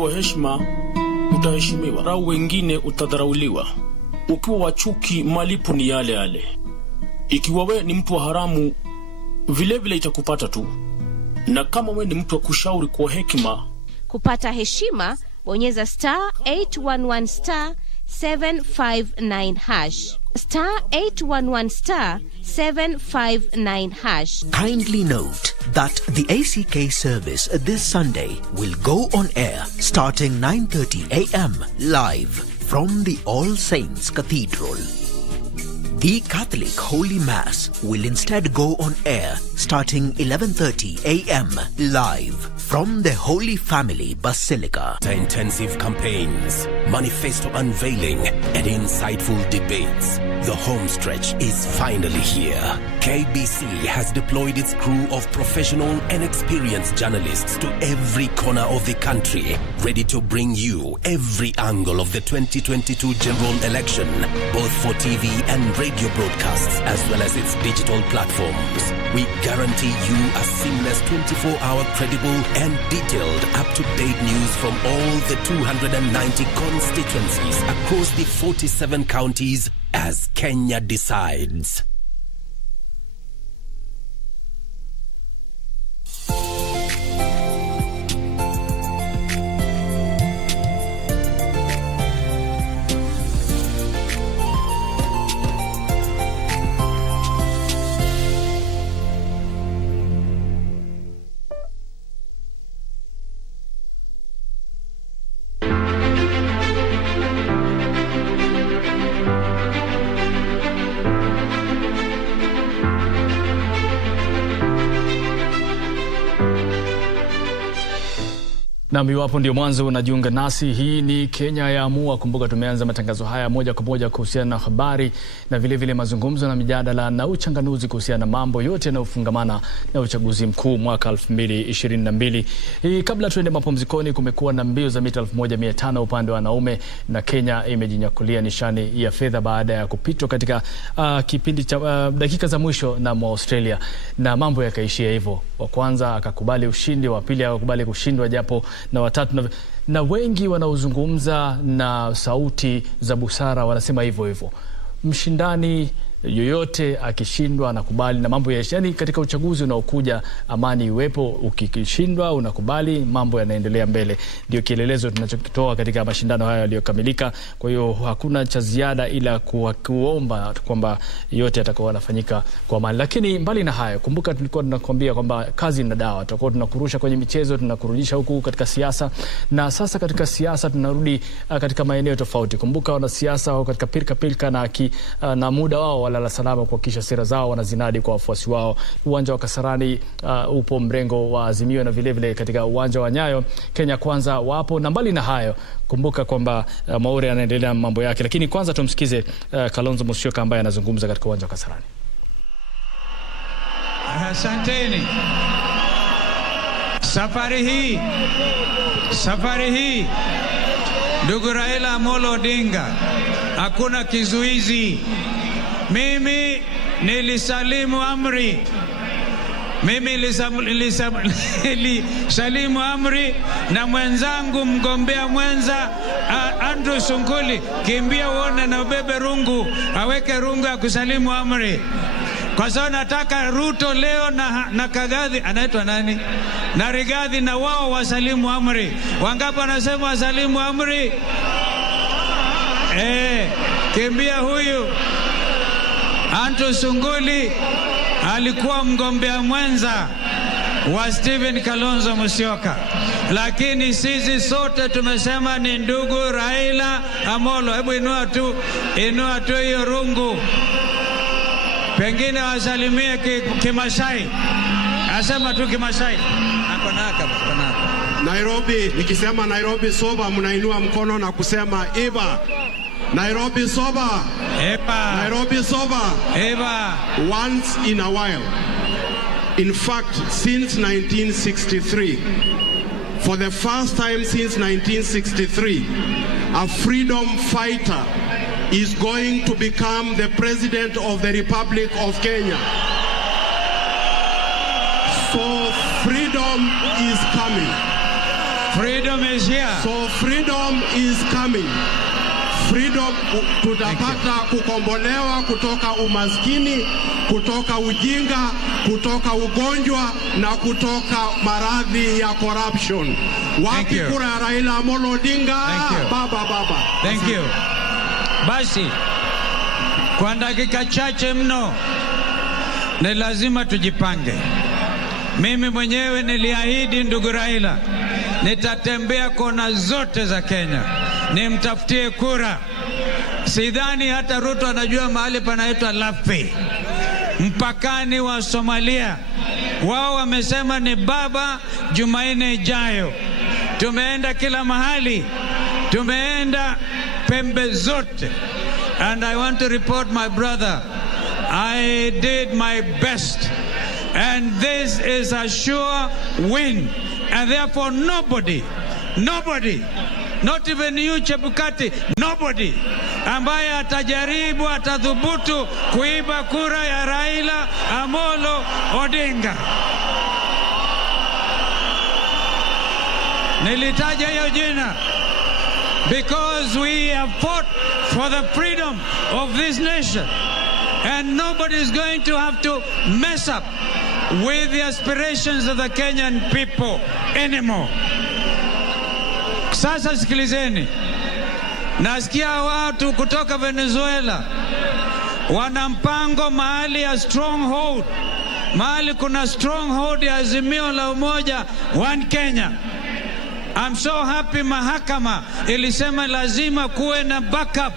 Kwa heshima utaheshimiwa, au wengine utadharauliwa. Ukiwa wachuki, malipo ni yale yale. Ikiwa we ni mtu wa haramu, vile vile itakupata tu. Na kama we ni mtu wa kushauri kwa hekima, kupata heshima, bonyeza *811 *759 *811 *759 Kindly note that the ACK service this Sunday will go on air starting 9:30 a.m. live from the All Saints Cathedral. The Catholic Holy Mass will instead go on air starting 11:30 a.m. live from the Holy Family Basilica. Intensive campaigns, manifesto unveiling, and insightful debates. The home stretch is finally here. KBC has deployed its crew of professional and experienced journalists to every corner of the country, ready to bring you every angle of the 2022 general election, both for TV and radio broadcasts, as well as its digital platforms. We guarantee you a seamless 24-hour credible and detailed up-to-date news from all the 290 constituencies across the 47 counties as Kenya decides. Na iwapo ndio mwanzo unajiunga nasi, hii ni Kenya Yaamua. Kumbuka tumeanza matangazo haya moja kwa moja kuhusiana na habari na vile vile mazungumzo na mijadala na uchanganuzi kuhusiana na mambo yote yanayofungamana na uchaguzi mkuu mwaka 2022. Kabla tuende mapumzikoni, kumekuwa na mbio za mita 1500 upande wa wanaume na Kenya imejinyakulia nishani ya fedha baada ya kupitwa katika kipindi cha dakika za mwisho na Australia, na mambo yakaishia hivyo. Wa kwanza akakubali ushindi, wa pili akakubali kushindwa japo na watatu, na wengi wanaozungumza na sauti za busara wanasema hivyo hivyo. Mshindani yoyote akishindwa anakubali na mambo ya yani, katika uchaguzi unaokuja amani iwepo, ukishindwa unakubali, mambo yanaendelea mbele. Ndio kielelezo tunachokitoa katika mashindano haya yaliyokamilika. Kwa hiyo hakuna cha ziada ila kuomba kwamba yote yatakuwa yanafanyika kwa amani. Lakini mbali na hayo, kumbuka tulikuwa tunakwambia kwamba kazi na dawa. Tutakuwa tunakurusha kwenye michezo, tunakurudisha huku katika siasa, na sasa katika siasa tunarudi katika maeneo tofauti. Kumbuka wanasiasa wao katika pilka na muda wao Lala Salama kuhakikisha sera zao wanazinadi kwa wafuasi wao. Uwanja wa Kasarani upo mrengo wa Azimio, na vile vile katika uwanja wa Nyayo Kenya Kwanza wapo. Na mbali na hayo, kumbuka kwamba Maure anaendelea mambo yake, lakini kwanza tumsikize Kalonzo Musyoka ambaye anazungumza katika uwanja wa Kasarani. Asanteni. Safari hii ndugu Raila Amolo Odinga, hakuna kizuizi. Mimi nilisalimu amri. Nilisalimu amri na mwenzangu mgombea mwenza Andrew Sunguli, kimbia uone na ubebe rungu, aweke rungu ya kusalimu amri. Kwa sababu nataka Ruto leo na Kagathi, anaitwa nani? Na Rigathi, na wao wasalimu amri. Wangapi wanasema wasalimu amri? Kimbia huyu. Andrew Sunguli alikuwa mgombea mwenza wa Stephen Kalonzo Musyoka, lakini sisi sote tumesema ni ndugu Raila Amolo. Hebu inua tu hiyo rungu, pengine wasalimie Kimasai. Asema tu Kimasai. Nairobi, nikisema Nairobi soba, mnainua mkono na kusema iba. Nairobi soba. Eba. Nairobi soba. Eba. Once in a while. In fact, since 1963, for the first time since 1963, a freedom fighter is going to become the President of the Republic of Kenya. So freedom is coming. Freedom freedom is here. So freedom is coming. Freedom, tutapata kukombolewa kutoka umaskini, kutoka ujinga, kutoka ugonjwa na kutoka maradhi ya corruption. Wapi kura ya Raila Amolo Odinga? Baba. Thank you. Basi, kwa dakika chache mno ni lazima tujipange. Mimi mwenyewe niliahidi ndugu Raila, nitatembea kona zote za Kenya, nimtafutie kura. Sidhani hata Ruto anajua mahali panaitwa Lafe, mpakani wa Somalia. Wao wamesema ni baba Jumanne ijayo. Tumeenda kila mahali, tumeenda pembe zote. And I want to report, my brother, I did my best. And this is a sure win. And therefore nobody, not even you Chebukati, nobody ambaye atajaribu, atathubutu kuiba kura ya Raila Amolo Odinga. Nilitaja hiyo jina because we have fought for the freedom of this nation, and nobody is going to have to mess up with the aspirations of the Kenyan people anymore. Sasa sikilizeni, nasikia watu kutoka Venezuela wana mpango mahali ya stronghold, mahali kuna stronghold ya Azimio la Umoja One Kenya. I'm so happy mahakama ilisema lazima kuwe na backup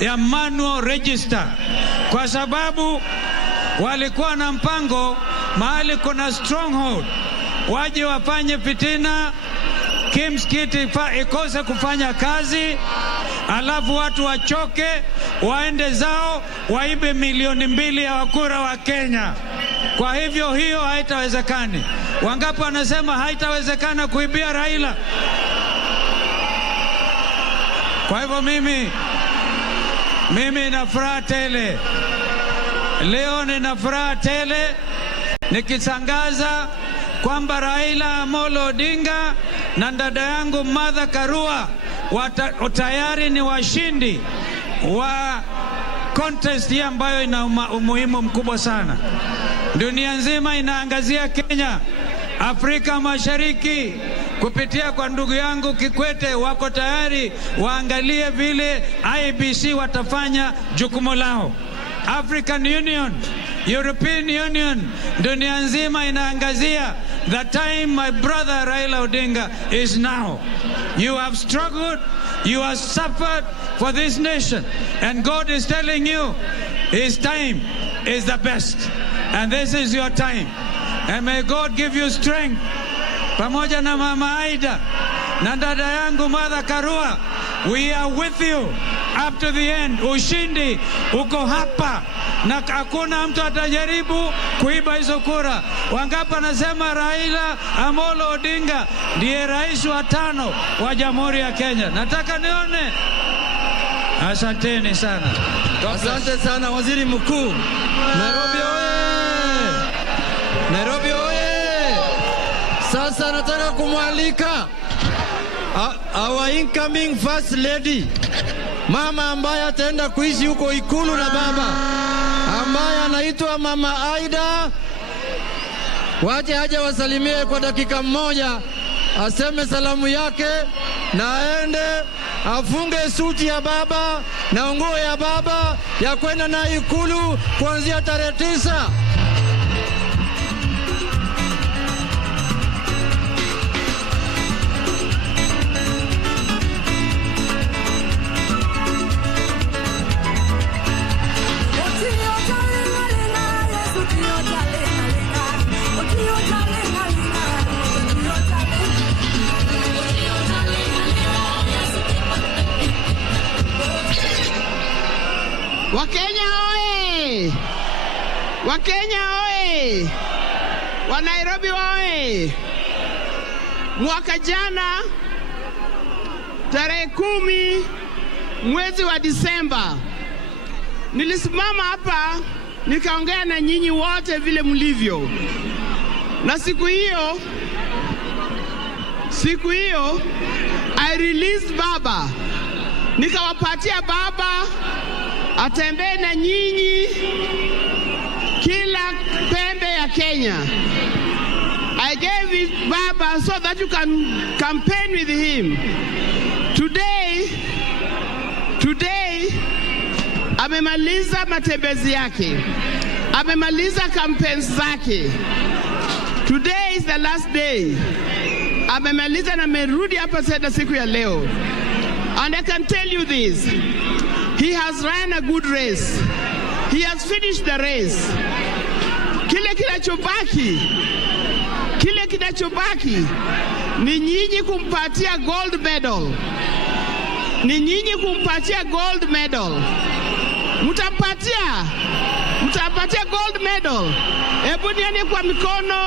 ya manual register, kwa sababu walikuwa na mpango mahali kuna stronghold waje wafanye fitina, kimskiti ikose kufanya kazi, alafu watu wachoke waende zao waibe milioni 2 ya wakura wa Kenya. Kwa hivyo hiyo haitawezekani. Wangapi wanasema haitawezekana kuibia Raila? Kwa hivyo mimi nina furaha tele. Leo nina furaha tele nikitangaza kwamba Raila Amolo Odinga na dada yangu Martha Karua tayari ni washindi wa contest hii ambayo ina umuhimu mkubwa sana. Dunia nzima inaangazia Kenya. Afrika Mashariki kupitia kwa ndugu yangu Kikwete wako tayari waangalie vile IBC watafanya jukumu lao. African Union, European Union, dunia nzima inaangazia. The time, my brother Raila Odinga, is now. You have struggled, you have suffered for this nation, and God is telling you his time is the best, and this is your time. And may God give you strength. Pamoja na Mama Aida na dada yangu Martha Karua, we are with you up to the end. Ushindi uko hapa na hakuna mtu atajaribu kuiba hizo kura. Wangapi anasema Raila Amolo Odinga ndiye rais wa 5 wa Jamhuri ya Kenya? Nataka nione. Asanteni sana. Asante sana Waziri Mkuu. Nairobi oye! Nairobi oye! Sasa nataka kumwalika our incoming first lady, mama ambaye ataenda kuishi huko Ikulu na baba, ambaye anaitwa Mama Aida. Waje aje wasalimie kwa dakika 1, aseme salamu yake na aende afunge suti ya baba na nguo ya baba ya kwenda na Ikulu kuanzia tarehe 9. Wakenya oye! Wakenya oye! Wa Nairobi oye! Mwaka jana tarehe 10 mwezi wa Disemba nilisimama hapa nikaongea na nyinyi wote vile mlivyo. Na siku siku hiyo I released baba, nikawapatia baba atembee na nyinyi kila pembe ya Kenya. I gave it baba so that you can campaign with him. Today amemaliza matembezi yake, amemaliza campaigns zake. Today is the last day. Amemaliza na merudi hapa tena siku ya leo. And I can tell you this, he has run a good race. He has finished the race. Kile kinachobaki ni nyinyi kumpatia gold medal. Ni nyinyi kumpatia gold medal. Mtampatia gold medal. Hebu nione kwa mikono.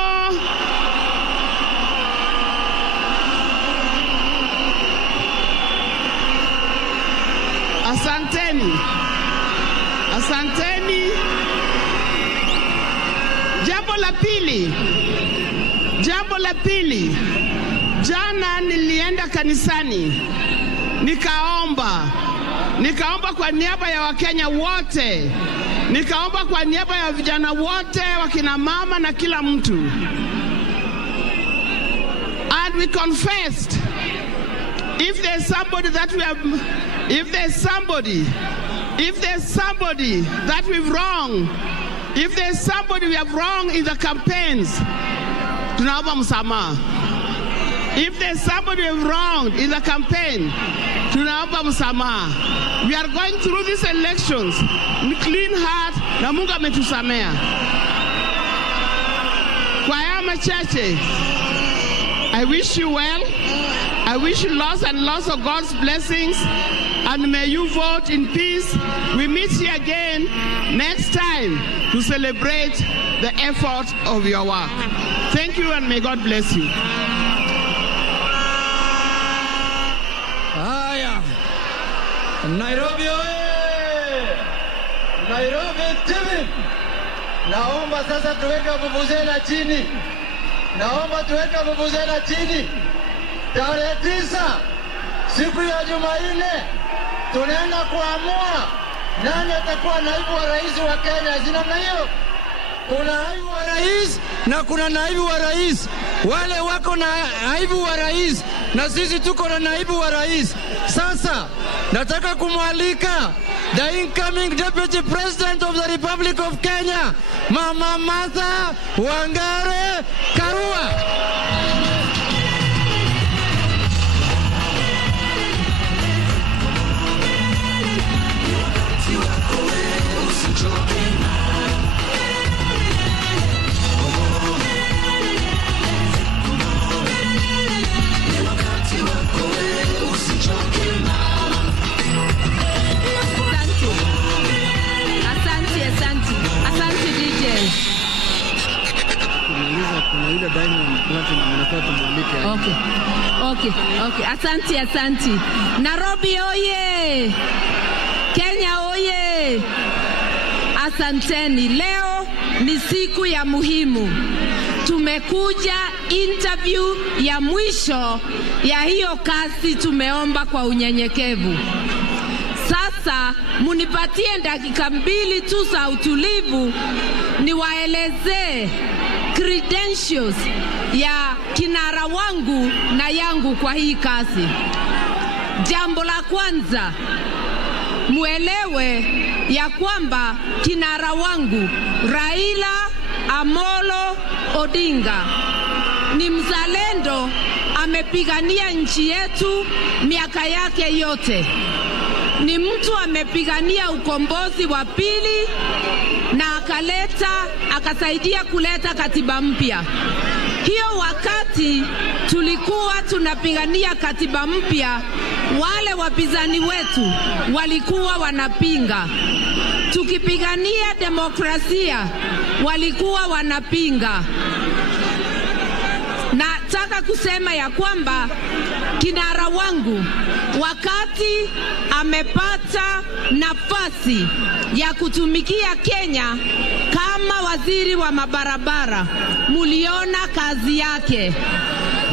Asanteni. Jambo la pili. Jana nilienda kanisani. Nikaomba kwa niaba ya Wakenya wote. Nikaomba kwa niaba ya vijana wote, wakina mama na kila mtu. And we confessed, if there's somebody that we have wronged in the campaigns, tunaomba msamaha. If there's somebody we have wronged in the campaign, tunaomba msamaha. We are going through these elections with clean heart na Mungu ametusamea. Kwa haya machache, I wish you well. I wish you lots and lots of God's blessings, and may you vote in peace. We meet here again next time to celebrate the effort of your work. Thank you, and may God bless you. Haya, Nairobi oye! Nairobi TV! Naomba sasa tuweke vuvuzela chini. Tarehe 9 siku ya Jumanne tunaenda kuamua nani atakuwa naibu wa rais wa Kenya. Namna hiyo, kuna naibu wa rais na kuna naibu wa rais. Wale wako na naibu wa rais na sisi tuko na naibu wa rais. Sasa nataka kumwalika the incoming Deputy President of the Republic of Kenya, Mama Martha Wangare Karua. Asante DJ. Okay. Asante. Nairobi oye! Kenya oye! Asanteni. Leo ni siku ya muhimu. Tumekuja interview ya mwisho ya hiyo kazi tumeomba kwa unyenyekevu. Sasa munipatie dakika 2 tu za utulivu niwaelezee credentials ya kinara wangu na yangu kwa hii kazi. Jambo la kwanza, muelewe ya kwamba kinara wangu Raila Amolo Odinga ni mzalendo, amepigania nchi yetu miaka yake yote. Ni mtu amepigania ukombozi wa pili na akasaidia kuleta katiba mpya. Hiyo wakati tulikuwa tunapigania katiba mpya, wale wapinzani wetu walikuwa wanapinga. Tukipigania demokrasia walikuwa wanapinga. Nataka kusema ya kwamba kinara wangu wakati amepata nafasi ya kutumikia Kenya kama waziri wa mabarabara, muliona kazi yake.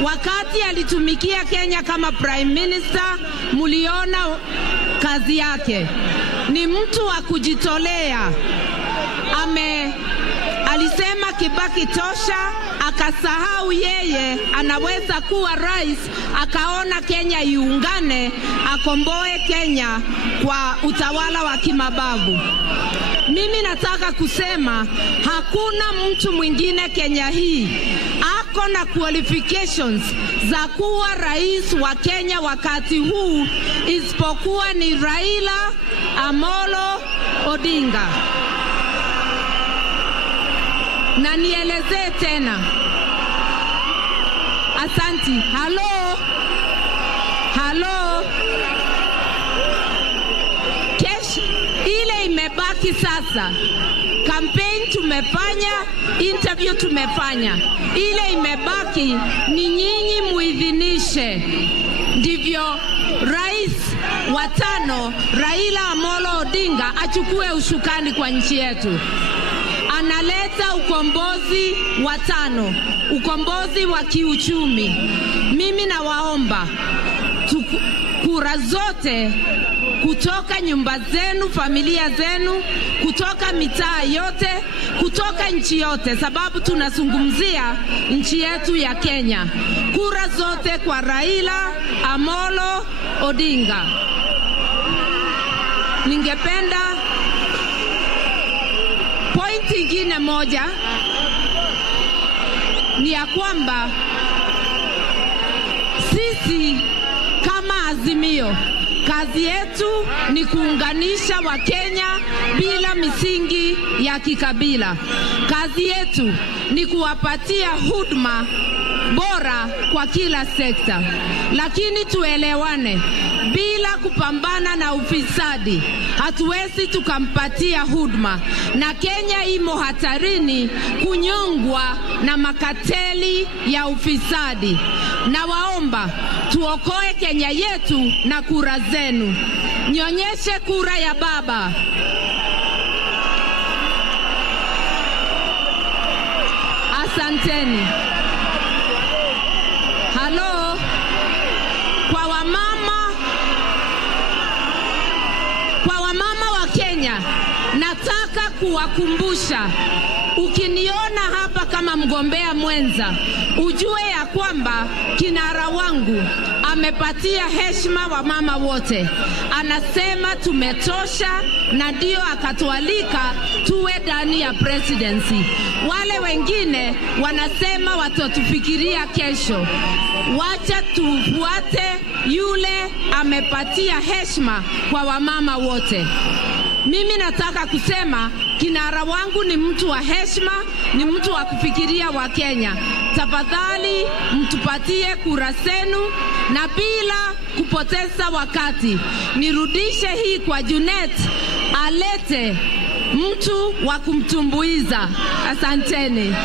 Wakati alitumikia Kenya kama Prime Minister, muliona kazi yake. Ni mtu wa kujitolea. Alisema Kibaki tosha, akasahau yeye anaweza kuwa rais, akaona Kenya iungane, akomboe Kenya kwa utawala wa kimabavu. Mimi nataka kusema hakuna mtu mwingine Kenya hii ako na qualifications za kuwa rais wa Kenya wakati huu isipokuwa ni Raila Amolo Odinga. Na nielezee tena. Asanti. Halo. Kesho ile imebaki sasa. Campaign tumefanya, interview tumefanya. Ile imebaki ni nyinyi muidhinishe. Ndivyo rais wa 5 Raila Amolo Odinga achukue ushukani kwa nchi yetu. Analeta ukombozi wa 5, ukombozi wa kiuchumi. Mimi nawaomba kura zote kutoka nyumba zenu, familia zenu, kutoka mitaa yote, kutoka nchi yote, sababu tunazungumzia nchi yetu ya Kenya. Kura zote kwa Raila Amolo Odinga. Ningependa point ingine moja ni ya kwamba sisi kama Azimio, kazi yetu ni kuunganisha Wakenya bila misingi ya kikabila. Kazi yetu ni kuwapatia huduma bora kwa kila sekta. Lakini tuelewane, bila kupambana na ufisadi hatuwezi tukampatia huduma, na Kenya imo hatarini kunyongwa na makateli ya ufisadi. Na waomba tuokoe Kenya yetu na kura zenu. Nyonyeshe kura ya baba. Asanteni. Halo. Kwa wamama wa Kenya, nataka kuwakumbusha, ukiniona hapa kama mgombea mwenza, ujue ya kwamba kinara wangu amepatia heshima wa mama wote. Anasema tumetosha, na ndio akatualika tuwe ndani ya presidency. Wale wengine wanasema watatufikiria kesho. Wacha tufuate yule amepatia heshima kwa wamama wote. Mimi nataka kusema kinara wangu ni mtu wa heshima, ni mtu wa kufikiria wa Kenya. Tafadhali mtupatie kura zenu, na bila kupoteza wakati nirudishe hii kwa Junet alete mtu wa kumtumbuiza. Asanteni.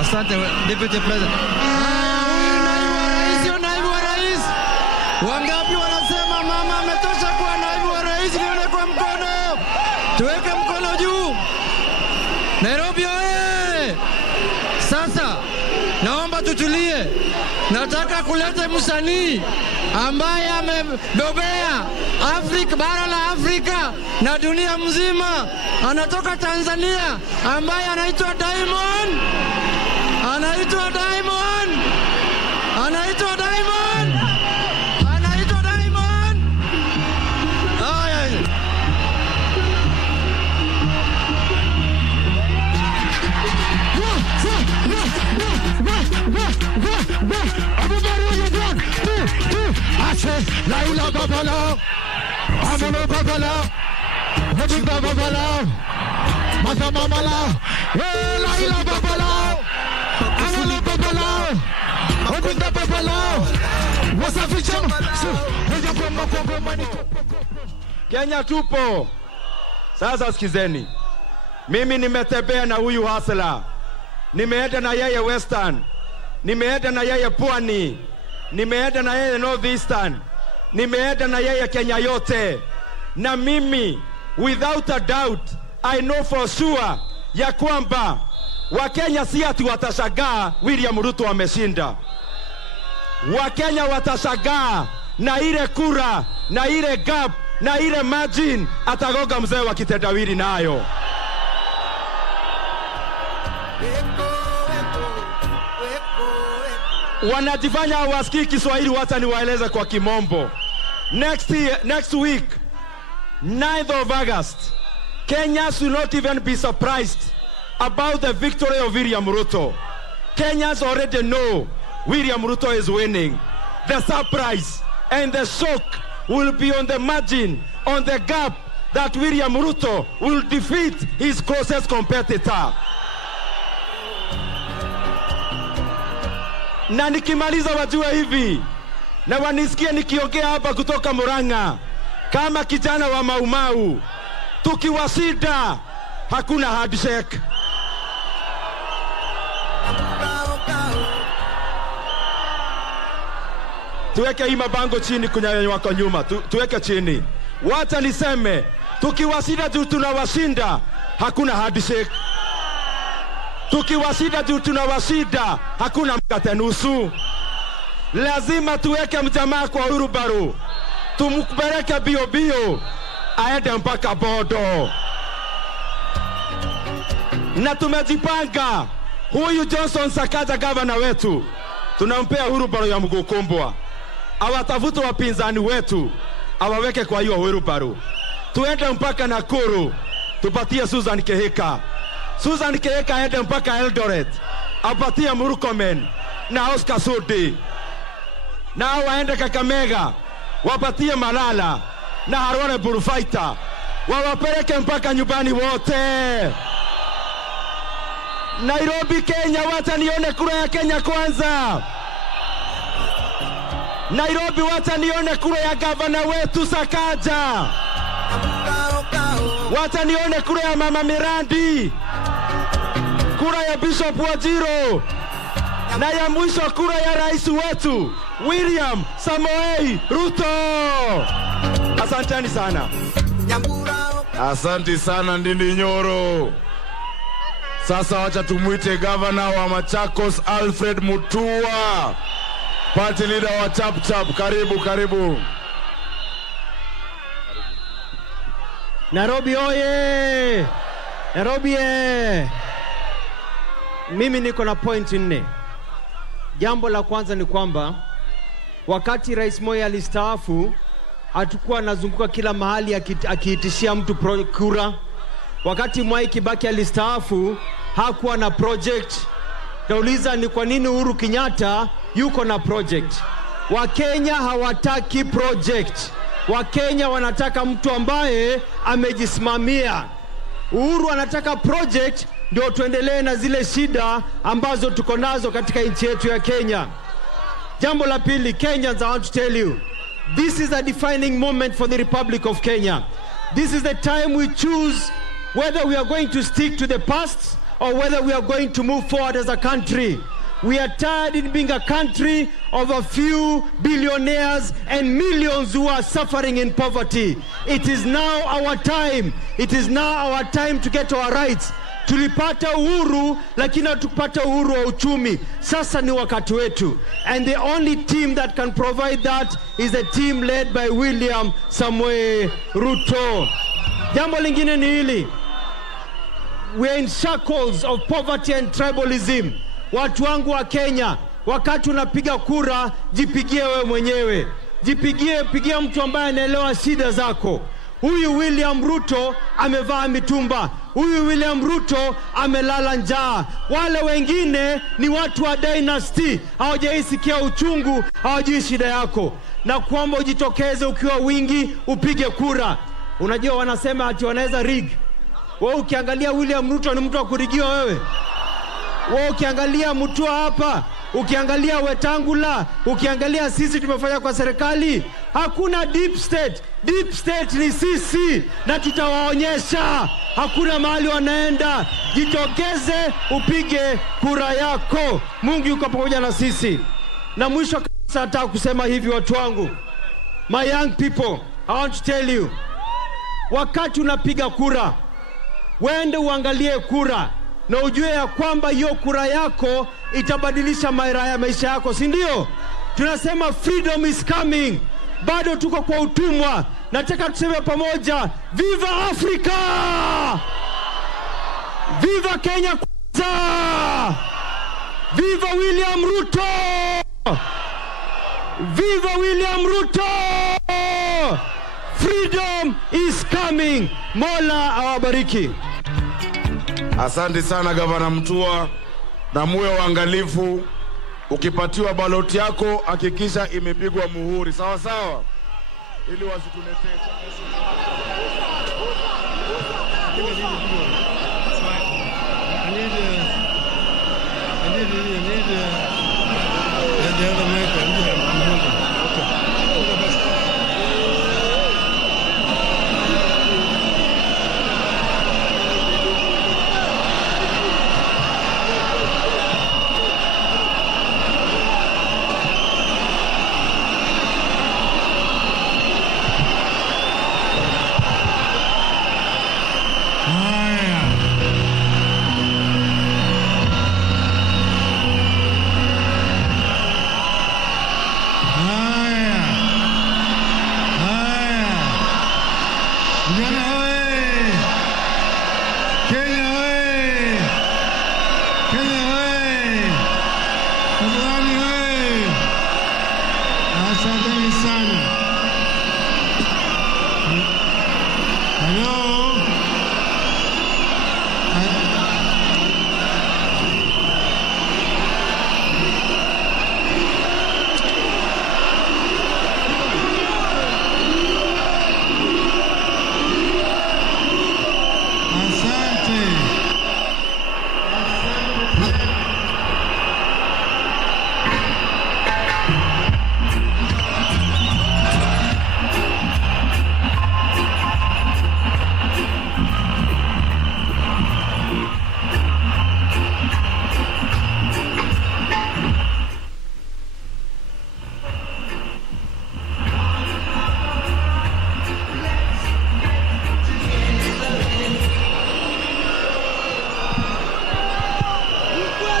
Asante Deputy President. Naibu wa rais. Wangapi wanasema mama ametosha kuwa naibu wa rais? Nione kwa mkono. Tuweke mkono juu. Nairobi oye! Sasa naomba tutulie. Nataka kuleta msanii ambaye amebobea Afrika, bara la Afrika na dunia mzima. Anatoka Tanzania, ambaye anaitwa Diamond. Anaitwa Diamond. Aya. Laila Babala, Amolo Babala, Odinga Babala, Mama Mala, Laila Babala, Amolo Babala, Odinga Babala, wasaficha. Kenya tupo. Sasa sikizeni. Mimi nimetembea na huyu hasla. Nimeenda na yeye Western. Nimeenda na yeye Pwani. Nimeenda na yeye Northeastern. Nimeenda na yeye Kenya yote. Na mimi, without a doubt, I know for sure ya kwamba Wakenya si ati watashangaa William Ruto ameshinda. Wakenya watashangaa na ile kura na ile gap na ile margin atagoga mzee wa kitendawili nayo. Wanajifanya hawasikii Kiswahili, wacha niwaeleze kwa kimombo. Next week, 9th of August, Kenyans will not even be surprised about the victory of William Ruto. Kenyans already know William Ruto is winning. The surprise and the shock will be on the margin, on the gap that William Ruto will defeat his closest competitor. Na nikimaliza wajue hivi, na wanisikie nikiongea hapa kutoka Murang'a kama kijana wa Maumau, tukiwashinda hakuna handshake. Tuweke hii mabango chini kwenye wako nyuma, tuweke chini. Wacha niseme, tukiwashinda juu tunawashinda hakuna handshake. Tukiwashinda juu tunawashinda hakuna mkate nusu. Lazima tuweke mjamaa kwa Urubaru, tumupeleke bio bio aende mpaka Bodo. Na tumejipanga, huyu Johnson Sakaja gavana wetu tunampea Urubaru ya Mugukumbwa, awatafuta wapinzani wetu awaweke kwa hiyo Urubaru. Tuende mpaka Nakuru tupatie Susan Kehika. Susan Kehika aende mpaka Eldoret apatie Murkomen na Oscar Sudi. Na waende Kakamega wapatie Malala na Harone Burufaita, wawapeleke mpaka nyumbani wote. Nairobi Kenya, wacha nione kura ya Kenya kwanza. Nairobi, wacha nione kura ya gavana wetu Sakaja. Wacha nione kura ya Mama Mirandi, kura ya Bishop Wajiro, na ya mwisho kura ya rais wetu William Samoei Ruto. Asanteni sana. Asante sana Ndindi Nyoro. Sasa wacha tumuite gavana wa Machakos Alfred Mutua, party leader wa Chap Chap. Karibu, karibu. Nairobi oye! Nairobi Mimi niko na point 4. Jambo la kwanza ni kwamba wakati Rais Moi alistaafu, hatakuwa anazunguka kila mahali akiitishia mtu kura. Wakati Mwai Kibaki alistaafu, hakuwa na project. Nauliza ni kwa nini Uhuru Kenyatta yuko na project? Wakenya hawataki project. Wakenya wanataka mtu ambaye amejisimamia. Uhuru anataka project ndio tuendelee na zile shida ambazo tuko nazo katika nchi yetu ya Kenya. Jambo la pili, Kenyans, I want to tell you, this is a defining moment for the Republic of Kenya. This is the time we choose whether we are going to stick to the past or whether we are going to move forward as a country. We are tired in being a country of a few billionaires and millions who are suffering in poverty. It is now our time. It is now our time to get our rights. Tulipata uhuru lakini hatukupata uhuru wa uchumi. Sasa ni wakati wetu. And the only team that can provide that is the team led by William Samoei Ruto. Jambo lingine ni hili. We are in shackles of poverty and tribalism. Watu wangu wa Kenya, wakati unapiga kura, jipigie wewe mwenyewe. Pigia mtu ambaye anaelewa shida zako. Huyu William Ruto amevaa mitumba. Huyu William Ruto amelala njaa. Wale wengine ni watu wa dynasty, hawajaisikia uchungu, hawajui shida yako. Na kuomba ujitokeze ukiwa wingi, upige kura. Unajua wanasema ati wanaweza rig. Wewe ukiangalia William Ruto ni mtu wa kurigiwa wewe. Wewe ukiangalia Mutua hapa, ukiangalia Wetangula, ukiangalia sisi tumefanya kwa serikali, hakuna deep state. Deep state ni sisi na tutawaonyesha. Hakuna mahali wanaenda. Jitokeze upige kura yako. Mungu yuko pamoja na sisi. Na mwisho kabisa nataka kusema hivi watu wangu. My young people, I want to tell you, wakati unapiga kura, wende uangalie kura na ujue ya kwamba hiyo kura yako itabadilisha maisha yako, si ndio? tunasema freedom is coming. Bado tuko kwa utumwa. Nataka tuseme pamoja, viva Afrika! Viva Kenya kwanza! Viva William Ruto! Viva William Ruto! Freedom is coming. Mola awabariki. Asante sana Gavana Mutua, na muwe waangalifu. Ukipatiwa baloti yako hakikisha imepigwa muhuri, sawa sawa, ili wasituletee.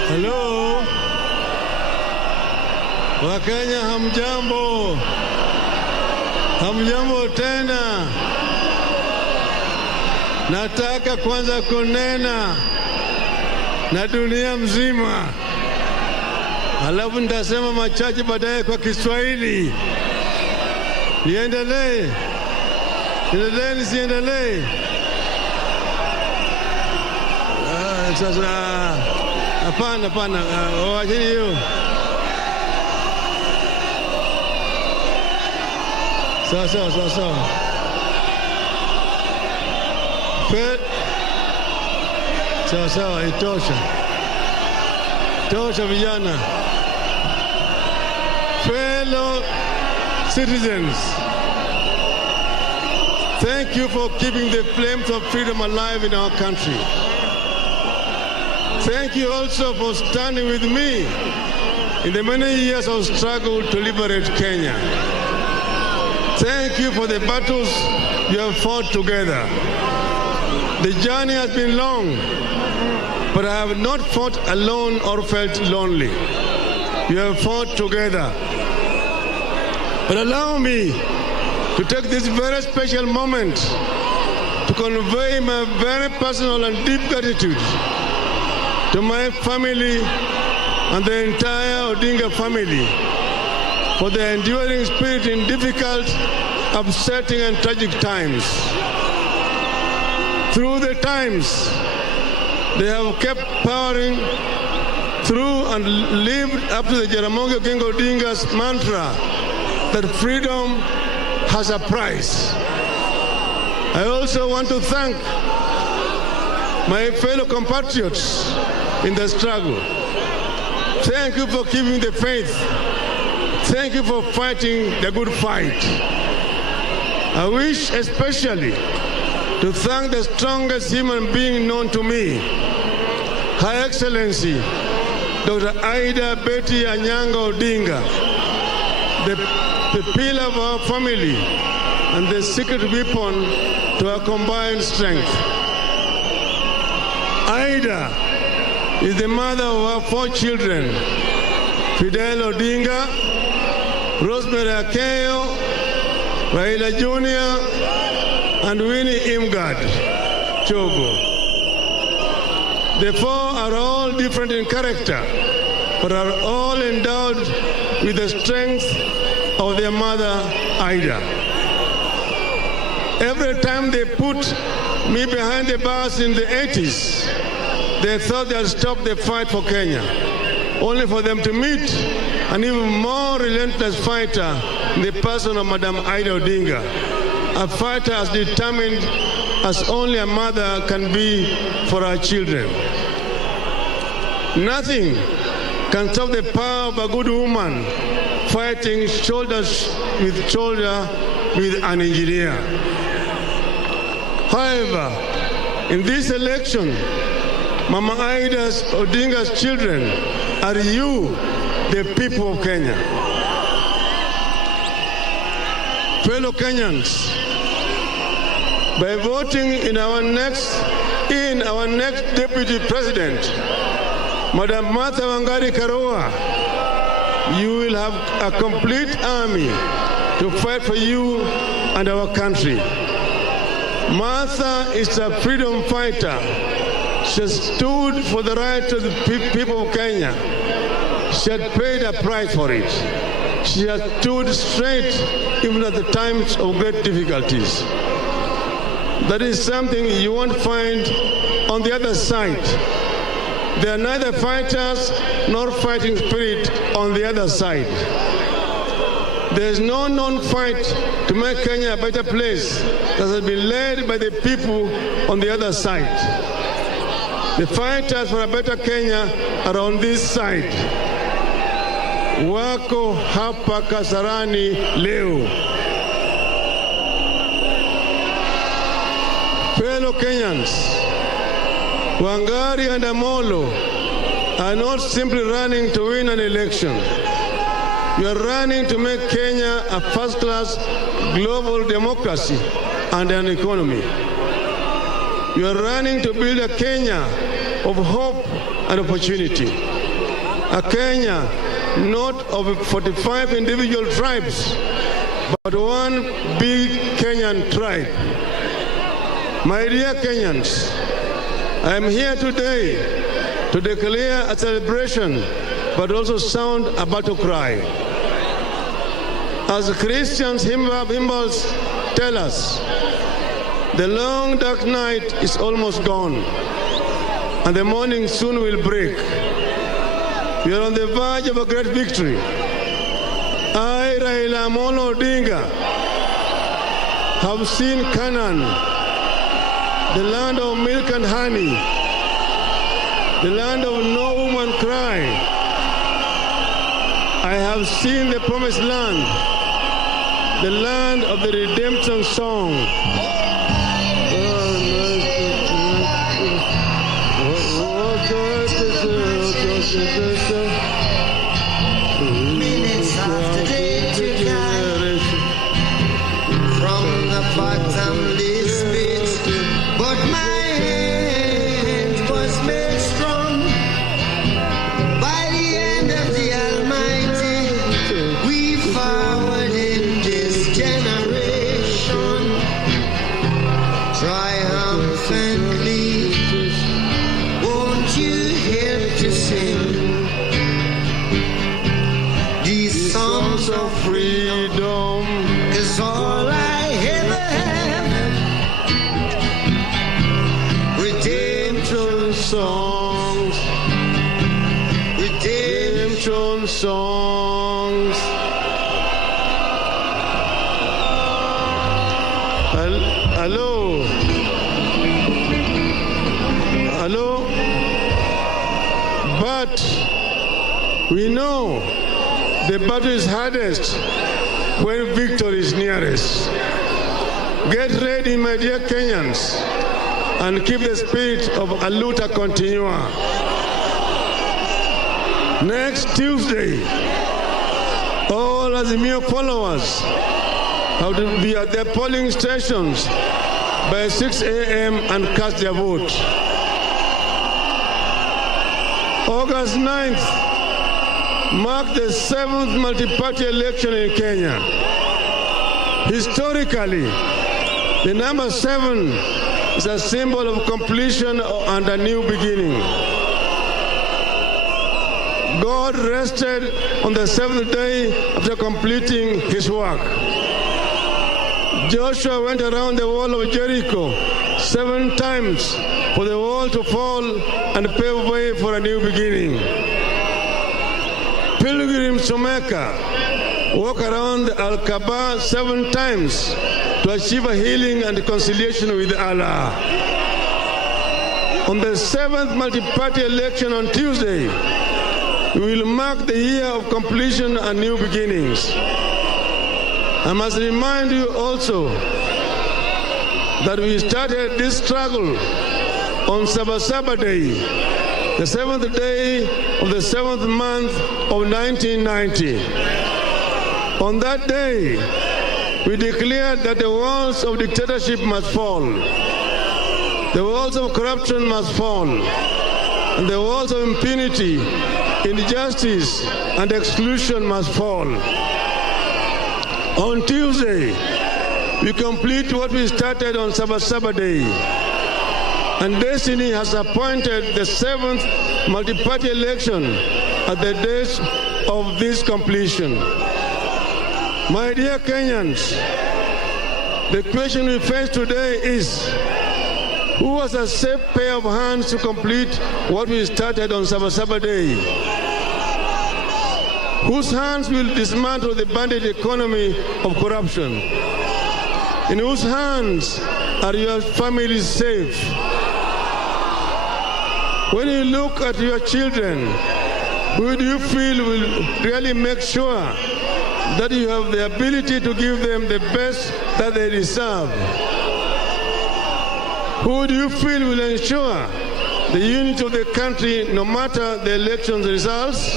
Hello. Wakenya hamjambo. Hamjambo tena. Nataka kwanza kunena na dunia mzima. Halafu nitasema machache baadaye kwa Kiswahili. Niendelee. Niendelee nisiendelee. Sasa hapana, wacheni hiyo. Sawa. Sawa, itosha. Tosha vijana. Fellow citizens, thank you for keeping the flames of freedom alive in our country. Thank you also for standing with me in the many years of struggle to liberate Kenya. Thank you for the battles you have fought together. The journey has been long, but I have not fought alone or felt lonely. You have fought together. But allow me to take this very special moment to convey my very personal and deep gratitude to my family and the entire Odinga family for their enduring spirit in difficult, upsetting and tragic times. Through the times, they have kept powering through and lived up to the Jaramogi Oginga Odinga's mantra that freedom has a price. I also want to thank my fellow compatriots in the struggle. Thank you for keeping the faith. Thank you for fighting the good fight. I wish especially to thank the strongest human being known to me, Her Excellency, Dr. Aida Betty Anyanga Odinga, the pillar of our family and the secret weapon to our combined strength. Aida is the mother of our 4 children, Fidel Odinga, Rosemary Akeyo, Raila Jr., and Winnie Imgad Chogo. The four are all different in character, but are all endowed with the strength of their mother, Ida. Every time they put me behind the bars in the 80s, they thought they'd stop the fight for Kenya, only for them to meet an even more relentless fighter in the person of Madam Ida Odinga, a fighter as determined as only a mother can be for her children. Nothing can stop the power of a good woman fighting shoulder with shoulder with an engineer. However, in this election, Mama Ida Odinga's children are you, the people of Kenya. Fellow Kenyans, by voting in our next deputy president, Madam Martha Wangari Karua, you will have a complete army to fight for you and our country. Martha is a freedom fighter. She has stood for the right of the people of Kenya. She had paid a price for it. She has stood straight even at the times of great difficulties. That is something you won't find on the other side. There are neither fighters nor fighting spirit on the other side. There is no known fight to make Kenya a better place that has been led by the people on the other side. The fighters for a better Kenya are on this side. Wako hapa Kasarani leo. Fellow Kenyans, Wangari and Amolo are not simply running to win an election. You are running to make Kenya a first-class global democracy and an economy. You are running to build a Kenya of hope and opportunity. A Kenya not of 45 individual tribes, but one big Kenyan tribe. My dear Kenyans, I am here today to declare a celebration, but also sound a battle cry. As Christians hymnals tell us, the long dark night is almost gone, and the morning soon will break. We are on the verge of a great victory. I, Raila Amolo Odinga, have seen Canaan, the land of milk and honey, the land of no woman cry. I have seen the promised land, the land of the redemption song. Minutes after day to die, from the bottomless pit, but my hand was made strong by the hand of the Almighty. We forward in this generation, triumphantly. Won't you help to sing these songs of freedom? Is all I ever have. Redemption songs, redemption songs. Hello, hello. But we know the battle is hardest when victory is nearest. Get ready, my dear Kenyans, and keep the spirit of a luta continua. Next Tuesday, all Azimio followers have to be at their polling stations by 6 a.m. and cast their vote. August 9th, marked the 7th multi-party election in Kenya. Historically, the number 7 is a symbol of completion and a new beginning. God rested on the 7th day after completing his work. Joshua went around the wall of Jericho 7 times for the wall to fall and pave way for a new beginning. Pilgrims to Mecca walk around Al-Kaaba 7 times to achieve a healing and reconciliation with Allah. On the 7th multi-party election on Tuesday, we will mark the year of completion and new beginnings. I must remind you also that we started this struggle on Sabasaba Day, the 7th day of the 7th month of 1990. On that day, we declared that the walls of dictatorship must fall, the walls of corruption must fall, and the walls of impunity, injustice, and exclusion must fall. On Tuesday, we complete what we started on Sabasaba Day, and destiny has appointed the 7th multi-party election at the date of this completion. My dear Kenyans, the question we face today is, who has a safe pair of hands to complete what we started on Sabasaba Day? Whose hands will dismantle the bandit economy of corruption? In whose hands are your families safe? When you look at your children, who do you feel will really make sure that you have the ability to give them the best that they deserve? Who do you feel will ensure the unity of the country no matter the election results?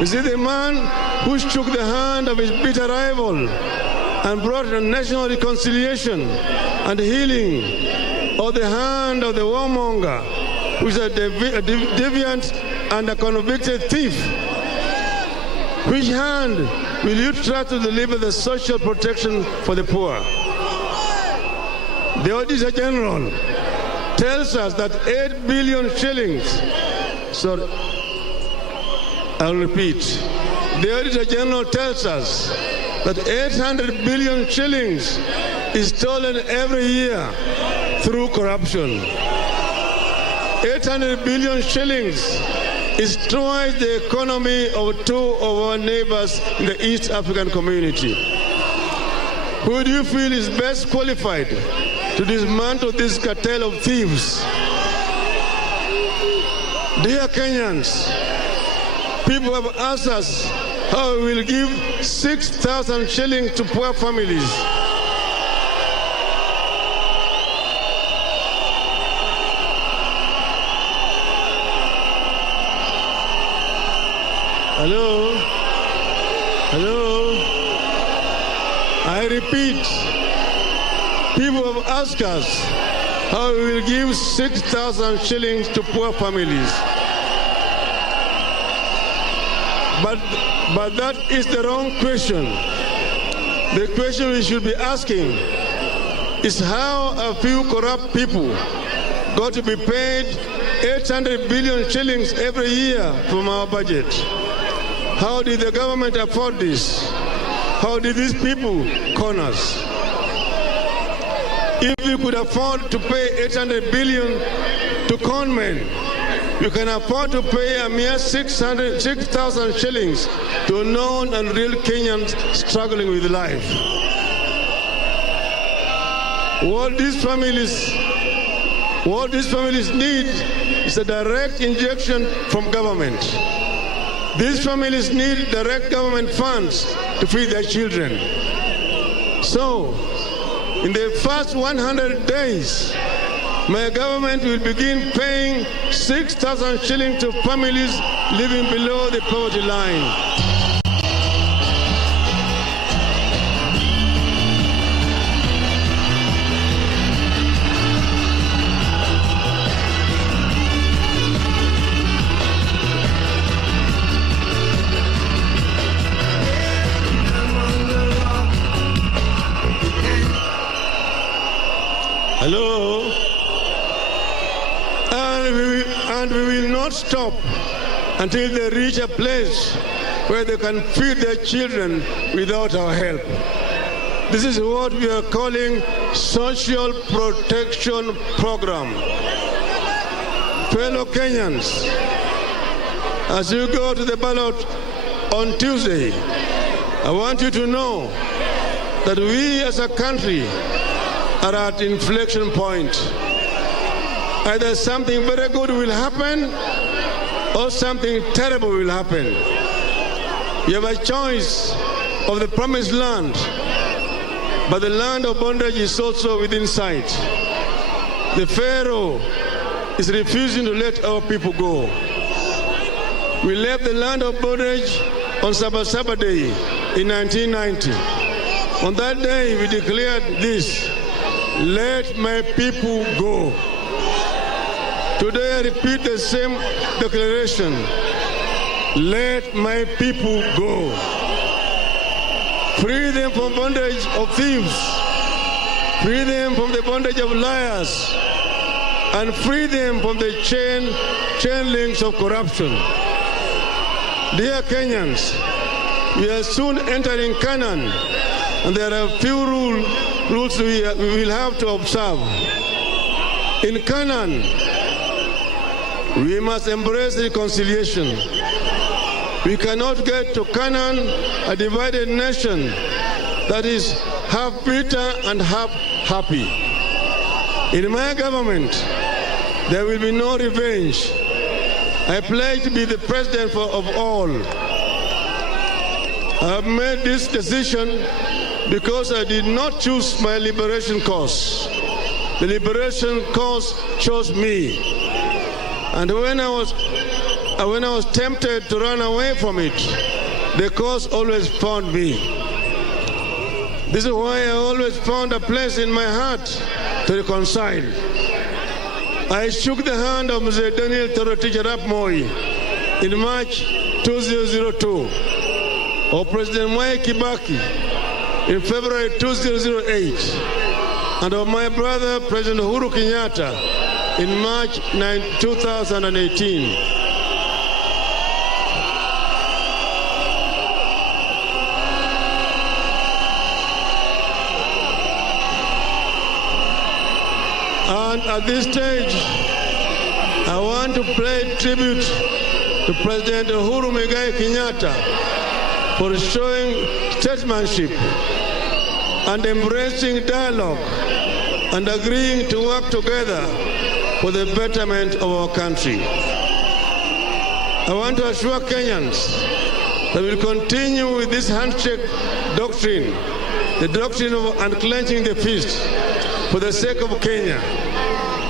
Is it the man who shook the hand of his bitter rival and brought a national reconciliation and healing, or the hand of the warmonger who is a deviant and a convicted thief? Which hand will you try to deliver the social protection for the poor? The Auditor General tells us that 8 billion shillings, I'll repeat. The Auditor General tells us that 800 billion shillings is stolen every year through corruption. 800 billion shillings is twice the economy of 2 of our neighbors in the East African community. Who do you feel is best qualified to dismantle this cartel of thieves? Dear Kenyans, people have asked us how we will give 6,000 shillings to poor families. Hello? Hello? I repeat, people have asked us how we will give 6,000 shillings to poor families. But that is the wrong question. The question we should be asking is how a few corrupt people got to be paid 800 billion shillings every year from our budget. How did the government afford this? How did these people con us? If you could afford to pay 800 billion to con men, you can afford to pay a mere 6,000 shillings to known and real Kenyans struggling with life. What these families need is a direct injection from government. These families need direct government funds to feed their children. So, in the first 100 days, my government will begin paying 6,000 shillings to families living below the poverty line. Hello? And we will not stop until they reach a place where they can feed their children without our help. This is what we are calling Social Protection Program. Fellow Kenyans, as you go to the ballot on Tuesday, I want you to know that we as a country are at inflection point. Either something very good will happen or something terrible will happen. You have a choice of the promised land, but the land of bondage is also within sight. The Pharaoh is refusing to let our people go. We left the land of bondage on Sabasaba Day in 1990. On that day, we declared this: let my people go. Today, I repeat the same declaration: let my people go. Free them from bondage of thieves. Free them from the bondage of liars. And free them from the chain links of corruption. Dear Kenyans, we are soon entering Canaan, and there are a few rules we will have to observe. In Canaan, we must embrace reconciliation. We cannot get to Canaan, a divided nation that is half bitter and half happy. In my government, there will be no revenge. I pledge to be the president of all. I have made this decision because I did not choose my liberation cause. The liberation cause chose me. And when I was tempted to run away from it, the cause always found me. This is why I always found a place in my heart to reconcile. I shook the hand of Mr. Daniel Torotich Arap Moi in March 2002, or President Mwai Kibaki in February 2008, and of my brother President Uhuru Kenyatta in March 2018. And at this stage, I want to pay tribute to President Uhuru Muigai Kenyatta for showing statesmanship and embracing dialogue and agreeing to work together for the betterment of our country. I want to assure Kenyans that we will continue with this handshake doctrine, the doctrine of unclenching the fist for the sake of Kenya.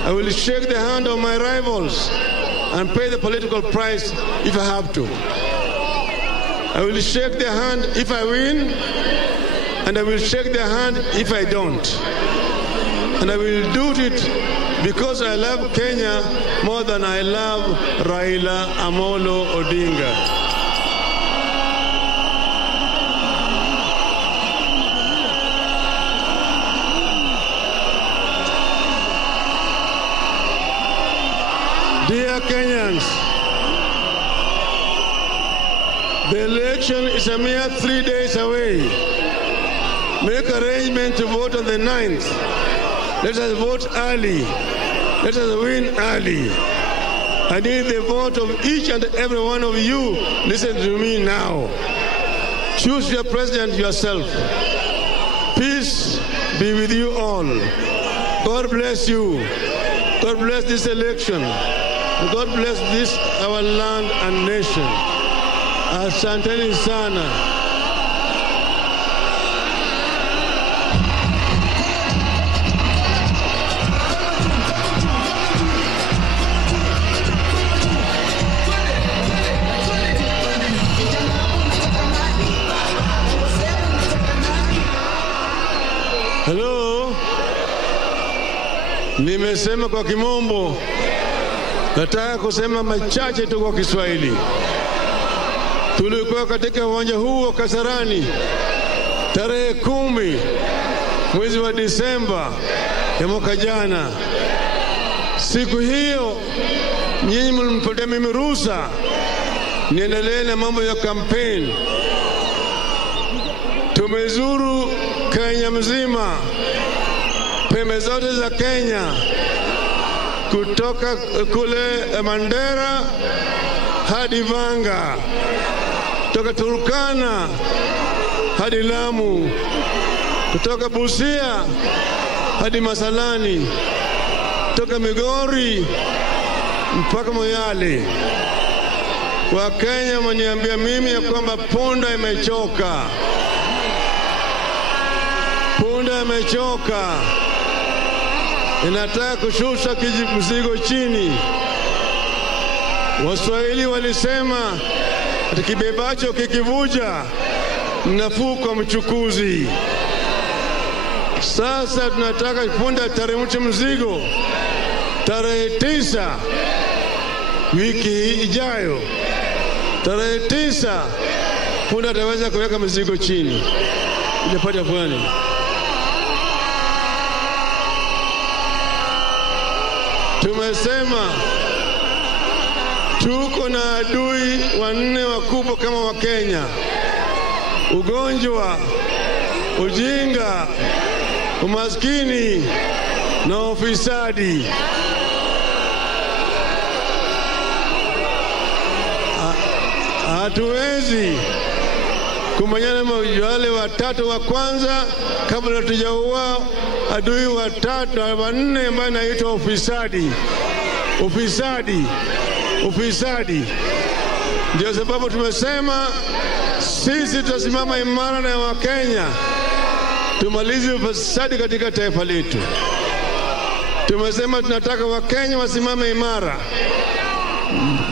I will shake the hand of my rivals and pay the political price if I have to. I will shake their hand if I win, and I will shake their hand if I don't. And I will do it because I love Kenya more than I love Raila Amolo Odinga. Dear Kenyans, the election is a mere 3 days away. Make arrangement to vote on the 9th. Let us vote early. Let us win early. I need the vote of each and every one of you. Listen to me now. Choose your president yourself. Peace be with you all. God bless you. God bless this election. God bless this, our land and nation. Asanteni sana. Hello. Nimesema kwa Kimombo. Nataka kusema machache tu kwa Kiswahili. Tulikuwa katika uwanja huu wa Kasarani tarehe 10 mwezi wa Disemba ya mwaka jana. Siku hiyo nyinyi mlimpatia mimi ruhusa niendelee na mambo ya kampeni. Tumezuru Kenya mzima, pembe zote za Kenya, kutoka kule Mandera hadi Vanga, kutoka Turkana hadi Lamu, kutoka Busia hadi Masalani, kutoka Migori mpaka Moyale. Wakenya waniambia mimi ya kwamba punda imechoka, punda imechoka, inataka kushusha mzigo chini. Waswahili walisema ati kibebacho kikivuja nafuu kwa mchukuzi. Sasa tunataka punda teremshe mzigo tarehe 9 wiki ijayo. Tarehe 9 punda ataweza kuweka mzigo chini. Inapata fulani. Tumesema tuko na adui wanne wakubwa kama Wakenya: ugonjwa, ujinga, umaskini na ufisadi. Hatuwezi kumanyana wale watatu wa kwanza kabla tujaua adui watatu wanne ambao naitwa ufisadi. Ufisadi. Ndio sababu tumesema sisi tutasimama imara na Wakenya, tumalize ufisadi katika taifa letu. Tumesema tunataka Wakenya wasimame imara.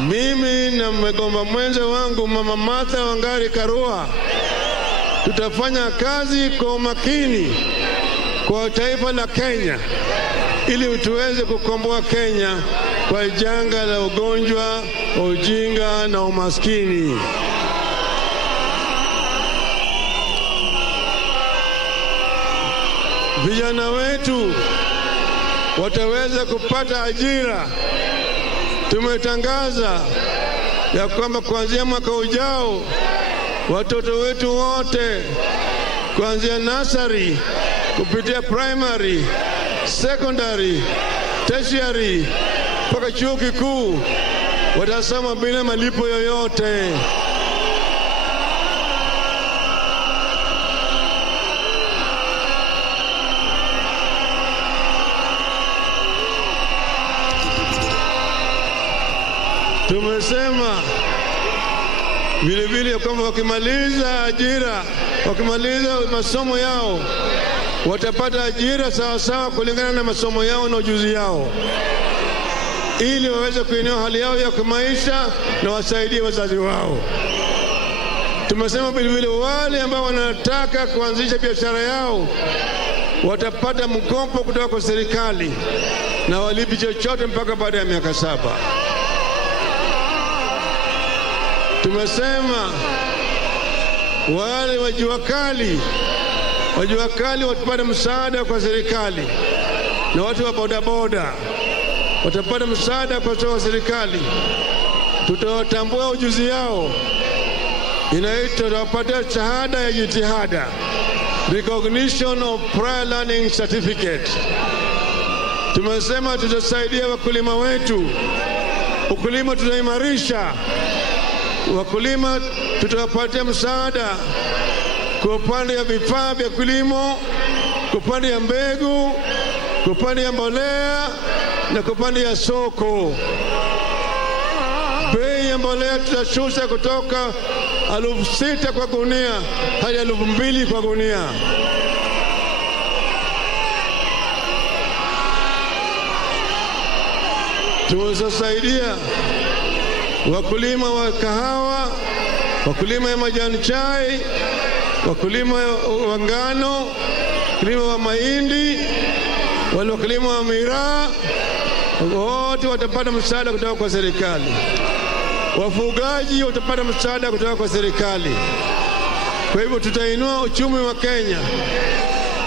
Mimi na mgomba mwenza wangu Mama Martha Wangari Karua tutafanya kazi kwa umakini kwa taifa la Kenya ili tuweze kukomboa Kenya kwa janga la ugonjwa, ujinga na umaskini. Vijana wetu wataweza kupata ajira. Tumetangaza ya kwamba kuanzia mwaka ujao watoto wetu wote kuanzia nursery kupitia primary, secondary, tertiary mpaka chuo kikuu watasoma bila malipo yoyote. Tumesema vile kwamba wakimaliza ajira, wakimaliza masomo yao watapata ajira sawa kulingana na masomo yao na ujuzi yao, ili waweze kuinua hali yao ya kimaisha na wasaidie wazazi wao. Tumesema vile wale ambao wanataka kuanzisha biashara yao watapata mkopo kutoka kwa serikali na walipi chochote mpaka baada ya miaka 7. Tumesema wale wajua kali watapata msaada kwa serikali, na watu wa bodaboda watapata msaada kwa serikali. Tutawatambua ujuzi yao, inaitwa tutawapatia shahada ya jitihada, recognition of prior learning certificate. Tumesema tutasaidia wakulima wetu, ukulima tutaimarisha. Wakulima tutawapatia msaada kwa upande ya vifaa vya kilimo, kwa upande ya mbegu, kwa upande ya mbolea na kwa upande ya soko. Bei ya mbolea tutashusha kutoka 6,000 kwa gunia hadi 2,000 kwa gunia. Tutasaidia wakulima wa kahawa, wakulima ya majani chai, wakulima wa ngano, wakulima wa mahindi, wale wakulima wa miraa, wote watapata msaada kutoka kwa serikali. Wafugaji watapata msaada kutoka kwa serikali. Kwa hivyo tutainua uchumi wa Kenya,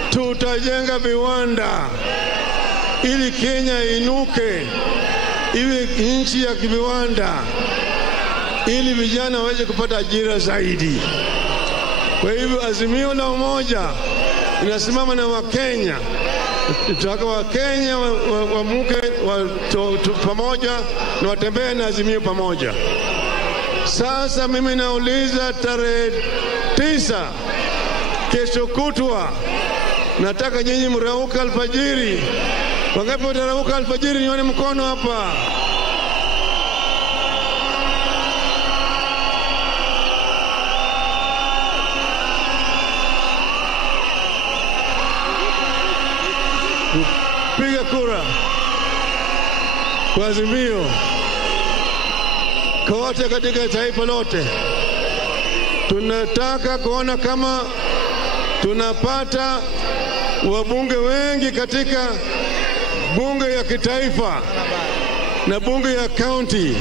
tutajenga viwanda, ili Kenya inuke iwe nchi ya viwanda, ili vijana waweze kupata ajira zaidi. Kwa hivyo azimio la umoja inasimama na Wakenya. Tunataka Wakenya wamuke pamoja na watembee na azimio pamoja. Sasa mimi nauliza, tarehe 9 kesho kutwa, nataka nyinyi mrauka alfajiri. Wangapi watarauka alfajiri? Nione mkono hapa. Piga kura kwa azimio kote katika taifa lote. Tunataka kuona kama tunapata wabunge wengi katika bunge ya kitaifa na bunge ya county.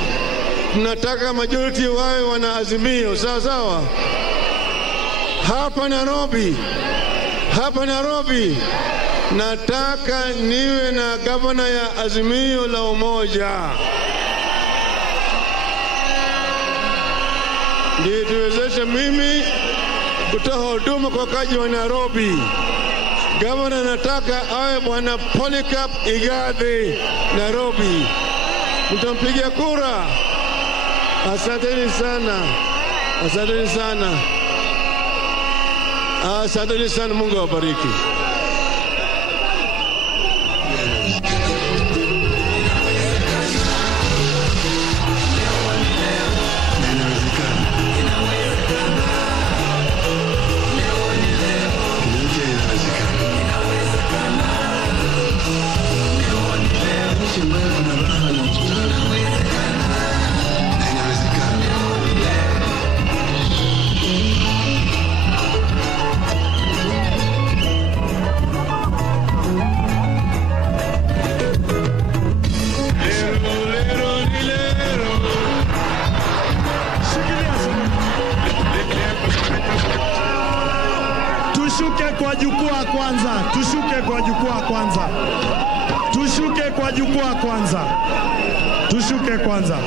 Tunataka majority wawe wana azimio, sawa sawa. Hapa Nairobi nataka niwe na gavana ya azimio la umoja, ndio tuwezeshe mimi kutoa huduma kwa wakazi wa Nairobi. Gavana nataka awe bwana Polycarp Igathe Nairobi. Mtampigia kura. Asanteni sana. Asanteni sana. Asanteni sana, Mungu awabariki. Tushuke kwa jukwaa kwanza. Tushuke kwa jukwaa kwanza. Tushuke kwa jukwaa kwanza. Tushuke kwanza.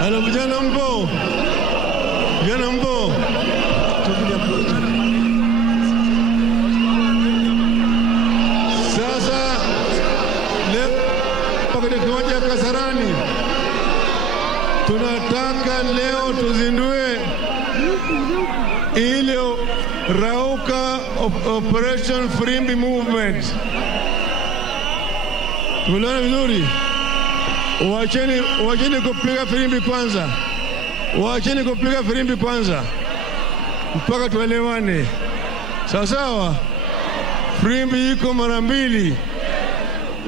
Halo vijana mpo? Vijana mpo? Sasa leo pakati kiwanja Kasarani tunataka leo tuzindue ile Rauka Operation Firimbi Movement. Tumeelewana vizuri? Wacheni kupiga firimbi kwanza. Wacheni kupiga firimbi kwanza mpaka tuelewane, sawa sawa. Firimbi iko mara mbili,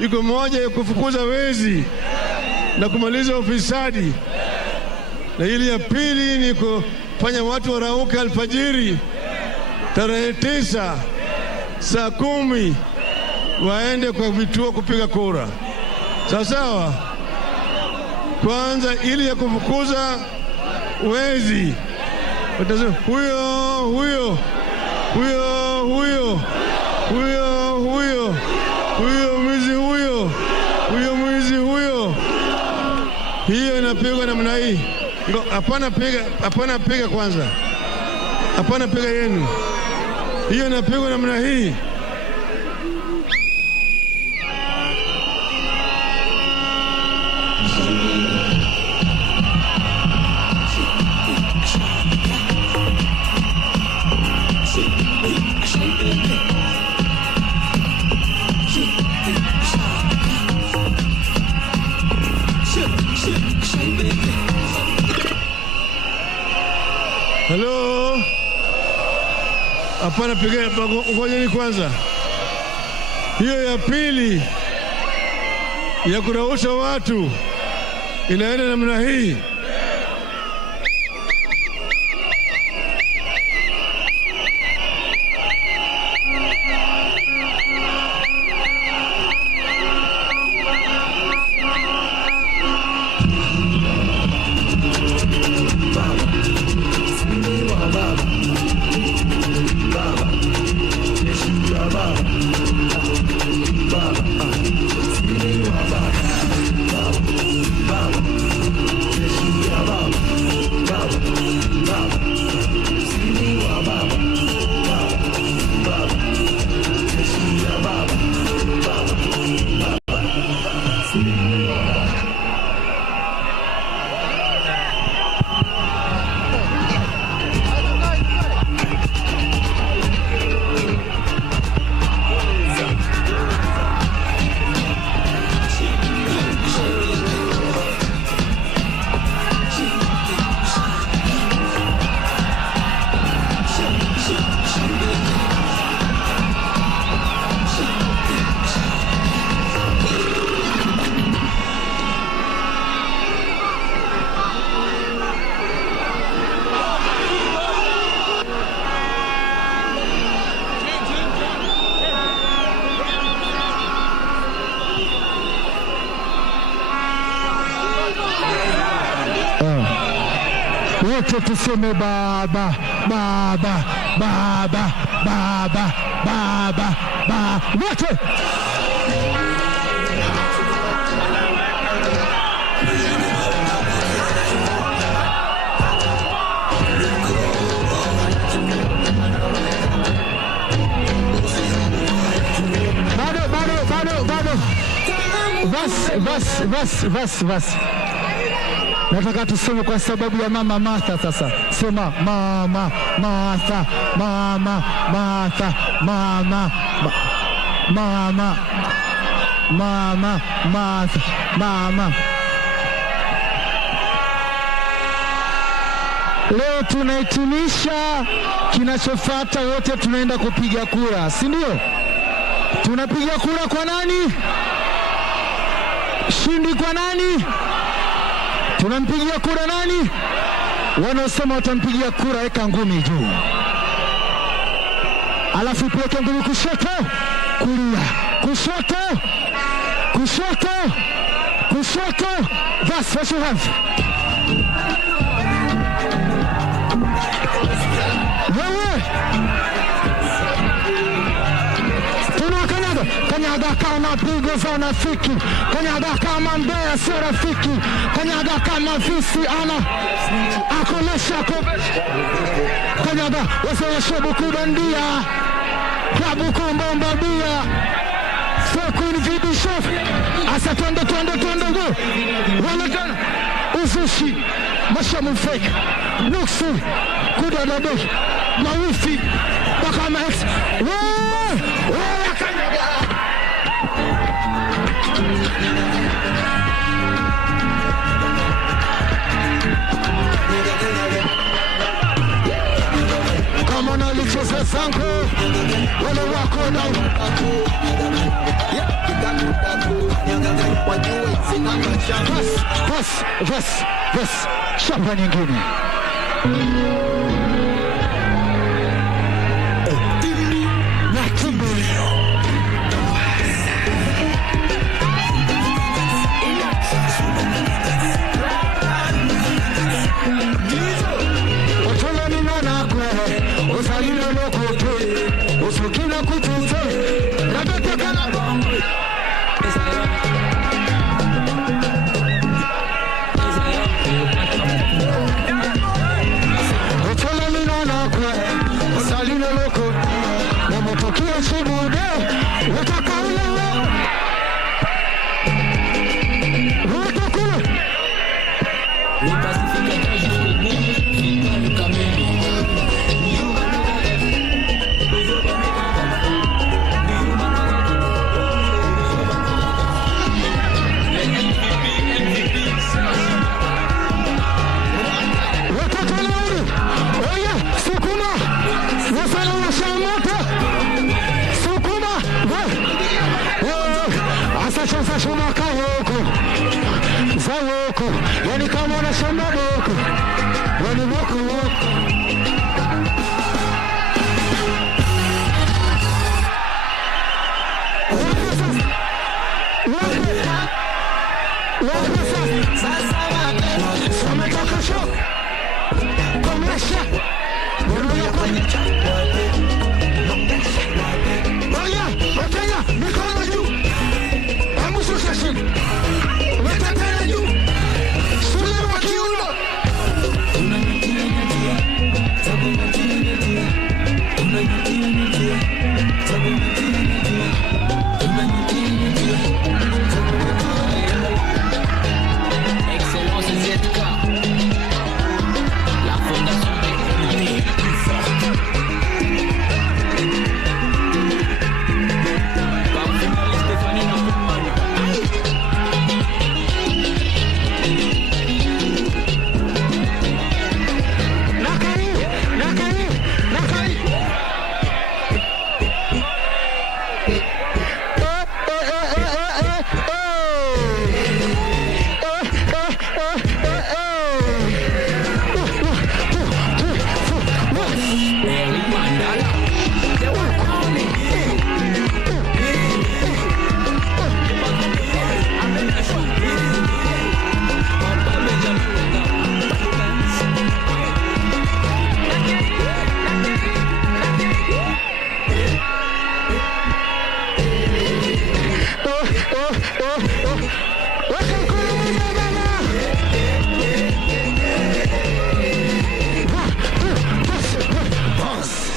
iko moja ya kufukuza wezi na kumaliza ufisadi, na ile ya pili ni kufanya watu warauke alfajiri tarehe 9 saa 10 waende kwa vituo kupiga kura, sawa sawa. Kwanza ili ya kufukuza wezi, watasema huyo mwizi huyo. Hiyo inapigwa namna hii. Hapana piga kwanza. Hapana piga yenu. Hiyo inapigwa namna hii. Hello? Hapana piga, ngojeni kwanza. Hiyo ya pili ya kurausha watu inaenda namna hii. tuseme baba, baba, baba, baba, baba, baba. Wote. Bas. Nataka tuseme kwa sababu ya mama Martha sasa. Sema mama Martha, mama Martha, mama mama mama Martha, mama. Leo tunahitimisha, kinachofuata wote tunaenda kupiga kura, si ndio? Tunapiga kura kwa nani? Shindi kwa nani? Tunampigia kura nani? Wanaosema watampigia kura weka ngumi juu, alafu peleke ngumi kushoto, kulia, kushoto, kushoto, kushoto. That's what you have. Wewe kanyaga kama pigo za unafiki, kanyaga kama mbea sio rafiki, kanyaga kama visi ana akolesha kubesha, kanyaga wasoyeshebu kudandia klabu kumbomba bia sokuni vidisho asa twende go wala tena uzushi mashamu fake nuksi kudalabe mawifi baka max kama nalicheza zangu wale wako na bas shamba nyingine.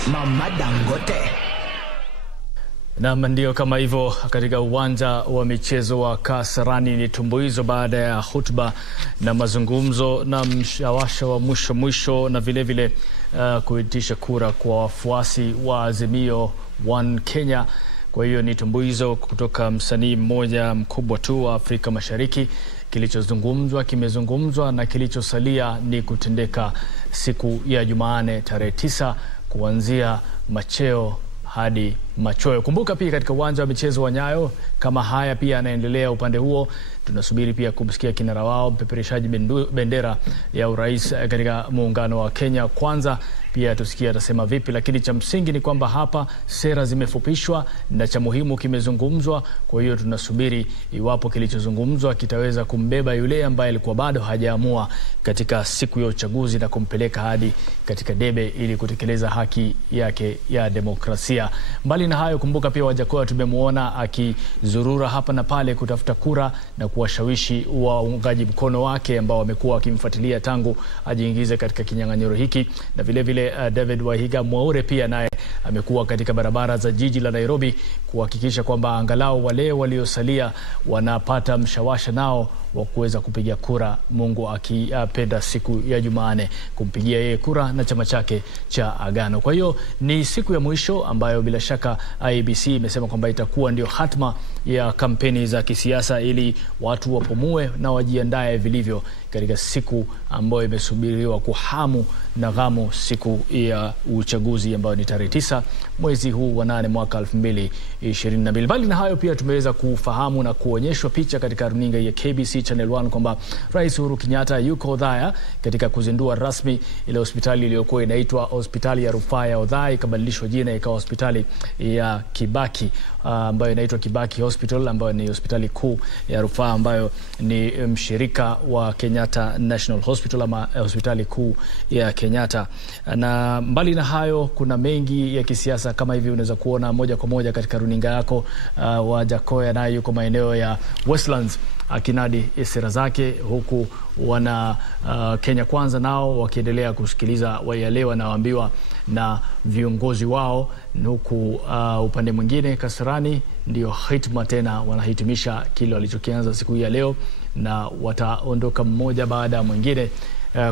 Mama Dangote. Na ndio kama hivyo katika uwanja wa michezo wa Kasarani ni tumbuizo baada ya hotuba na mazungumzo na mshawasha wa mwisho na vile vile kuitisha kura kwa wafuasi wa Azimio One Kenya. Kwa hiyo ni tumbuizo kutoka msanii mmoja mkubwa tu wa Afrika Mashariki. Kilichozungumzwa kimezungumzwa na kilichosalia ni kutendeka siku ya Jumanne tarehe 9 kuanzia macheo hadi machoyo. Kumbuka pia katika uwanja wa michezo wa Nyayo kama haya pia yanaendelea upande huo. Tunasubiri pia kumsikia kinara wao mpepereshaji bendera ya urais katika muungano wa Kenya Kwanza. Pia tusikie atasema vipi, lakini cha msingi ni kwamba hapa sera zimefupishwa na cha muhimu kimezungumzwa. Kwa hiyo tunasubiri iwapo kilichozungumzwa kitaweza kumbeba yule ambaye alikuwa bado hajaamua katika siku ya uchaguzi na kumpeleka hadi katika debe ili kutekeleza haki yake ya demokrasia. Mbali na hayo, kumbuka pia Wajakoya tumemuona akizurura hapa na pale kutafuta kura na kuwashawishi waungaji mkono wake ambao wamekuwa wakimfuatilia tangu ajiingize katika kinyang'anyiro hiki. Na vile vile David Wahiga Mwaure pia naye amekuwa katika barabara za jiji la Nairobi kuhakikisha kwamba angalau wale waliosalia wanapata mshawasha nao wa kuweza kupiga kura, Mungu akipenda siku ya Jumanne, kumpigia yeye kura na chama chake cha Agano. Kwa hiyo ni siku ya mwisho ambayo bila shaka IEBC imesema kwamba itakuwa ndio hatma ya kampeni za kisiasa ili watu wapumue na wajiandae vilivyo katika siku ambayo imesubiriwa kwa hamu na ghamu, siku ya uchaguzi ambayo ni tarehe 9 mwezi huu wa 8 mwaka 2022. Bali na hayo pia tumeweza kufahamu na kuonyeshwa picha katika runinga ya KBC Channel 1 kwamba Rais Uhuru Kenyatta yuko Othaya katika kuzindua rasmi ile hospitali iliyokuwa inaitwa hospitali ya rufaa ya Othaya, ikabadilishwa jina ikawa hospitali ya Kibaki ambayo inaitwa Kibaki Hospital, ambayo ni hospitali kuu ya rufaa ambayo ni mshirika wa Kenyatta National Hospital ama hospitali kuu ya Kenyatta. Na mbali na hayo kuna mengi ya kisiasa kama hivi unaweza kuona moja kwa moja katika runinga yako. Wajakoya naye yuko maeneo ya Westlands akinadi sera zake, huku wana Kenya Kwanza nao wakiendelea kusikiliza yale wanaoambiwa na viongozi wao, huku upande mwingine Kasarani ndio hitma tena wanahitimisha kile walichokianza siku ya leo, na wataondoka mmoja baada ya mwingine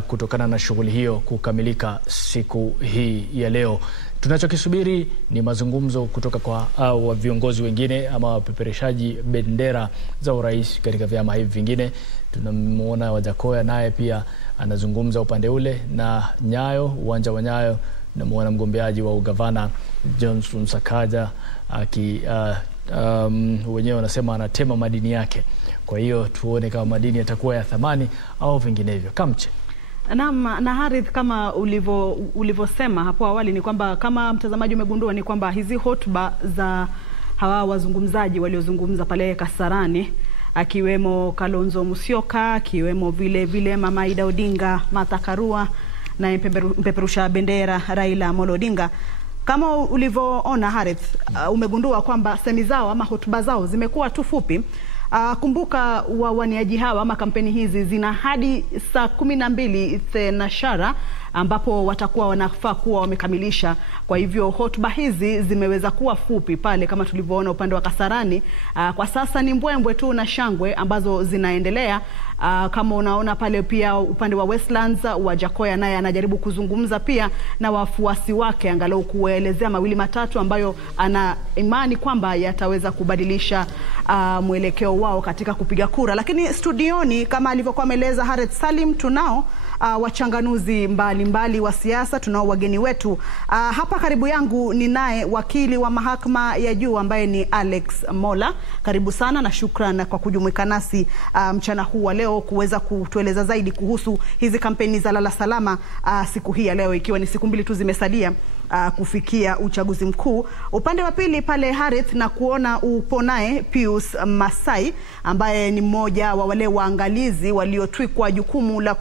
kutokana na shughuli hiyo kukamilika siku hii ya leo. Tunachokisubiri ni mazungumzo kutoka kwa wa viongozi wengine ama wapepereshaji bendera za urais katika vyama hivi vingine. Tunamuona Wajakoya naye pia anazungumza upande ule, na Nyayo, uwanja wa Nyayo namuona mgombeaji wa ugavana Johnson Sakaja wenyewe wanasema anatema madini yake. Kwa hiyo tuone kama madini yatakuwa ya thamani au vinginevyo. Kamche. Naam, na Harith, kama ulivyosema hapo awali ni kwamba kama mtazamaji umegundua ni kwamba hizi hotuba za hawa wazungumzaji waliozungumza pale Kasarani, akiwemo Kalonzo Musyoka, akiwemo vile Mama Ida Odinga, Martha Karua na mpeperusha bendera Raila Amolo Odinga, kama ulivyoona Harith, umegundua kwamba semi zao ama hotuba zao zimekuwa tu fupi. Kumbuka wawaniaji hawa ama kampeni hizi zina hadi saa 12 thenashara ambapo watakuwa wanafaa kuwa wamekamilisha. Kwa hivyo hotuba hizi zimeweza kuwa fupi pale kama tulivyoona upande wa Kasarani. Kwa sasa ni mbwembwe tu na shangwe ambazo zinaendelea. Kama unaona pale pia upande wa Westlands, Wajakoya naye anajaribu kuzungumza pia na wafuasi wake angalau kuelezea mawili matatu ambayo ana imani kwamba yataweza kubadilisha mwelekeo wao katika kupiga kura. Lakini studioni kama alivyokuwa ameeleza Harith Salim, tunao wachanganuzi mbalimbali wa siasa, tunao wageni wetu. Hapa karibu yangu ni naye wakili wa mahakama ya juu ambaye ni Alex Mola. Karibu sana na shukran kwa kujumuika nasi mchana huu wa leo kuweza kutueleza zaidi kuhusu hizi kampeni za Lala Salama siku hii ya leo, ikiwa ni siku 2 tu zimesalia kufikia uchaguzi mkuu. Upande wa pili pale Harith, na kuona upo naye Pius Masai ambaye ni mmoja wa wale waangalizi waliotwikwa jukumu la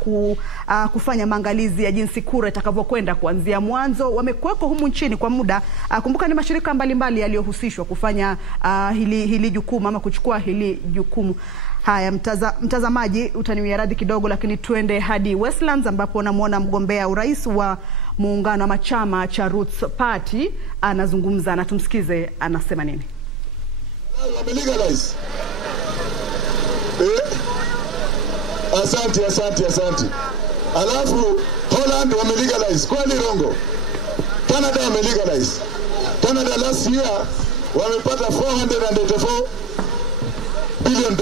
kufanya maangalizi ya jinsi kura itakavyokwenda kuanzia mwanzo. Wamekuweko humu nchini kwa muda. Kumbuka ni mashirika mbalimbali yaliyohusishwa kufanya hili jukumu ama kuchukua hili jukumu. Haya, mtazamaji utaniwia radhi kidogo, lakini tuende hadi Westlands ambapo namuona mgombea urais wa muungano ama chama cha Roots Party anazungumza, na tumsikize anasema nini. Wamelegalize. Asante. Alafu Holland wamelegalize. Kwani rongo? Canada wamelegalize. Canada last year wamepata $484 billion.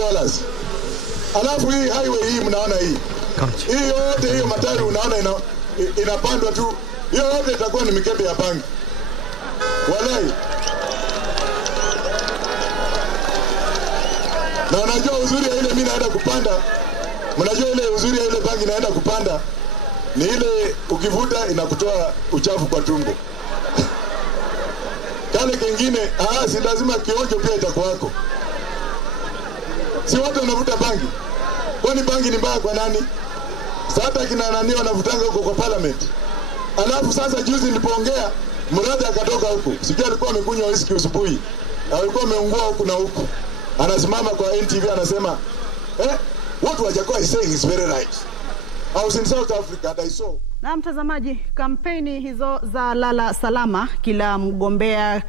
Alafu hii highway hii mnaona hii. Hii yote hiyo matari unaona inapandwa tu. Hiyo yote itakuwa ni mikebe ya bangi. Walai. Na unajua uzuri ya ile mimi naenda kupanda. Mnajua ile uzuri ya ile bangi naenda kupanda ni ile ukivuta inakutoa uchafu kwa tumbo. Kale kingine, si lazima kionjo pia itakuwako. Si watu wanavuta bangi. Kwani bangi ni mbaya kwa nani? Sasa kina nani wanavutanga huko kwa parliament. Alafu sasa juzi nilipoongea mradi akatoka huko. Sijui alikuwa amekunywa whisky usubuhi. Alikuwa ameungua huku na huku. Anasimama kwa NTV anasema, what Wajakoya is saying is very right. I was in South Africa and I saw. Na mtazamaji, kampeni hizo za Lala Salama, kila mgombea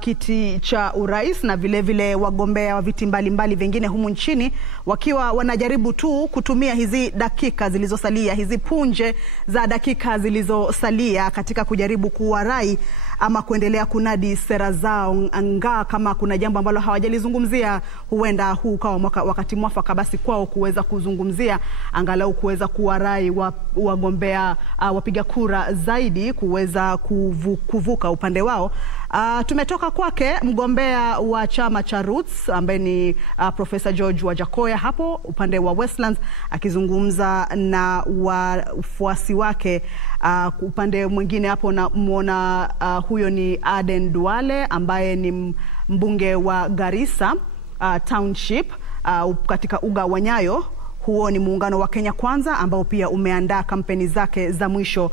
kiti cha urais na vile wagombea wa viti mbalimbali vingine humu nchini wakiwa wanajaribu tu kutumia hizi dakika zilizosalia, hizi punje za dakika zilizosalia katika kujaribu kuwarai ama kuendelea kunadi sera zao, anga kama kuna jambo ambalo hawajalizungumzia, huenda huu kawa wakati mwafaka basi kwao kuweza kuzungumzia, angalau kuweza kuwarai wagombea wapiga kura zaidi kuweza kuvuka upande wao. Tumetoka kwake mgombea wa chama cha Roots ambaye ni Professor George Wajakoya hapo upande wa Westlands akizungumza na wafuasi wake. Upande mwingine hapo na muona huyo ni Aden Duale ambaye ni mbunge wa Garissa Township katika uga wa Nyayo. Huo ni muungano wa Kenya Kwanza ambao pia umeandaa kampeni zake za mwisho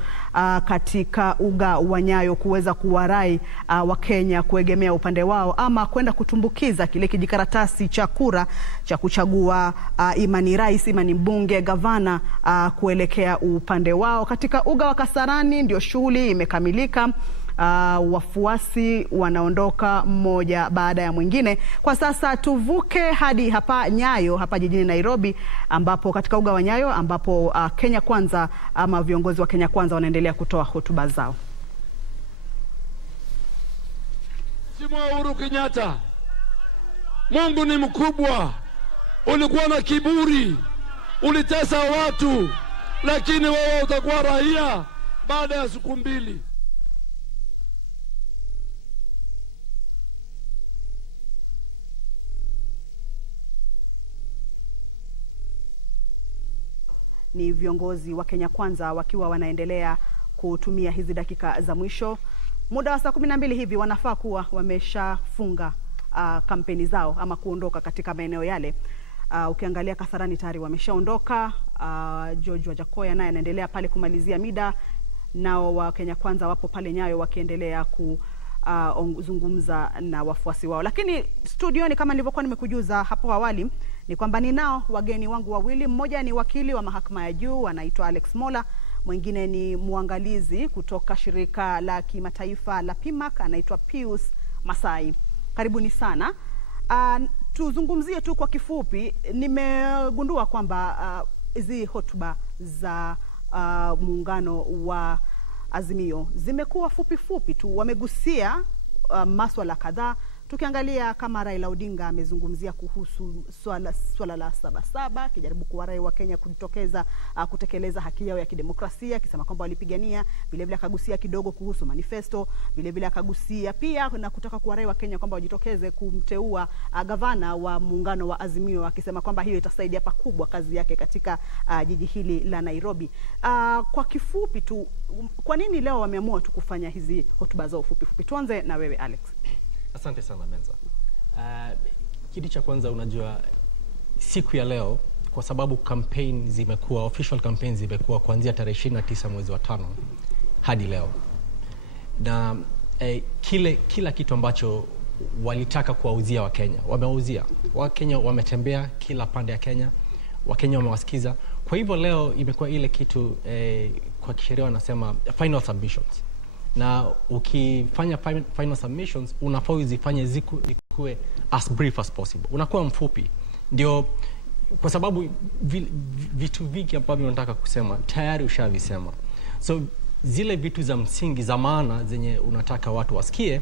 katika uga wa Nyayo kuweza kuwarai wa Kenya kuegemea upande wao ama kwenda kutumbukiza kile kijikaratasi cha kura cha kuchagua imani rais, imani mbunge, gavana kuelekea upande wao. Katika uga wa Kasarani ndio shughuli imekamilika. Wafuasi wanaondoka mmoja baada ya mwingine. Kwa sasa tuvuke hadi hapa Nyayo, hapa jijini Nairobi, ambapo katika uga wa Nyayo ambapo Kenya Kwanza ama viongozi wa Kenya Kwanza wanaendelea kutoa hotuba zao. Mheshimiwa Uhuru Kenyatta, Mungu ni mkubwa. Ulikuwa na kiburi, ulitesa watu, lakini wewe utakuwa raia baada ya siku mbili. Ni viongozi wa Kenya Kwanza wakiwa wanaendelea kutumia hizi dakika za mwisho. Muda wa saa 12 hivi wanafaa kuwa wameshafunga kampeni zao ama kuondoka katika maeneo yale. Ukiangalia Kasarani tayari wameshaondoka. George Wajakoya naye anaendelea pale kumalizia mida, nao wa Kenya Kwanza wapo pale Nyayo wakiendelea kuzungumza na wafuasi wao. Lakini studioni kama nilivyokuwa nimekujuza hapo awali ni kwamba ninao wageni wangu wawili. Mmoja ni wakili wa mahakama ya juu anaitwa Alex Mola, mwingine ni muangalizi kutoka shirika la kimataifa la PIMAC anaitwa Pius Masai. Karibuni sana. Tuzungumzie tu kwa kifupi. Nimegundua kwamba hizi hotuba za muungano wa Azimio zimekuwa fupi tu, wamegusia maswala kadhaa. Tukiangalia kama Raila Odinga amezungumzia kuhusu swala la Sabasaba, kijaribu kuwarai wa Kenya kujitokeza kutekeleza haki yao ya kidemokrasia, akisema kwamba walipigania. Vile akagusia kidogo kuhusu manifesto, vile akagusia pia na kutaka kuwarai wa Kenya kwamba wajitokeze kumteua gavana wa muungano wa Azimio, akisema kwamba hiyo itasaidia pakubwa kazi yake katika jiji hili la Nairobi. Kwa kifupi tu, kwa nini leo wameamua tu kufanya hizi hotuba zao fupi? Tuanze na wewe Alex. Asante sana Menza. Kitu cha kwanza, unajua siku ya leo kwa sababu campaign zimekuwa, official campaigns zimekuwa kuanzia tarehe 29 mwezi wa 5 hadi leo. Na kila kitu ambacho walitaka kuwauzia Wakenya, wamewauzia. Wakenya wametembea kila pande ya Kenya, Wakenya wamewasikiza. Kwa hivyo leo imekuwa ile kitu kwa kisheria wanasema final submissions, na ukifanya final submissions unafaa uzifanye zikuwe as brief as possible, unakuwa mfupi, ndio kwa sababu vitu vingi ambavyo unataka kusema tayari ushavisema. So zile vitu za msingi za maana zenye unataka watu wasikie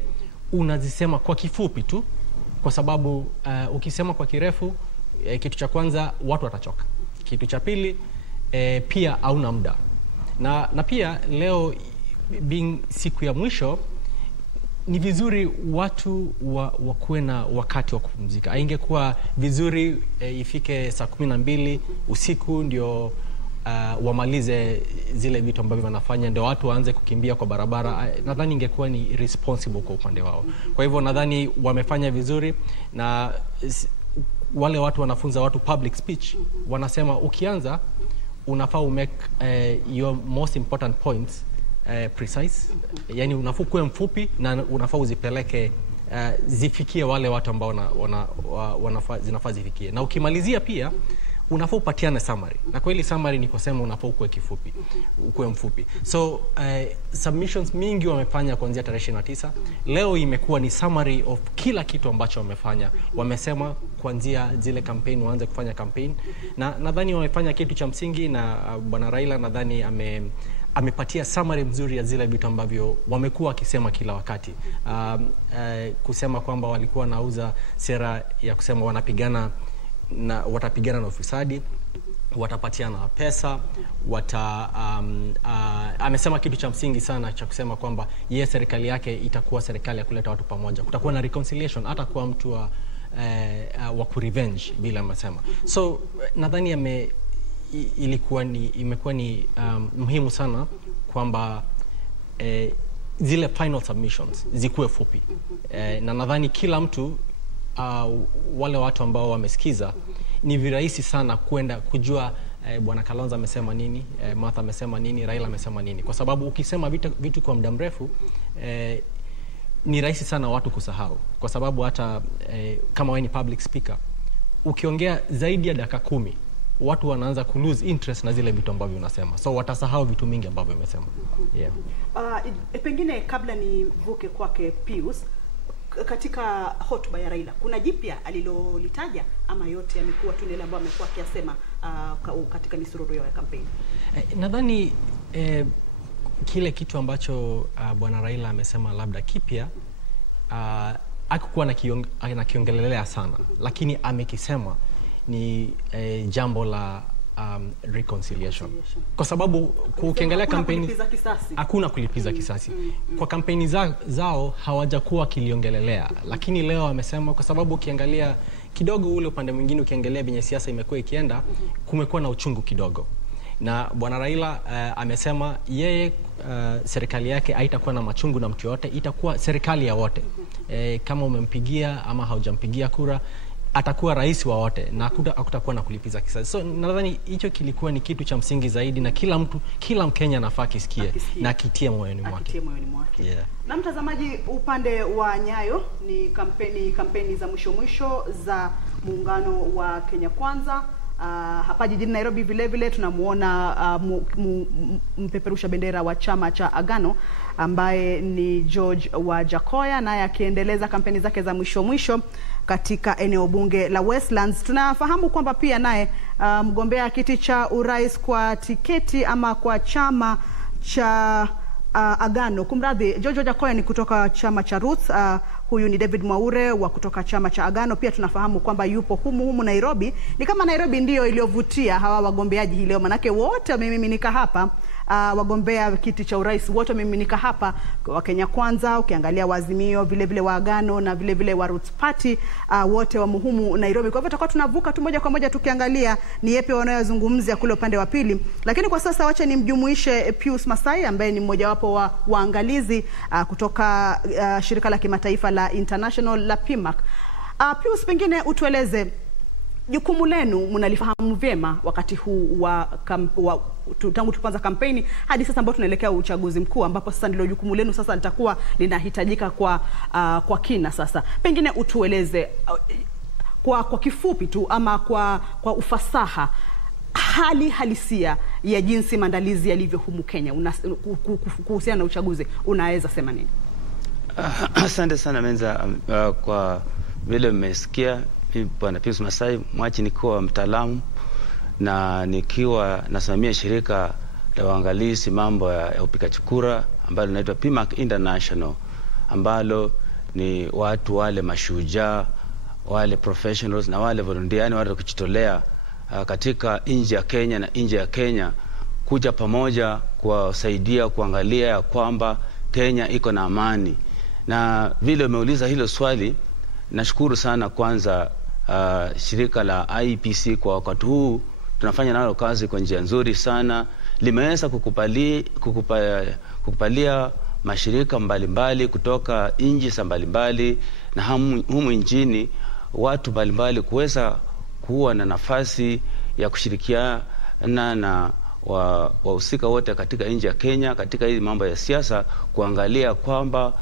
unazisema kwa kifupi tu, kwa sababu ukisema kwa kirefu kitu cha kwanza watu watachoka, kitu cha pili pia hauna muda, na pia leo being siku ya mwisho ni vizuri watu wakuwe na wakati wa kupumzika. Ingekuwa vizuri ifike saa 12 usiku ndio wamalize zile vitu ambavyo wanafanya, ndio watu waanze kukimbia kwa barabara. Nadhani ingekuwa ni responsible kwa upande wao. Kwa hivyo nadhani wamefanya vizuri, na wale watu wanafunza watu public speech wanasema ukianza unafaa make your most important points precise, yani unafaa kuwa mfupi na unafaa uzipeleke zifikie wale watu ambao zinafaa zifikie, na ukimalizia pia unafaa upatiane summary, na kweli summary ni kusema unafaa ukuwe mfupi. So submissions mingi wamefanya kuanzia tarehe 29. Leo imekuwa ni summary of kila kitu ambacho wamefanya. Wamesema kuanzia zile campaign waanze kufanya campaign, na nadhani wamefanya kitu cha msingi, na Bwana Raila nadhani amepatia summary mzuri ya zile vitu ambavyo wamekuwa wakisema kila wakati. Kusema kwamba walikuwa nauza sera ya kusema watapigana na ufisadi, watapatiana pesa, amesema kitu cha msingi sana cha kusema kwamba yeye serikali yake itakuwa serikali ya kuleta watu pamoja, kutakuwa na reconciliation, hata kwa mtu wa kurevenge bila amesema. So nadhani imekuwa ni muhimu sana kwamba zile final submissions zikuwe fupi, na nadhani kila mtu wale watu ambao wamesikiza ni virahisi sana kwenda kujua Bwana Kalonzo amesema nini, Martha amesema nini, Raila amesema nini, kwa sababu ukisema vitu kwa muda mrefu ni rahisi sana watu kusahau, kwa sababu hata kama wewe ni public speaker ukiongea zaidi ya dakika 10 watu wanaanza ku lose interest na zile vitu ambavyo unasema, so watasahau vitu mingi ambavyo umesema. Yeah. Pengine kabla nivuke kwake Pius, katika hotuba ya Raila kuna jipya alilolitaja ama yote yamekuwa tu ile ambayo amekuwa akisema katika misururu ya kampeni? Nadhani kile kitu ambacho Bwana Raila amesema labda kipya hakukuwa anakiongelelea sana, lakini amekisema ni jambo la reconciliation. Kwa sababu ukiangalia kampeni hakuna kulipiza kisasi. Kwa kampeni zao hawajakuwa kiliongelelea, lakini leo amesema, kwa sababu ukiangalia kidogo ule upande mwingine, ukiangalia venye siasa imekuwa ikienda, kumekuwa na uchungu kidogo. Na Bwana Raila amesema yeye serikali yake haitakuwa na machungu na mtu yote, itakuwa serikali ya wote. Kama umempigia ama haujampigia kura, atakuwa rais wa wote na hakutakuwa na kulipiza kisasi. So nadhani hicho kilikuwa ni kitu cha msingi zaidi, na kila Mkenya anafaa kisikie na akitie moyoni mwake. Yeah. Na mtazamaji, upande wa Nyayo ni kampeni za mwisho za muungano wa Kenya Kwanza. Hapa jijini Nairobi vile tunamuona mpeperusha bendera wa chama cha Agano ambaye ni George Wajakoya, naye akiendeleza kampeni zake za mwisho katika eneo bunge la Westlands. Tunafahamu kwamba pia naye mgombea kiti cha urais kwa tiketi ama kwa chama cha Agano, kumradhi, George Wajakoya ni kutoka chama cha Roots, huyu ni David Mwaure wa kutoka chama cha Agano. Pia tunafahamu kwamba yupo humu Nairobi. Ni kama Nairobi ndio iliyovutia hawa wagombeaji hii leo, manake wote wamemiminika hapa. Wagombea kiti cha urais wote wamemiminika hapa, wa Kenya Kwanza, ukiangalia Wazimio, vile wa Agano na vile wa Roots Party, wote wa muhumu Nairobi. Kwa hivyo tutakuwa tunavuka tu moja kwa moja tukiangalia ni yepi wanayozungumzia kule upande wa pili. Lakini kwa sasa wacha nimjumuishe Pius Masai ambaye ni mmoja wapo wa waangalizi kutoka shirika la kimataifa la International la PIMAC. Pius, pengine utueleze jukumu lenu mnalifahamu vyema wakati huu tangu tuanza kampeni hadi sasa ambapo tunaelekea uchaguzi mkuu, ambapo sasa ndilo jukumu lenu sasa litakuwa linahitajika kwa kina. Sasa pengine utueleze kwa kifupi tu ama kwa ufasaha, hali halisia ya jinsi maandalizi yalivyo humu Kenya kuhusiana na uchaguzi, unaweza sema nini? Asante sana Menza, kwa vile mmesikia. Bwana Pius Masai Mwachi, nikiwa mtaalamu na nikiwa nasimamia shirika la uangalizi mambo ya upigaji kura ambalo linaitwa PMAC International, ambalo ni watu wale mashujaa, wale professionals na wale volunteers, wale kujitolea katika nchi ya Kenya na nje ya Kenya, kuja pamoja kuwasaidia kuangalia ya kwamba Kenya iko na amani. Na vile umeuliza hilo swali, nashukuru sana kwanza shirika la IEBC kwa wakati huu tunafanya nalo kazi kwa njia nzuri sana. Limeweza kukupalia mashirika mbalimbali kutoka nchi za mbalimbali na humu nchini watu mbalimbali kuweza kuwa na nafasi ya kushirikiana na wahusika wote katika nchi ya Kenya katika hii mambo ya siasa, kuangalia kwamba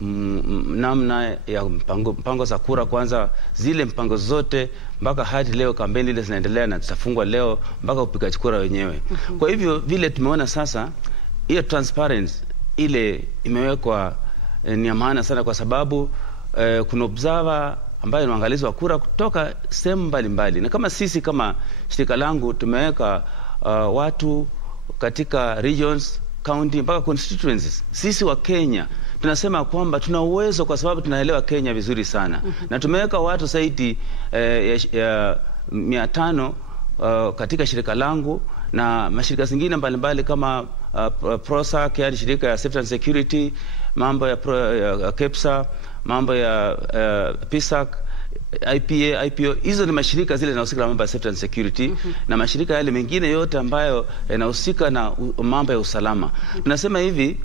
namna ya mpango za kura, kwanza zile mpango zote mpaka hadi leo kampeni ile zinaendelea na zitafungwa leo mpaka upigaji kura wenyewe. Kwa hivyo vile tumeona sasa hiyo transparency ile imewekwa ni ya maana sana, kwa sababu kuna observer ambaye ni mwangalizi wa kura kutoka sehemu mbalimbali, na kama sisi kama shirika langu tumeweka watu katika regions, county mpaka constituencies. Sisi wa Kenya tunasema kwamba tuna uwezo kwa sababu tunaelewa Kenya vizuri sana. Na tumeweka watu zaidi ya 500 katika shirika langu na mashirika zingine mbalimbali kama PROSAC, yani shirika ya safety and security, mambo ya KEPSA, mambo ya PISAC, IPA, IPO. Hizo ni mashirika zile yanahusika na mambo ya safety and security, na mashirika yale mengine yote ambayo yanahusika na mambo ya usalama. Tunasema hivi,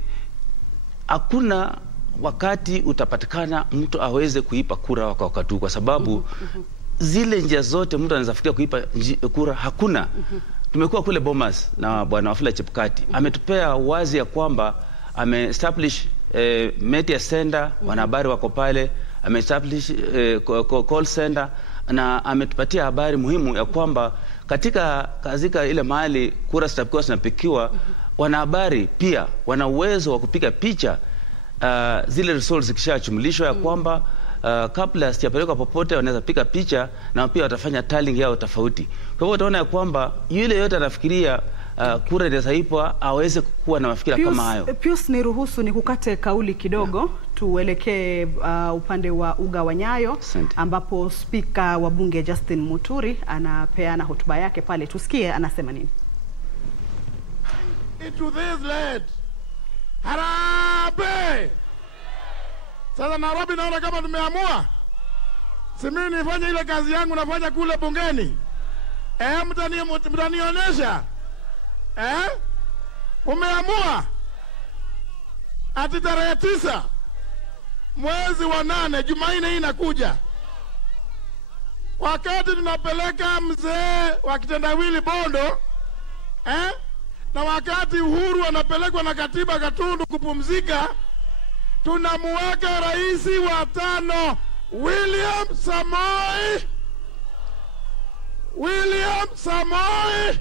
hakuna wakati utapatikana mtu aweze kuipa kura kwa wakati huu, kwa sababu zile njia zote mtu anaweza fikiria kuipa kura hakuna. Tumekuwa kule Bomas na Bwana Wafula Chebukati ametupea wazi ya kwamba establish media center, wanahabari wako pale, establish call center, na ametupatia habari muhimu ya kwamba katika ile mahali kura zitakuwa zinapikiwa, wanahabari pia wana uwezo wa kupiga picha zile results zikishachumulishwa, ya kwamba kabla sijapelekwa popote wanaweza piga picha na pia watafanya tallying yao tofauti. Kwa hivyo utaona ya kwamba yule yote anafikiria kura inaweza ipwa aweze kuwa na mafikira kama hayo. Pius, niruhusu nikukate kauli kidogo, tuelekee upande wa uga wa Nyayo ambapo spika wa bunge Justin Muturi anapeana hotuba yake pale. Tusikie anasema nini. Into this land. Harambee! Sasa Nairobi naona kama tumeamua. Si mimi nifanye ile kazi yangu nafanya kule bungeni. Mtanionyesha. Umeamua ati tarehe 9 mwezi wa 8 Jumanne hii inakuja, wakati tunapeleka mzee wa kitendawili Bondo na wakati Uhuru anapelekwa na katiba Gatundu kupumzika, tunamuweka rais wa 5 William Samoei.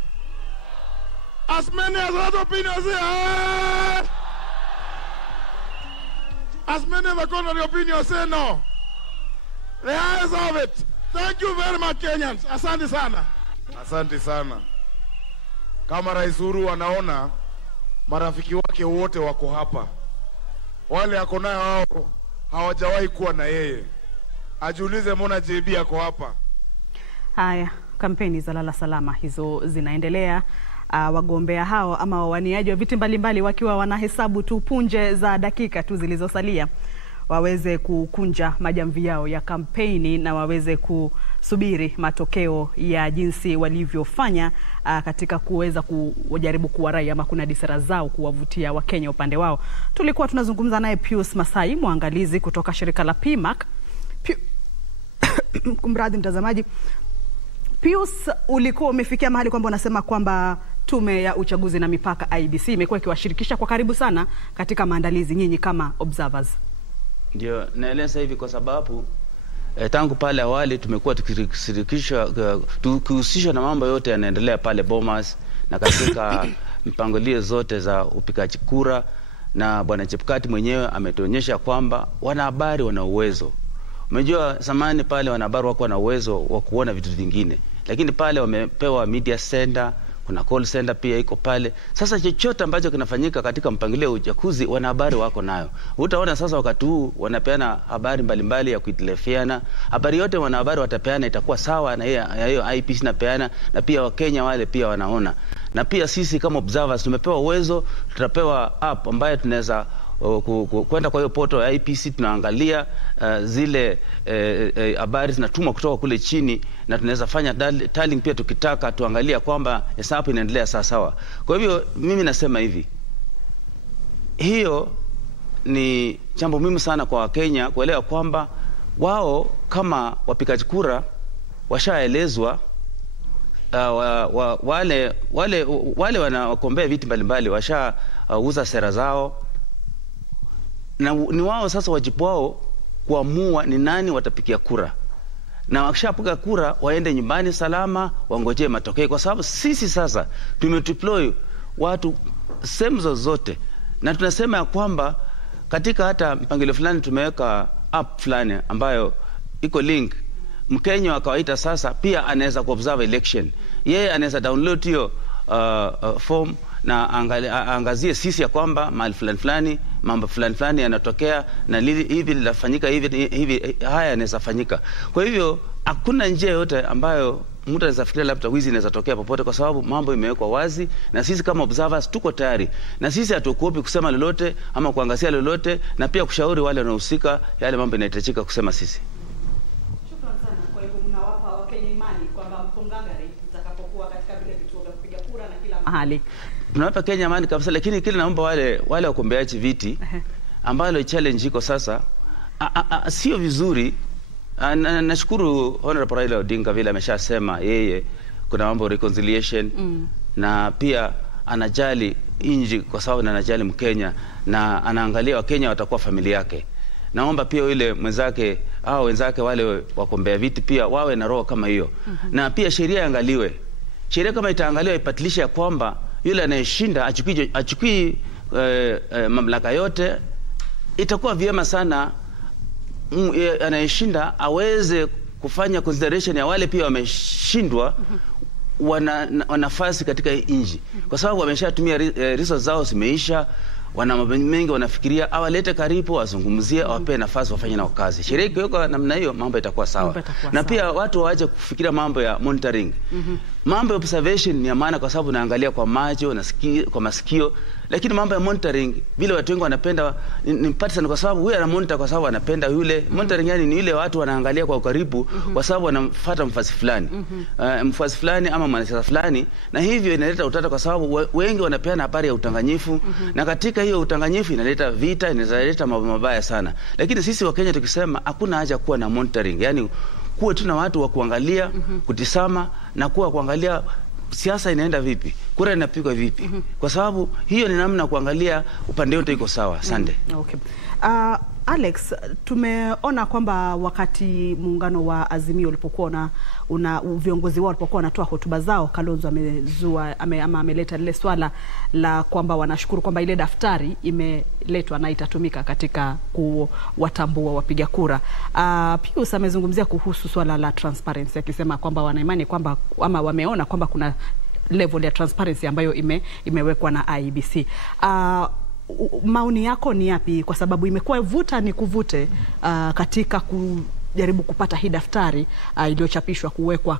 As many as other opinions say as many of the contrary opinions say no. The eyes of it. Thank you very much, Kenyans. Asante sana. Asante sana. Kama Rais Uhuru anaona marafiki wake wote wako hapa, wale ako nayo wao hawajawahi kuwa na yeye, ajiulize mbona JB ako hapa. Haya, kampeni za Lala Salama hizo zinaendelea. Wagombea hao ama wawaniaji wa viti mbalimbali wakiwa wanahesabu tu punje za dakika tu zilizosalia waweze kukunja majamvi yao ya kampeni na waweze kusubiri matokeo ya jinsi walivyofanya katika kuweza kujaribu kuwarai ama kunadi sera zao kuwavutia Wakenya upande wao. Tulikuwa tunazungumza naye Pius Masai, mwangalizi kutoka shirika la PMAC. Kumradhi mtazamaji. Pius, ulikuwa umefikia mahali kwamba unasema kwamba tume ya uchaguzi na mipaka IEBC imekuwa ikiwashirikisha kwa karibu sana katika maandalizi, nyinyi kama observers. Ndio naeleza hivi kwa sababu tangu pale awali tumekuwa tukihusishwa na mambo yote yanaendelea pale Bomas na katika mpangilio zote za upigaji kura, na Bwana Chebukati mwenyewe ametuonyesha kwamba wanahabari wana uwezo. Umejua zamani pale wanahabari wako na uwezo wa kuona vitu vingine, lakini pale wamepewa media center, kuna call center pia iko pale. Sasa chochote ambacho kinafanyika katika mpangilio wa uchaguzi wanahabari wako nayo. Utaona sasa wakati huu wanapeana habari mbalimbali ya kuitelefiana. Habari yote wanahabari watapeana itakuwa sawa na hiyo IPC napeana, na pia Wakenya wale pia wanaona. Na pia sisi kama observers tumepewa uwezo, tutapewa app ambayo tunaweza kwenda kwa hiyo poto ya IPC, tunaangalia zile habari zinatumwa kutoka kule chini, na tunaweza fanya tallying pia tukitaka tuangalia kwamba hesabu inaendelea sawa sawa. Kwa hivyo mimi nasema hivi, hiyo ni jambo muhimu sana kwa Wakenya kuelewa kwamba wao kama wapigaji kura washaelezwa, wale wanakombea viti mbalimbali washauza sera zao, na ni wao sasa wajibu wao kuamua ni nani watapigia kura, na wakishapiga kura waende nyumbani salama, wangojee matokeo, kwa sababu sisi sasa tumedeploy watu sehemu zozote, na tunasema ya kwamba katika hata mpangilio fulani tumeweka app fulani ambayo iko link. Mkenya wa kawaida sasa pia anaweza kuobserve election. Yeye anaweza download hiyo form na angazie sisi ya kwamba mahali fulani mambo fulani yanatokea, na hivi linafanyika hivi haya yanaweza fanyika. Kwa hivyo hakuna njia yote ambayo mtu anaweza fikiria labda wizi inaweza tokea popote, kwa sababu mambo imewekwa wazi, na sisi kama observers tuko tayari, na sisi hatuogopi kusema lolote ama kuangazia lolote, na pia kushauri wale wanaohusika yale mambo inahitajika kusema sisi. Shukrani sana. Kwa hivyo mnawapa Wakenya imani kwamba mkongangari mtakapokuwa katika vile vituo vya kupiga kura na kila mahali. Tunawapa Kenya amani kabisa, lakini kile naomba wale wakombeaji viti ambalo challenge iko sasa sio vizuri. Nashukuru Honorable Raila Odinga vile ameshasema yeye kuna mambo reconciliation, na pia anajali inji kwa sababu anajali Mkenya, na anaangalia Wakenya watakuwa familia yake. Naomba pia yule mwenzake au wenzake wale wakombea viti pia wawe na roho kama hiyo. Na pia sheria iangaliwe. Sheria kama itaangaliwa ipatilisha ya kwamba yule anayeshinda achukui mamlaka yote, itakuwa vyema sana anayeshinda aweze kufanya consideration ya wale pia wameshindwa wana nafasi katika nchi, kwa sababu wameshatumia resources zao zimeisha, wana mambo mengi wanafikiria, awalete karibu, wazungumzie, awape nafasi wafanye nao kazi. Sheria ikiwekwa namna hiyo mambo itakuwa sawa. Na pia watu waache kufikiria mambo ya monitoring. Mambo ya observation ni ya maana kwa sababu naangalia kwa macho na kwa masikio, lakini mambo ya monitoring vile watu wengi wanapenda ni partisan, kwa sababu huyu ana monitor kwa sababu anapenda yule. Monitoring yani ni ile watu wanaangalia kwa ukaribu kwa sababu wanafuata mfasi fulani. Mfasi fulani ama mwanasiasa fulani, na hivyo inaleta utata kwa sababu wengi wanapeana habari ya utanganyifu, na katika hiyo utanganyifu inaleta vita, inaleta mambo mabaya sana. Lakini sisi wa Kenya tukisema hakuna haja kuwa na monitoring, yani kuwe tu na watu wa kuangalia, kutisama na kuangalia siasa inaenda vipi, kura inapigwa vipi, kwa sababu hiyo ni namna kuangalia upande wote iko sawa. Asante. Okay. Alex, tumeona kwamba wakati muungano wa Azimio ulipokuwa viongozi wao walipokuwa wanatoa hotuba zao, Kalonzo ameleta lile swala la kwamba wanashukuru kwamba ile daftari imeletwa na itatumika katika kuwatambua wapiga kura. Pius amezungumzia kuhusu swala la transparency, akisema kwamba wanaimani kwamba ama wameona kwamba kuna level ya transparency ambayo imewekwa na IEBC. Maoni yako ni yapi? Kwa sababu imekuwa vuta ni kuvute katika kujaribu kupata hii daftari iliyochapishwa kuwekwa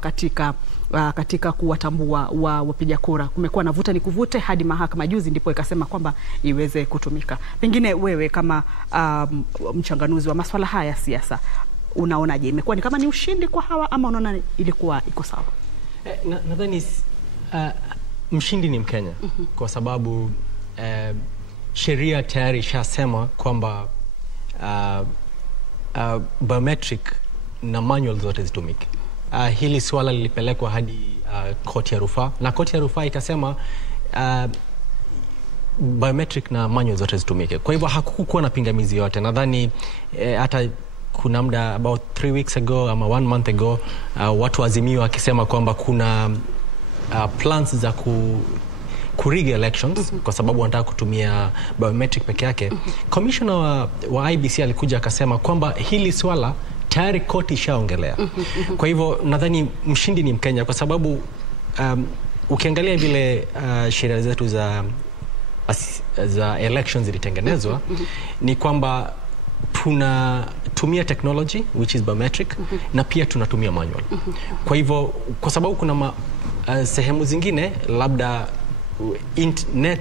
katika kuwatambua wapiga kura. Kumekuwa na vuta ni kuvute hadi mahakama juzi ndipo ikasema kwamba iweze kutumika. Pengine wewe kama mchanganuzi wa masuala haya ya siasa, unaonaje? Imekuwa ni kama ni ushindi kwa hawa ama unaona ilikuwa iko sawa? Nadhani mshindi ni Mkenya kwa sababu sheria tayari ishasema kwamba biometric na manual zote zitumike. Hili swala lilipelekwa hadi koti ya rufaa, na koti ya rufaa ikasema biometric na manual zote zitumike. Kwa hivyo hakukuwa na pingamizi yote. Nadhani hata kuna muda about 3 weeks ago ama 1 month ago watu Azimio wakisema kwamba kuna plans za kuriga elections kwa sababu wanataka kutumia biometric peke yake. Commissioner wa IBC alikuja akasema kwamba hili swala tayari koti ishaongelea. Kwa hivyo nadhani mshindi ni Mkenya kwa sababu ukiangalia vile sheria zetu za elections zilitengenezwa ni kwamba tunatumia technology which is biometric na pia tunatumia manual. Kwa hivyo kwa sababu kuna sehemu zingine labda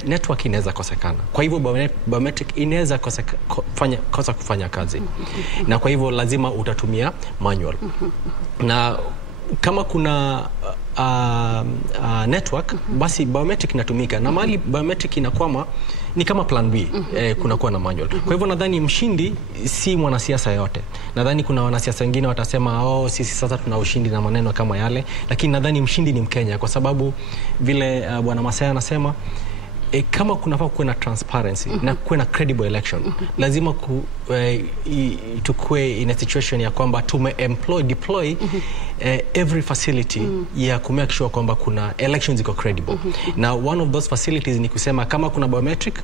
network inaweza kosekana. Kwa hivyo biometric inaweza kosa kufanya kazi. Na kwa hivyo lazima utatumia manual. Na kama kuna network basi biometric inatumika, na mali biometric inakwama ni kama plan B, kunakuwa na manual. Kwa hivyo nadhani mshindi si mwanasiasa yote. Nadhani kuna wanasiasa wengine watasema sisi sasa tuna ushindi na maneno kama yale, lakini nadhani mshindi ni Mkenya kwa sababu vile bwana Masaya anasema kama kunafaa kuwe na transparency na kuwe na credible election, lazima tukue in a situation ya kwamba deploy every facility ya kumake sure kwamba kuna elections iko credible. Na one of those facilities ni kusema kama kuna biometric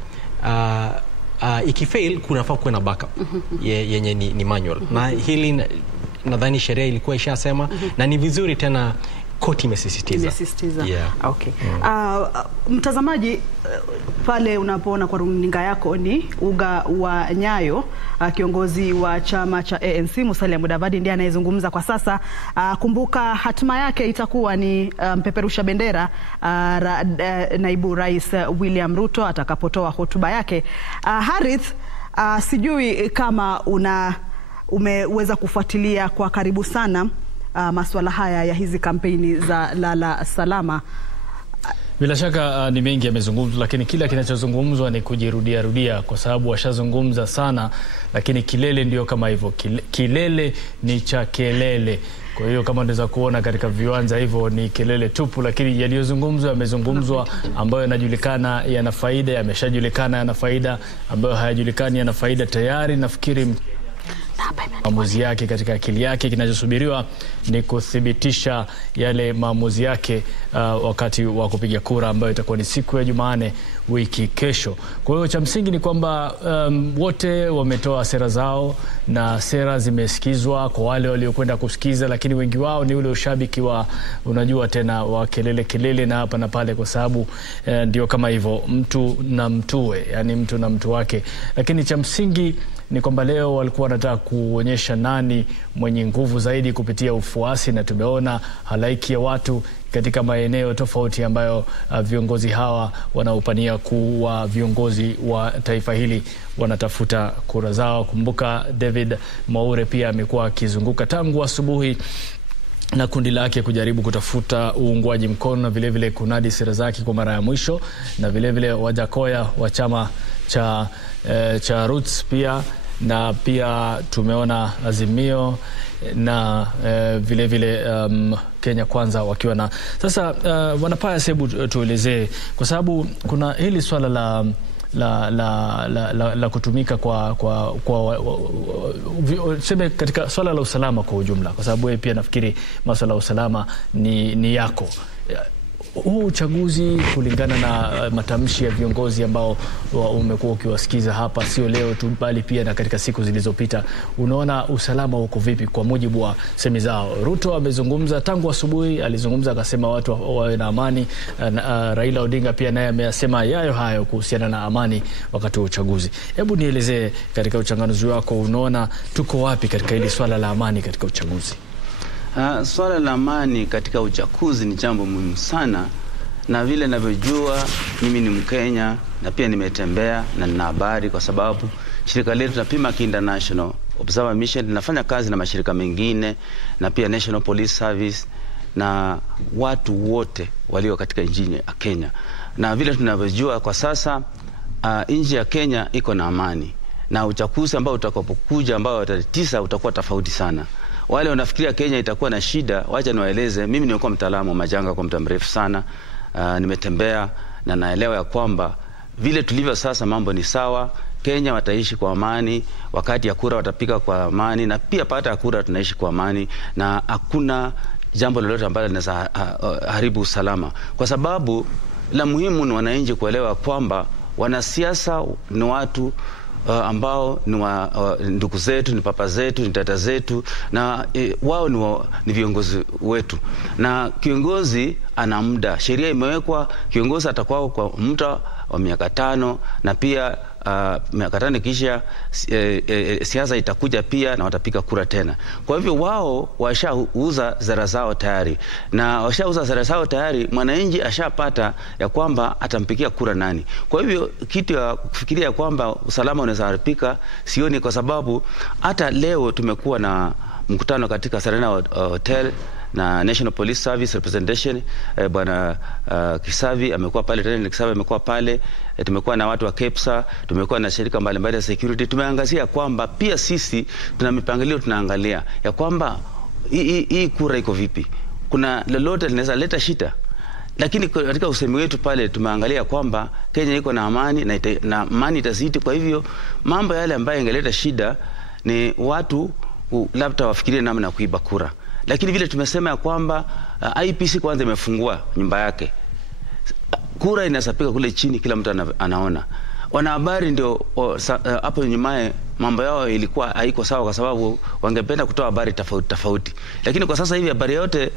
ikifail kunafaa kuwe na backup yenye ni manual. Na hili nadhani sheria ilikuwa ishasema na ni vizuri tena koti imesisitiza. Yeah. Okay. Mtazamaji, pale unapoona kwa runinga yako ni uga wa Nyayo, kiongozi wa chama cha ANC Musalia Mudavadi ndiye anayezungumza kwa sasa. Kumbuka hatima yake itakuwa ni mpeperusha bendera naibu rais William Ruto atakapotoa hotuba yake. Harith, sijui kama umeweza kufuatilia kwa karibu sana masuala haya ya hizi kampeni za Lala Salama. Bila shaka ni mengi yamezungumzwa, lakini kila kinachozungumzwa ni kujirudia kwa sababu washazungumza sana, lakini kilele ndio kama hivyo, kilele ni cha kelele. Kwa hiyo kama unaweza kuona katika viwanja hivyo ni kelele tupu, lakini yaliyozungumzwa yamezungumzwa, ambayo yanajulikana yana faida, yameshajulikana yana faida, ambayo hayajulikani yana faida tayari. Nafikiri maamuzi yake katika akili yake, kinachosubiriwa ni kuthibitisha yale maamuzi yake wakati wa kupiga kura ambayo itakuwa ni siku ya Jumanne wiki kesho. Kwa hiyo cha msingi ni kwamba wote wametoa sera zao na sera zimesikizwa kwa wale waliokwenda kusikiza, lakini wengi wao ni ule ushabiki wa unajua tena wa kelele na hapa na pale, kwa sababu ndio kama hivyo, mtu na mtuwe, yani mtu na mtu wake. Lakini cha msingi ni kwamba leo walikuwa wanataka kuonyesha nani mwenye nguvu zaidi kupitia ufuasi, na tumeona halaiki ya watu katika maeneo tofauti ambayo viongozi hawa wanaopania kuwa viongozi wa taifa hili wanatafuta kura zao. Kumbuka David Mwaure pia amekuwa akizunguka tangu asubuhi na kundi lake kujaribu kutafuta uungwaji mkono na vile vile kunadi sera zake kwa mara ya mwisho, na vile vile Wajakoya wa chama cha Roots pia, na pia tumeona Azimio na vile vile Kenya Kwanza wakiwa na sasa wanapaya. Hebu tuelezee, kwa sababu kuna hili swala la kutumika kwa sema katika swala la usalama kwa ujumla, kwa sababu wewe pia nafikiri masuala ya usalama ni yako. Huu uchaguzi kulingana na matamshi ya viongozi ambao umekuwa ukiwasikiza hapa, sio leo tu bali pia na katika siku zilizopita, unaona usalama uko vipi kwa mujibu wa semi zao? Ruto amezungumza tangu asubuhi, alizungumza akasema watu wawe na amani. Raila Odinga pia naye amesema hayo kuhusiana na amani wakati wa uchaguzi. Hebu nielezee katika uchanganuzi wako, unaona tuko wapi katika hili swala la amani katika uchaguzi? Swala la amani katika uchaguzi ni jambo muhimu sana, na vile ninavyojua mimi ni Mkenya na pia nimetembea na nina habari, kwa sababu shirika letu tunapima International Observer Mission linafanya kazi na mashirika mengine na pia National Police Service na watu wote walio katika nchi ya Kenya. Na vile tunavyojua kwa sasa nchi ya Kenya iko na amani, na uchaguzi ambao utakapokuja ambao watatisa utakuwa tofauti sana. Wale wanafikiria Kenya itakuwa na shida, wacha niwaeleze, mimi nimekuwa mtaalamu wa majanga kwa muda mrefu sana. Nimetembea na naelewa ya kwamba vile tulivyo sasa mambo ni sawa. Kenya wataishi kwa amani, wakati ya kura watapiga kwa amani, na pia baada ya kura tunaishi kwa amani, na hakuna jambo lolote ambalo linaweza haribu usalama, kwa sababu la muhimu ni wananchi kuelewa kwamba wanasiasa ni watu ambao ni ndugu zetu, ni papa zetu, ni tata zetu, na wao ni viongozi wetu, na kiongozi ana muda, sheria imewekwa, kiongozi atakuwa kwa muda wa miaka 5, na pia miaka 5 kisha siasa itakuja pia na watapiga kura tena. Kwa hivyo wao washauza sera zao tayari, na washauza sera zao tayari, mwananchi ashapata ya kwamba atampigia kura nani. Kwa hivyo kitu ya kufikiria kwamba usalama unaweza haribika sioni, kwa sababu hata leo tumekuwa na mkutano katika Serena Hotel na National Police Service Representation, bwana Kisavi amekuwa pale, tena Kisavi amekuwa pale, tumekuwa na watu wa KEPSA, tumekuwa na shirika mbalimbali ya security. Tumeangazia kwamba pia sisi tuna mipangilio, tunaangalia ya kwamba hii kura iko vipi, kuna lolote linaweza leta shida, lakini katika usemi wetu pale tumeangalia kwamba Kenya iko na amani na amani itazidi. Kwa hivyo mambo yale ambayo ingeleta shida ni watu labda wafikirie namna ya kuiba kura, lakini vile tumesema ya kwamba IPC kwanza imefungua nyumba yake, kura inasapika kule chini, kila mtu anaona. Wanahabari ndio hapo nyumaye mambo yao ilikuwa haiko sawa, kwa sababu wangependa kutoa habari tofauti, lakini kwa sasa hivi habari yote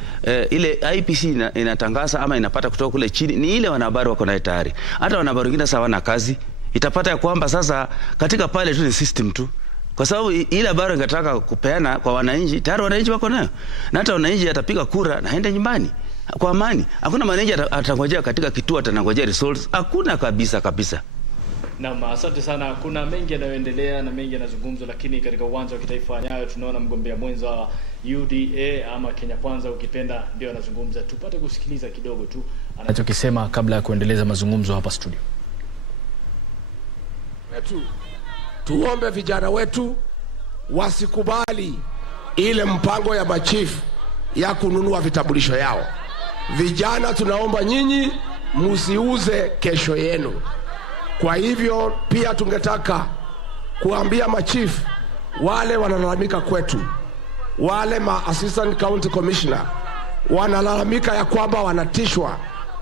ile IPC inatangaza ama inapata kutoka kule chini ni ile wanahabari wako nayo tayari. Hata wanahabari wengine sawa na kazi, itapata ya kwamba sasa katika pale tu ni system tu, kwa sababu ile habari ingetaka kupeana kwa wananchi tayari wananchi wako nayo, na hata wananchi atapiga kura na aende nyumbani kwa amani. Hakuna mwananchi atangojea katika kituo, atanangojea results, hakuna kabisa. Naam, asante sana. Kuna mengi yanayoendelea na mengi yanazungumzwa, lakini katika uwanja wa kitaifa Nyayo tunaona mgombea mwenza wa UDA ama Kenya Kwanza ukipenda ndio anazungumza. Tupate kusikiliza kidogo tu anachokisema kabla ya kuendeleza mazungumzo hapa studio. Tuombe vijana wetu wasikubali ile mpango ya machifu ya kununua vitambulisho yao. Vijana, tunaomba nyinyi msiuze kesho yenu. Kwa hivyo pia tungetaka kuambia machifu wale wanalalamika kwetu, wale assistant county commissioner wanalalamika ya kwamba wanatishwa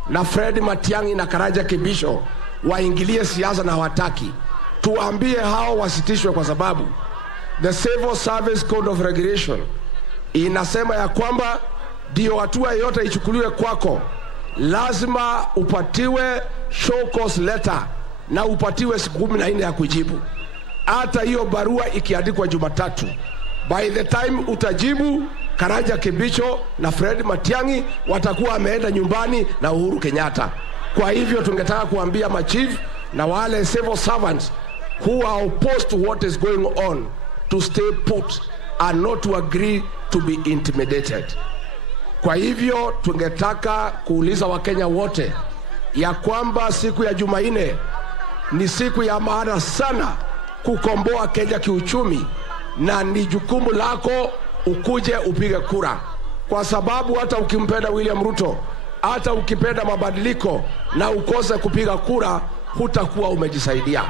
na Fred Matiang'i na Karanja Kibisho waingilie siasa na hawataki. Tuambie hao wasitishwe, kwa sababu the Civil Service Code of Regulation inasema ya kwamba ndio hatua yote ichukuliwe kwako lazima upatiwe show cause letter na upatiwe siku 14 ya kujibu. Hata hiyo barua ikiandikwa Jumatatu, by the time utajibu, Karanja Kibicho na Fred Matiang'i watakuwa ameenda nyumbani na Uhuru Kenyatta. Kwa hivyo tungetaka kuambia machief na wale civil servants who are opposed to what is going on to stay put and not to agree to be intimidated. Kwa hivyo tungetaka kuuliza Wakenya wote ya kwamba siku ya Jumanne ni siku ya maana sana kukomboa Kenya kiuchumi, na ni jukumu lako ukuje upige kura, kwa sababu hata ukimpenda William Ruto, hata ukipenda mabadiliko na ukose kupiga kura, hutakuwa umejisaidia.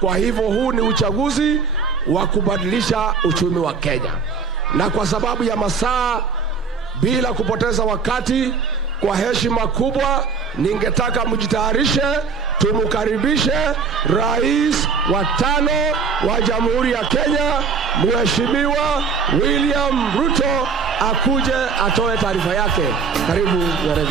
Kwa hivyo huu ni uchaguzi wa kubadilisha uchumi wa Kenya, na kwa sababu ya masaa, bila kupoteza wakati, kwa heshima kubwa ningetaka mjitayarishe, tumukaribishe Rais wa 5 wa Jamhuri ya Kenya, Mheshimiwa William Ruto, akuje atoe taarifa yake. Karibu Rais.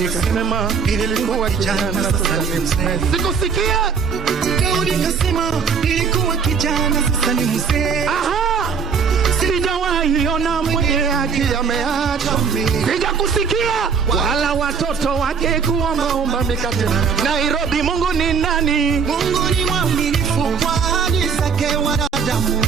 Nikasema ilikuwa kijana sasa ni mzee. Sikusikia. Nikasema ilikuwa kijana sasa ni mzee. Aha! Sijawahi ona mwenye haki ameacha mimi. Sijakusikia wala watoto wake kuomba mikate. Nairobi, Mungu ni nani? Mungu ni mwaminifu kwa ahadi zake wanadamu.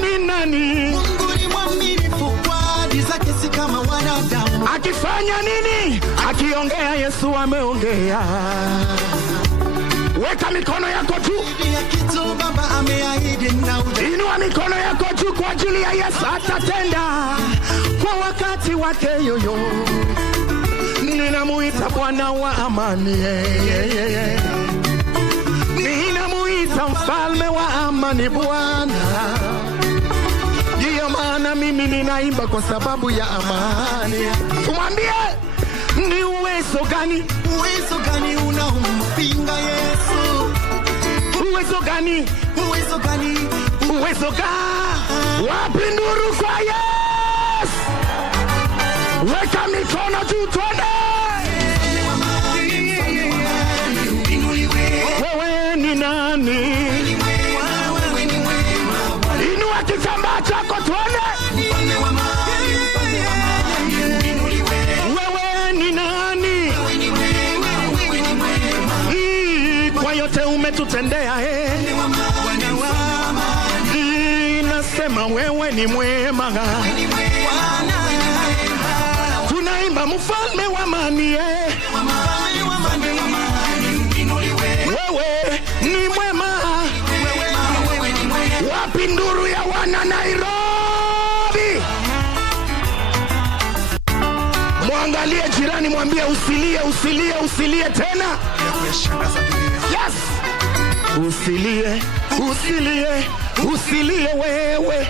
Ni nani? Mungu ni mwaminifu kwa ahadi zake si kama wanadamu. Akifanya nini? Akiongea Yesu ameongea. Weka mikono yako juu. Inua mikono yako juu kwa ajili ya Yesu. Atatenda kwa wakati wake yoyo. Ninamuita Bwana wa amani. Ninamuita mfalme wa amani Bwana. Ndiyo maana mimi ninaimba kwa sababu ya amani. Tumwambie ni uwezo gani? Uwezo gani unaompinga Yesu? Uwezo gani? Uwezo gani? Uwezo gani? Wapi nuru kwa Yesu? Weka mikono juu tuone. Wewe ni nani? Inua kitambaa chako tuone. Wewe ni nani? Kwa yote umetutendea nasema wewe ni mwema. Tunaimba mfalme wa amani. Wewe ni mwema. Wapi nduru ya wana Nairobi? Mwangalie jirani, mwambie usilie, usilie, usilie tena. Yes. Usilie, usilie, usilie wewe.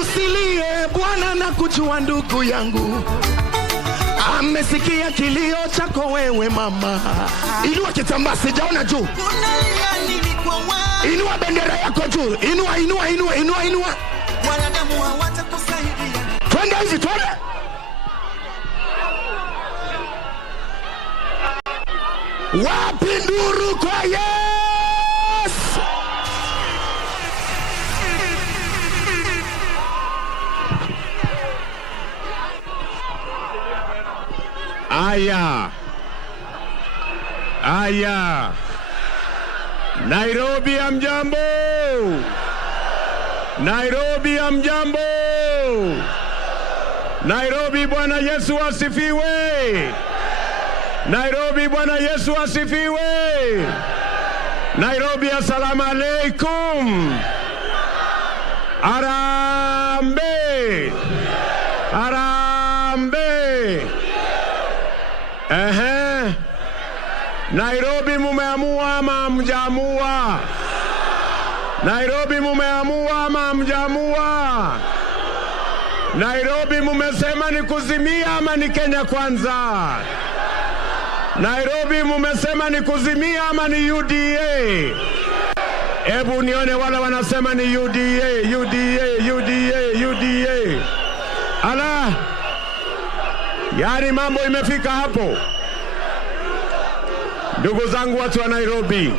Usilie, Bwana nakujua ndugu yangu. Amesikia kilio chako wewe mama. Inua kitambaa, sijaona juu. Inua bendera yako juu. Inua, inua, inua, inua, inua. Wanadamu hawatakusaidia. Twende hizi, twende. Wapi nduru kwa Yesu? Aya. Aya. Nairobi hamjambo. Nairobi hamjambo. Nairobi, Bwana Yesu asifiwe. Nairobi, Bwana Yesu asifiwe. Nairobi, assalamu alaikum. Arambe. Arambe. Nairobi mumeamua ama hamjaamua? Nairobi mumeamua ama hamjaamua? Nairobi mumesema ni kuzimia ama ni Kenya kwanza? Nairobi mumesema ni kuzimia ama ni UDA? Hebu nione wale wanasema ni UDA, UDA, UDA, UDA. Ala, yani mambo imefika hapo. Ndugu zangu watu wa Nairobi,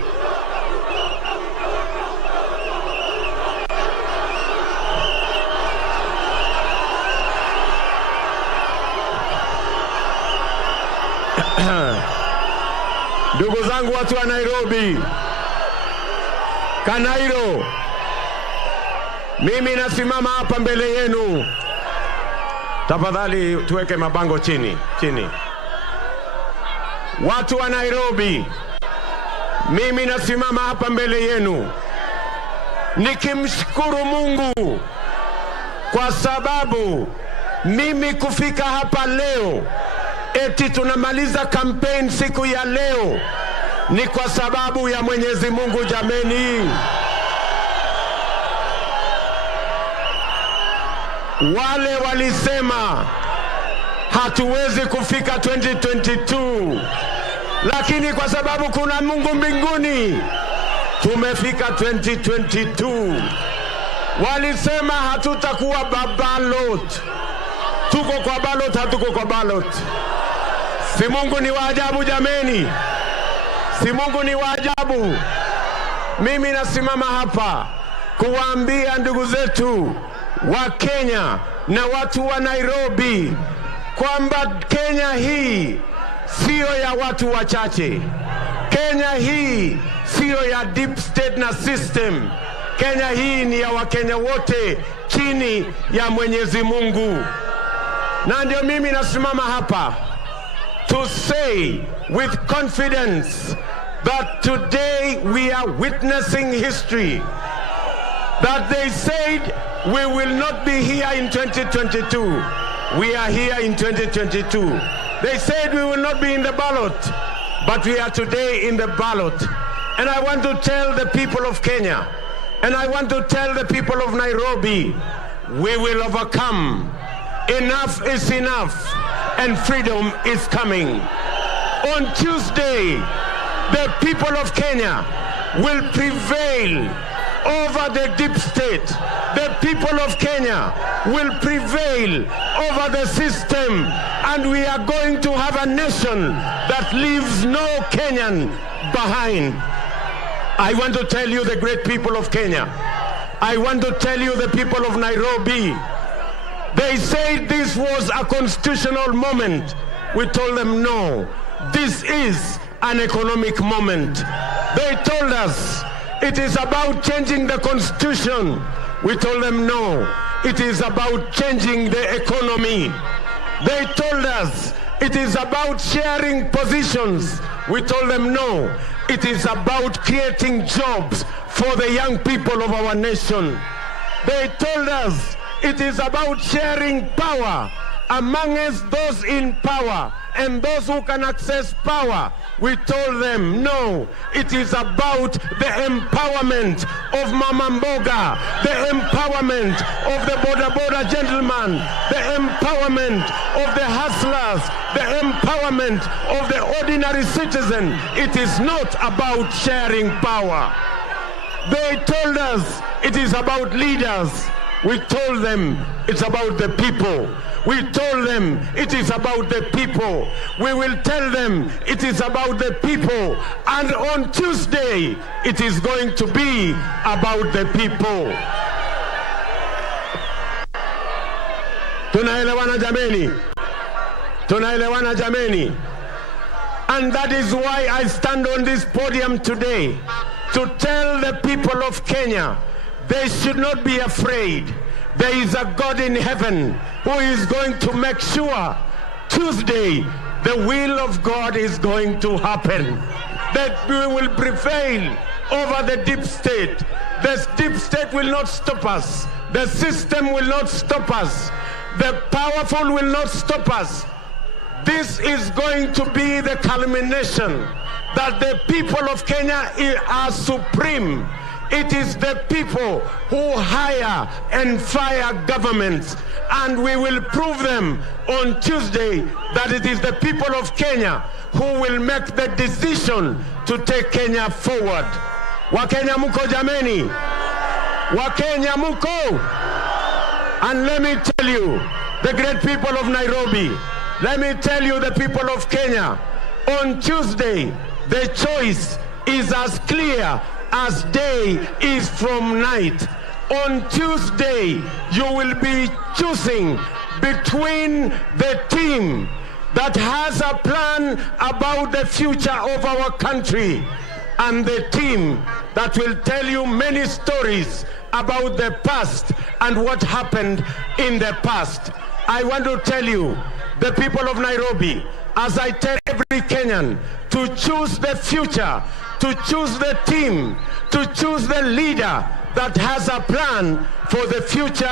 ndugu zangu watu wa Nairobi, Kanairo, mimi nasimama hapa mbele yenu. Tafadhali tuweke mabango chini, chini. Watu wa Nairobi, mimi nasimama hapa mbele yenu nikimshukuru Mungu kwa sababu mimi kufika hapa leo, eti tunamaliza kampeni siku ya leo, ni kwa sababu ya Mwenyezi Mungu jameni. Wale walisema hatuwezi kufika 2022, lakini kwa sababu kuna Mungu mbinguni tumefika 2022. Walisema hatutakuwa ballot, tuko kwa ballot, hatuko kwa ballot. Si Mungu ni wa ajabu jameni? Si Mungu ni wa ajabu? Mimi nasimama hapa kuwaambia ndugu zetu wa Kenya na watu wa Nairobi kwamba Kenya hii sio ya watu wachache. Kenya hii sio ya deep state na system. Kenya hii ni ya Wakenya wote chini ya Mwenyezi Mungu. Na ndio mimi nasimama hapa to say with confidence that today we are witnessing history. That they said we will not be here in 2022. We are here in 2022. They said we will not be in the ballot, but we are today in the ballot. And I want to tell the people of Kenya, and I want to tell the people of Nairobi, we will overcome. Enough is enough, and freedom is coming. On Tuesday, the people of Kenya will prevail over the deep state. The people of Kenya will prevail over the system, and we are going to have a nation that leaves no Kenyan behind. I want to tell you, the great people of Kenya, I want to tell you, the people of Nairobi, they said this was a constitutional moment. We told them no, this is an economic moment. They told us it is about changing the constitution. We told them no, it is about changing the economy. They told us it is about sharing positions. We told them no, it is about creating jobs for the young people of our nation. They told us it is about sharing power amongst those in power and those who can access power. We told them no, it is about the empowerment of Mama Mboga, the empowerment of the boda gentleman, the empowerment of the hustlers, the empowerment of the ordinary citizen. It is not about sharing power. They told us it is about leaders. We told them it's about the people. We told them it is about the people. We will tell them it is about the people. And on Tuesday, it is going to be about the people. Tunaelewana jameni? Tunaelewana jameni? And that is why I stand on this podium today to tell the people of Kenya, they should not be afraid. There is a God in heaven who is going to make sure Tuesday the will of God is going to happen. That we will prevail over the deep state. The deep state will not stop us. The system will not stop us. The powerful will not stop us. This is going to be the culmination that the people of Kenya are supreme. It is the people who hire and fire governments, and we will prove them on Tuesday that it is the people of Kenya who will make the decision to take Kenya forward. Wakenya muko jameni? Wakenya muko? And let me tell you, the great people of Nairobi, let me tell you, the people of Kenya, on Tuesday, the choice is as clear as day is from night. On Tuesday, you will be choosing between the team that has a plan about the future of our country and the team that will tell you many stories about the past and what happened in the past. I want to tell you, the people of Nairobi, as I tell every Kenyan, to choose the future, to choose the team, to choose the leader that has a plan for the future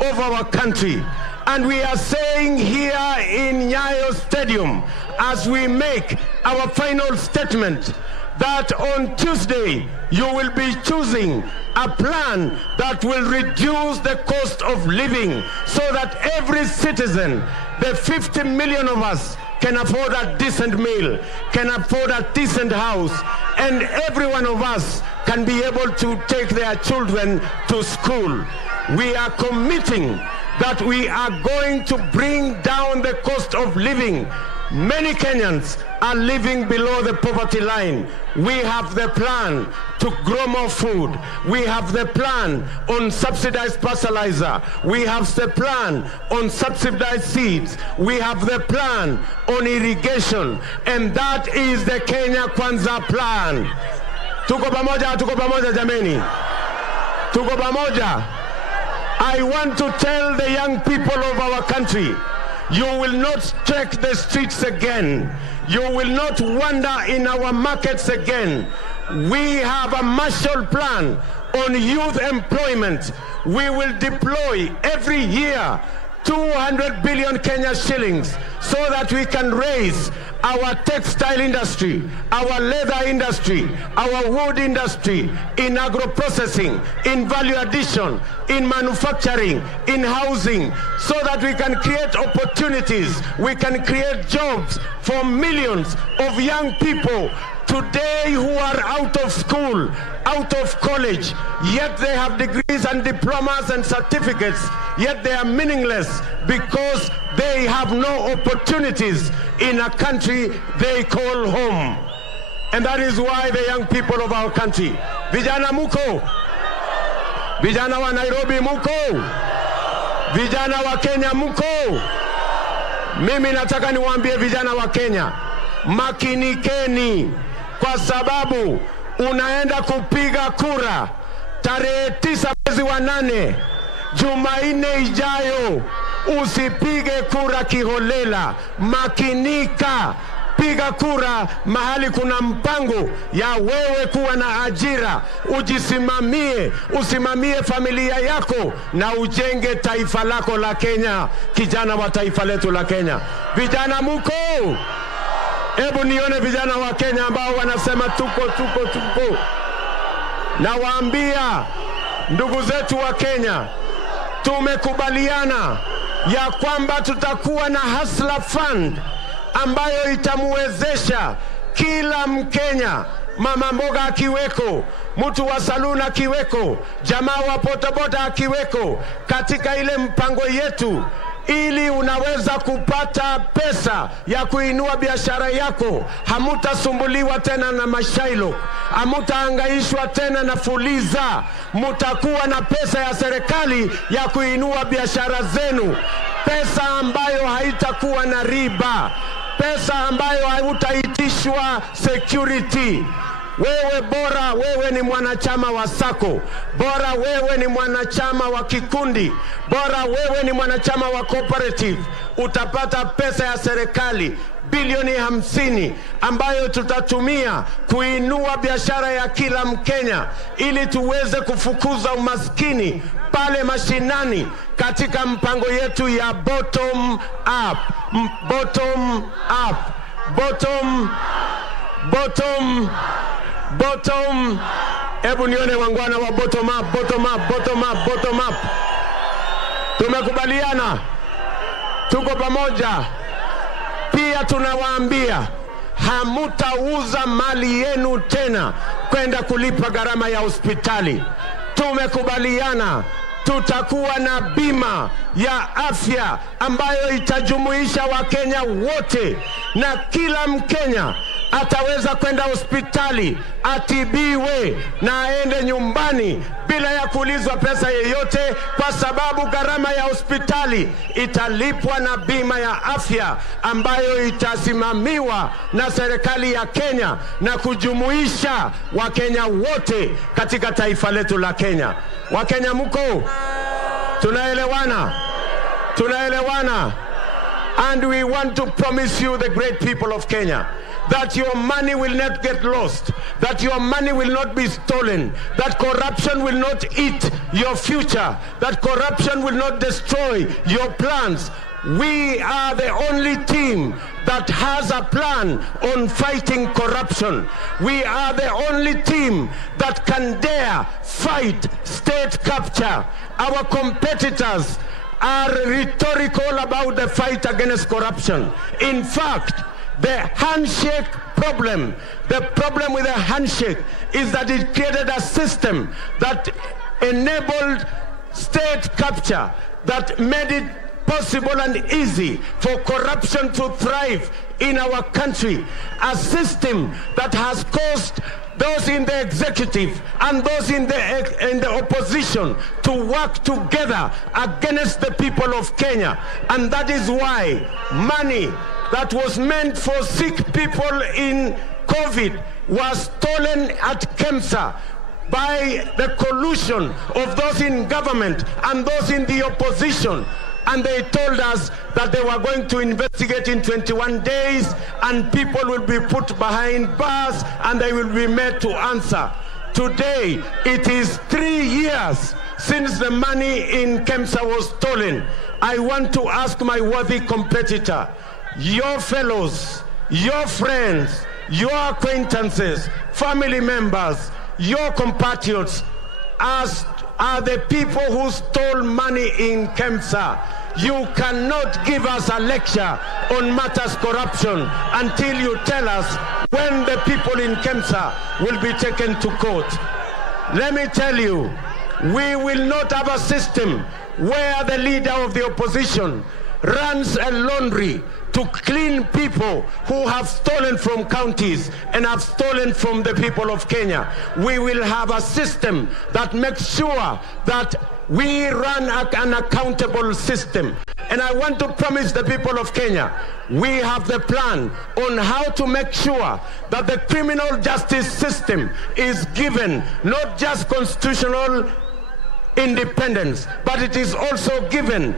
of our country. And we are saying here in Nyayo Stadium, as we make our final statement, that on Tuesday you will be choosing a plan that will reduce the cost of living so that every citizen, the 50 million of us, can afford a decent meal, can afford a decent house, and every one of us can be able to take their children to school. We are committing that we are going to bring down the cost of living. Many Kenyans are living below the poverty line. We have the plan to grow more food. We have the plan on subsidized fertilizer. We have the plan on subsidized seeds. We have the plan on irrigation. And that is the Kenya Kwanza plan. Tuko pamoja jameni. Tuko pamoja. I want to tell the young people of our country You will not trek the streets again. You will not wander in our markets again. We have a Marshall Plan on youth employment. We will deploy every year 200 billion Kenya shillings so that we can raise our textile industry, our leather industry, our wood industry, in agro-processing, in value addition, in manufacturing, in housing, so that we can create opportunities, we can create jobs for millions of young people today who are out of school, out of college, yet they have degrees and diplomas and certificates, yet they are meaningless because they have no opportunities in a country they call home. And that is why the young people of our country, vijana muko, vijana wa Nairobi muko, vijana wa Kenya muko, mimi nataka niwaambie vijana wa Kenya, makinikeni, kwa sababu unaenda kupiga kura tarehe 9 mwezi wa 8 Jumanne ijayo. Usipige kura kiholela, makinika, piga kura mahali kuna mpango ya wewe kuwa na ajira, ujisimamie, usimamie familia yako na ujenge taifa lako la Kenya, kijana wa taifa letu la Kenya. Vijana muko? Hebu nione vijana wa Kenya ambao wanasema tuko. Na waambia ndugu zetu wa Kenya, tumekubaliana ya kwamba tutakuwa na Hustler Fund ambayo itamuwezesha kila Mkenya, mama mboga akiweko, mtu wa saluna akiweko, jamaa wa bodaboda akiweko, katika ile mpango yetu, ili unaweza kupata pesa ya kuinua biashara yako. Hamutasumbuliwa tena na mashailo, hamutahangaishwa tena na fuliza. Mutakuwa na pesa ya serikali ya kuinua biashara zenu, pesa ambayo haitakuwa na riba, pesa ambayo hautaitishwa security. Wewe bora wewe ni mwanachama wa sako, bora wewe ni mwanachama wa kikundi, bora wewe ni mwanachama wa cooperative, utapata pesa ya serikali bilioni 50 ambayo tutatumia kuinua biashara ya kila Mkenya, ili tuweze kufukuza umaskini pale mashinani katika mpango yetu ya bottom up. Hebu nione wangwana wa bottom up. Tumekubaliana, tuko pamoja. Pia tunawaambia hamutauza mali yenu tena kwenda kulipa gharama ya hospitali. Tumekubaliana tutakuwa na bima ya afya ambayo itajumuisha Wakenya wote, na kila Mkenya ataweza kwenda hospitali atibiwe na aende nyumbani bila ya kuulizwa pesa yeyote, kwa sababu gharama ya hospitali italipwa na bima ya afya ambayo itasimamiwa na serikali ya Kenya na kujumuisha Wakenya wote katika taifa letu la Kenya. Wakenya mko? Tunaelewana? And we want to promise you, the great people of Kenya, that your money will not get lost, that your money will not be stolen, that corruption will not eat your future, that corruption will not destroy your plans. We are the only team that has a plan on fighting corruption. We are the only team that can dare fight state capture. Our competitors are rhetorical about the fight against corruption. In fact, the handshake problem, the problem with the handshake is that it created a system that enabled state capture, that made it possible and easy for corruption to thrive in our country. A system that has caused those in the executive and those in the opposition to work together against the people of Kenya. And that is why money that was meant for sick people in COVID was stolen at KEMSA by the collusion of those in government and those in the opposition. and they told us that they were going to investigate in 21 days and people will be put behind bars and they will be made to answer. Today, it is 3 years since the money in KEMSA was stolen. I want to ask my worthy competitor, your fellows, your friends, your acquaintances, family members, your compatriots, as are the people who stole money in KEMSA. You cannot give us a lecture on matters corruption until you tell us when the people in KEMSA will be taken to court. Let me tell you, we will not have a system where the leader of the opposition runs a laundry to clean people who have stolen from counties and have stolen from the people of Kenya. We will have a system that makes sure that we run an accountable system. And I want to promise the people of Kenya, we have the plan on how to make sure that the criminal justice system is given not just constitutional independence, but it is also given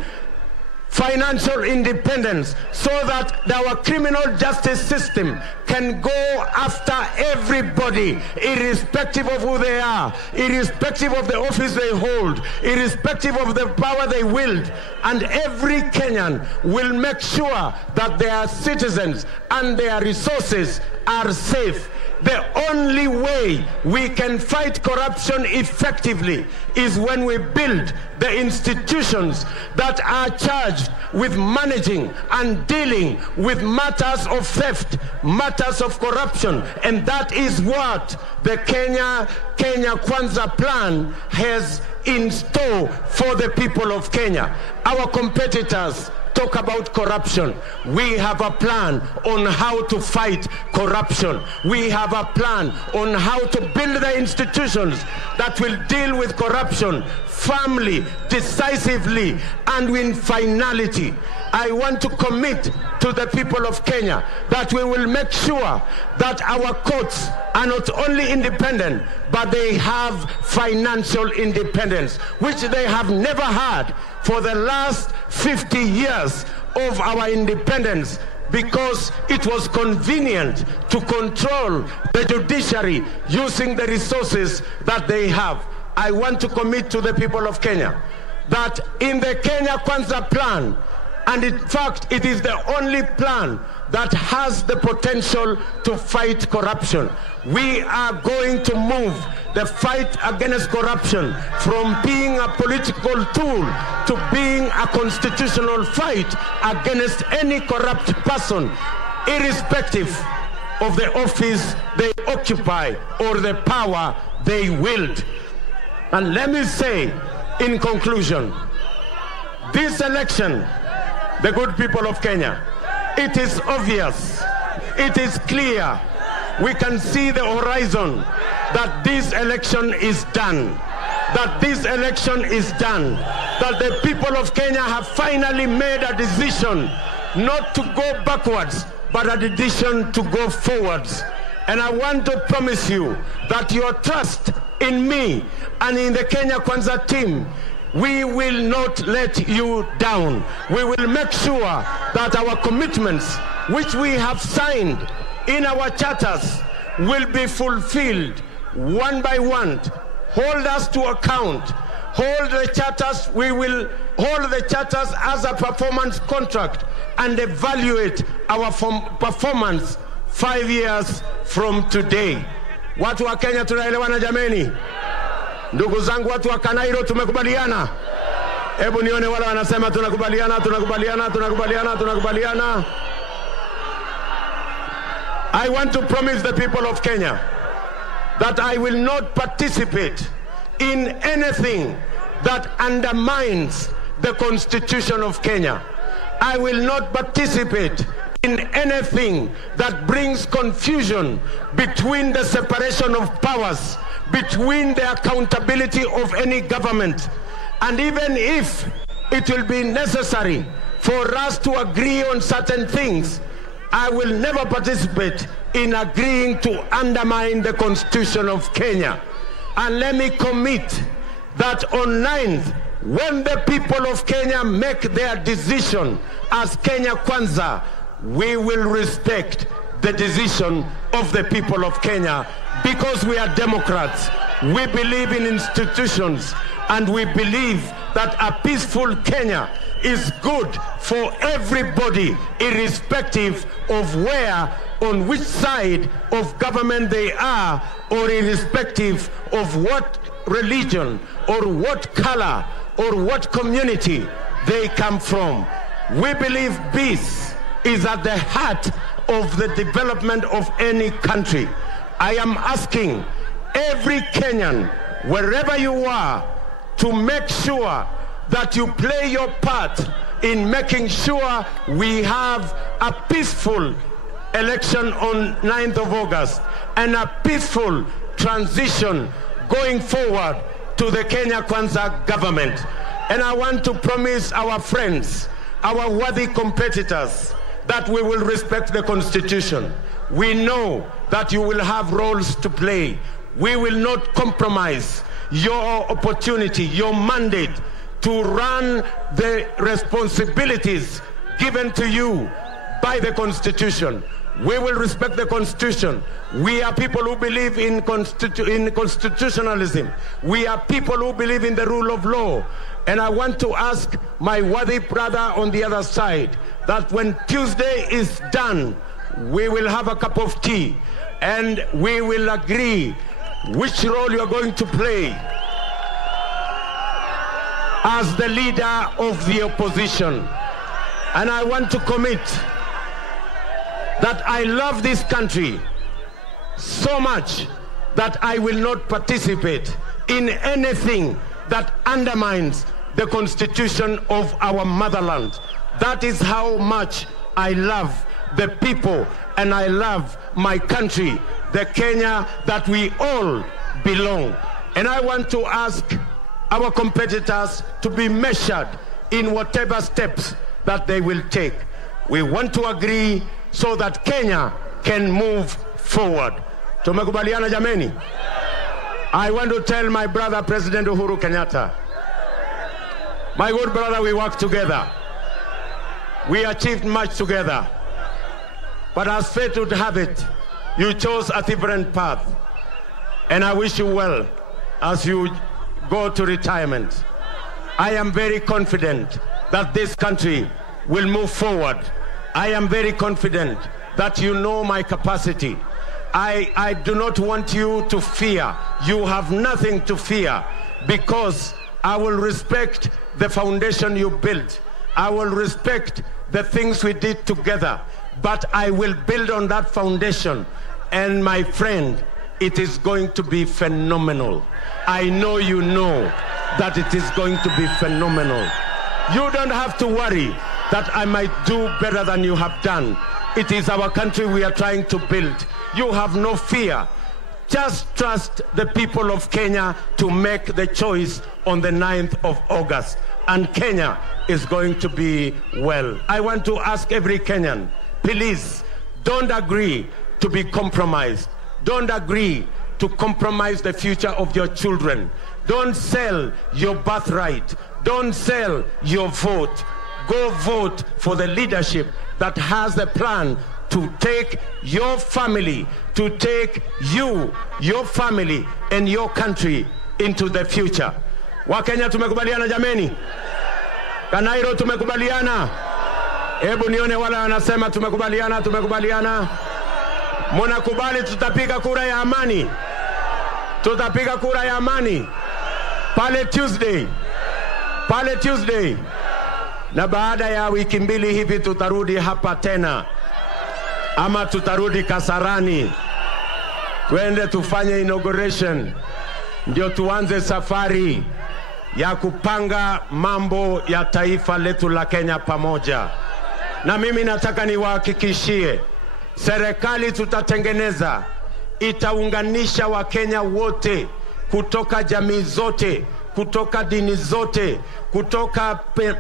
financial independence so that our criminal justice system can go after everybody, irrespective of who they are, irrespective of the office they hold, irrespective of the power they wield. And every Kenyan will make sure that their citizens and their resources are safe. The only way we can fight corruption effectively is when we build the institutions that are charged with managing and dealing with matters of theft, matters of corruption. And that is what the Kenya Kwanza plan has in store for the people of Kenya. Our competitors talk about corruption. We have a plan on how to fight corruption. We have a plan on how to build the institutions that will deal with corruption firmly, decisively, and with finality. I want to commit to the people of Kenya that we will make sure that our courts are not only independent, but they have financial independence, which they have never had for the last 50 years of our independence, because it was convenient to control the judiciary using the resources that they have. I want to commit to the people of Kenya that in the Kenya Kwanza plan, and in fact it is the only plan that has the potential to fight corruption, we are going to move the fight against corruption from being a political tool to being a constitutional fight against any corrupt person, irrespective of the office they occupy or the power they wield. And let me say in conclusion, this election, the good people of Kenya, it is obvious, it is clear, we can see the horizon that this election is done, that this election is done, that the people of Kenya have finally made a decision not to go backwards, but a decision to go forwards. And I want to promise you that your trust in me and in the Kenya Kwanza team, we will not let you down. We will make sure that our commitments, which we have signed in our charters, will be fulfilled one by one. Hold us to account. Hold the charters. We will hold the charters as a performance contract and evaluate our performance 5 years from today. Watu wa Kenya tunaelewana jameni? Ndugu zangu watu wa Kanairo tumekubaliana? Hebu nione wale wanasema tunakubaliana, tunakubaliana, tunakubaliana, tunakubaliana. I want to promise the people of Kenya that I will not participate in anything that undermines the Constitution of Kenya. I will not participate in anything that brings confusion between the separation of powers, between the accountability of any government. And even if it will be necessary for us to agree on certain things, I will never participate in agreeing to undermine the Constitution of Kenya. And let me commit that on 9th When the people of Kenya make their decision as Kenya Kwanza, we will respect the decision of the people of Kenya because we are Democrats. We believe in institutions and we believe that a peaceful Kenya is good for everybody, irrespective of where, on which side of government they are, or irrespective of what religion or what color or what community they come from. We believe peace is at the heart of the development of any country. I am asking every Kenyan, wherever you are, to make sure that you play your part in making sure we have a peaceful election on 9th of August and a peaceful transition going forward to the Kenya Kwanza government. And I want to promise our friends, our worthy competitors, that we will respect the Constitution. We know that you will have roles to play. We will not compromise your opportunity, your mandate to run the responsibilities given to you by the Constitution. We will respect the Constitution. We are people who believe in constitutionalism. We are people who believe in the rule of law. And I want to ask my worthy brother on the other side that when Tuesday is done, we will have a cup of tea and we will agree which role you are going to play as the leader of the opposition. And I want to commit that I love this country so much that I will not participate in anything that undermines the Constitution of our motherland. That is how much I love the people and I love my country, the Kenya that we all belong. And I want to ask our competitors to be measured in whatever steps that they will take. We want to agree so that Kenya can move forward. Tumekubaliana jameni? I want to tell my brother President Uhuru Kenyatta, my good brother, we worked together. We achieved much together. But as fate would have it, you chose a different path. And I wish you well as you go to retirement. I am very confident that this country will move forward. I am very confident that you know my capacity. I do not want you to fear. You have nothing to fear because I will respect the foundation you built. I will respect the things we did together, but I will build on that foundation. And my friend, it is going to be phenomenal. I know you know that it is going to be phenomenal. You don't have to worry that I might do better than you have done. It is our country we are trying to build. You have no fear. Just trust the people of Kenya to make the choice on the 9th of August. And Kenya is going to be well. I want to ask every Kenyan, please don't agree to be compromised. Don't agree to compromise the future of your children. Don't sell your birthright. Don't sell your vote. Go vote for the leadership that has the plan to take your family, to take you, your family, and your country into the future. Wakenya tumekubaliana jameni? Kanairo tumekubaliana? Hebu nione wala wanasema tumekubaliana, tumekubaliana. Mnakubali tutapiga kura ya amani? Tutapiga kura ya amani pale Tuesday. Pale Tuesday. Na baada ya wiki mbili hivi tutarudi hapa tena. Ama tutarudi Kasarani. Twende tufanye inauguration. Ndio tuanze safari ya kupanga mambo ya taifa letu la Kenya pamoja. Na mimi nataka niwahakikishie, serikali tutatengeneza itaunganisha Wakenya wote kutoka jamii zote, kutoka dini zote, kutoka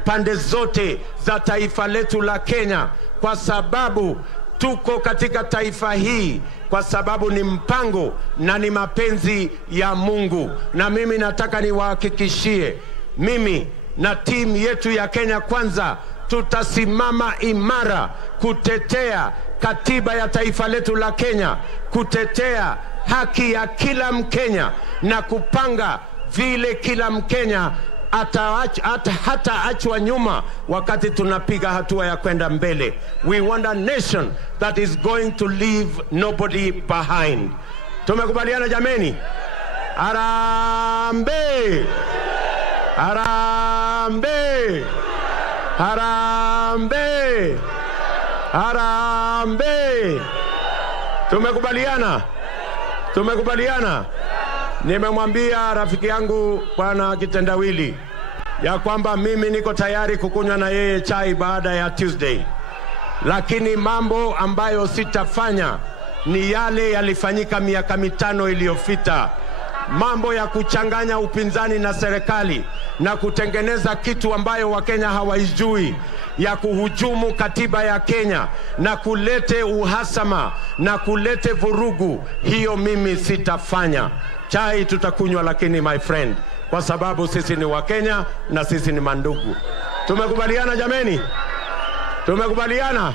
pande zote za taifa letu la Kenya, kwa sababu tuko katika taifa hii kwa sababu ni mpango na ni mapenzi ya Mungu. Na mimi nataka niwahakikishie, mimi na timu yetu ya Kenya Kwanza tutasimama imara kutetea katiba ya taifa letu la Kenya, kutetea haki ya kila Mkenya na kupanga vile kila Mkenya hataachwa nyuma wakati tunapiga hatua ya kwenda mbele. We want a nation that is going to leave nobody behind. Tumekubaliana jameni? Harambee! Harambee! Harambee! Harambee! Tumekubaliana? Tumekubaliana? Nimemwambia rafiki yangu Bwana Kitendawili ya kwamba mimi niko tayari kukunywa na yeye chai baada ya Tuesday. Lakini mambo ambayo sitafanya ni yale yalifanyika miaka 5 iliyopita. Mambo ya kuchanganya upinzani na serikali na kutengeneza kitu ambayo Wakenya hawaijui, ya kuhujumu katiba ya Kenya na kulete uhasama na kulete vurugu, hiyo mimi sitafanya. Chai tutakunywa, lakini my friend, kwa sababu sisi ni Wakenya na sisi ni mandugu. Tumekubaliana jameni? Tumekubaliana?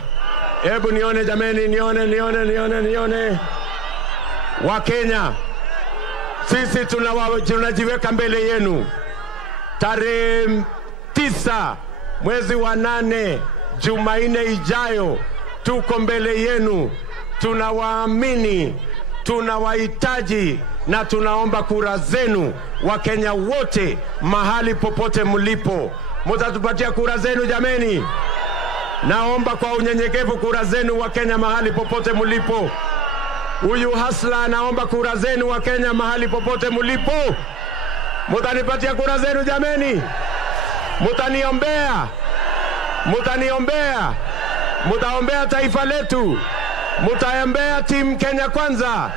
Hebu nione jameni, nione. Wakenya, sisi tunajiweka mbele yenu. Tarehe 9 mwezi wa 8 Jumanne ijayo tuko mbele yenu. Tunawaamini, tunawahitaji na tunaomba kura zenu. Wakenya wote mahali popote mlipo, mtatupatia kura zenu jameni? Naomba kwa unyenyekevu kura zenu Wakenya mahali popote mlipo. Huyu hasla naomba kura zenu Wakenya mahali popote mlipo. Mutanipatia kura zenu jameni? Mutaniombea? Mutaniombea? Mutaombea taifa letu? Mutaombea timu Kenya Kwanza?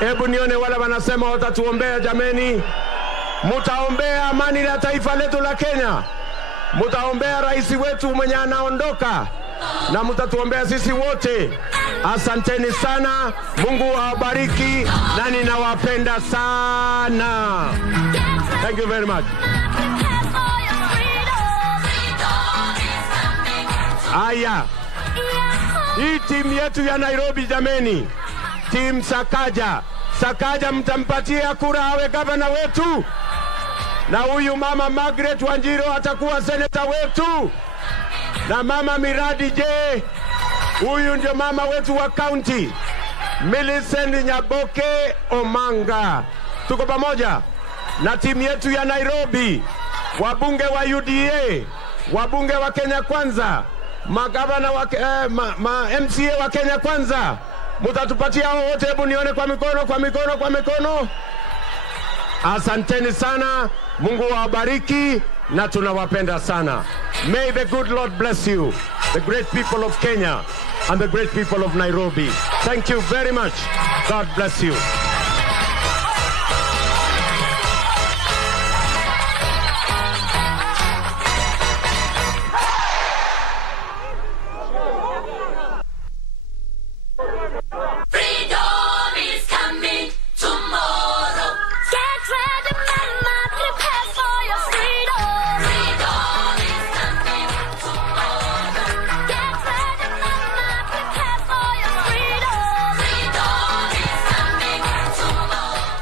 Hebu nione wale wanasema watatuombea jameni. Mutaombea amani ya taifa letu la Kenya? Mutaombea rais wetu mwenye anaondoka? Na mutatuombea sisi wote. Asanteni sana, Mungu awabariki na ninawapenda sana. Thank you very much. Aya, hii timu yetu ya Nairobi jameni, timu Sakaja mtampatia kura awe gavana wetu, na huyu mama Margaret Wanjiro atakuwa seneta wetu, na mama Miradi je, huyu ndio mama wetu wa county. Millicent Nyaboke Omanga, tuko pamoja na timu yetu ya Nairobi, wabunge wa UDA, wabunge wa Kenya Kwanza, magavana wa MCA wa Kenya Kwanza. Mutatupatia wote? Hebu nione kwa mikono. Asanteni sana, Mungu awabariki na tunawapenda sana. May the good Lord bless you, the great people of Kenya and the great people of Nairobi. Thank you very much. God bless you.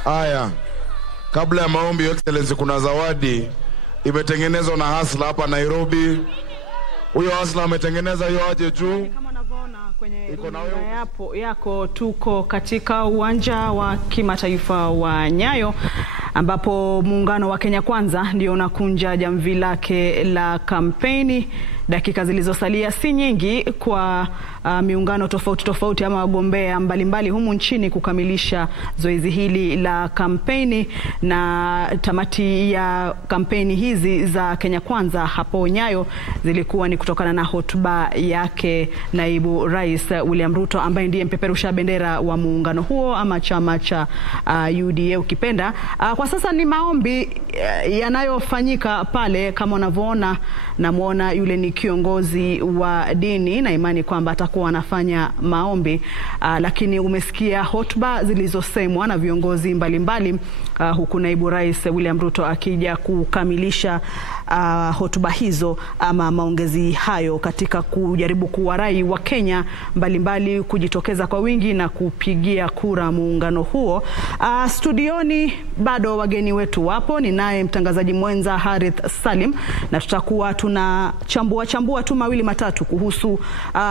Aya, kabla ya maombi, Your Excellency, kuna zawadi imetengenezwa na hasla hapa Nairobi. Huyo hasla ametengeneza hiyo, aje juu. Kama unavyoona kwenye yako, tuko katika uwanja wa kimataifa wa Nyayo, ambapo muungano wa Kenya Kwanza ndio unakunja jamvi lake la kampeni. Dakika zilizosalia si nyingi kwa miungano tofauti ama wagombea mbalimbali humu nchini kukamilisha zoezi hili la kampeni, na tamati ya kampeni hizi za Kenya Kwanza hapo Nyayo zilikuwa ni kutokana na hotuba yake Naibu Rais William Ruto, ambaye ndiye mpeperusha bendera wa muungano huo ama chama cha UDA ukipenda. Kwa sasa ni maombi yanayofanyika pale, kama unavyoona, namuona yule ni kiongozi wa dini na imani kwamba atakuwa anafanya maombi, lakini umesikia hotuba zilizosemwa na viongozi mbalimbali, huku naibu rais William Ruto akija kukamilisha hotuba hizo ama maongezi hayo katika kujaribu kuwarai wa Kenya mbalimbali kujitokeza kwa wingi na kupigia kura muungano huo. Studioni bado wageni wetu wapo. Ninaye mtangazaji mwenza Harith Salim, na tutakuwa tunachambua tu mawili matatu kuhusu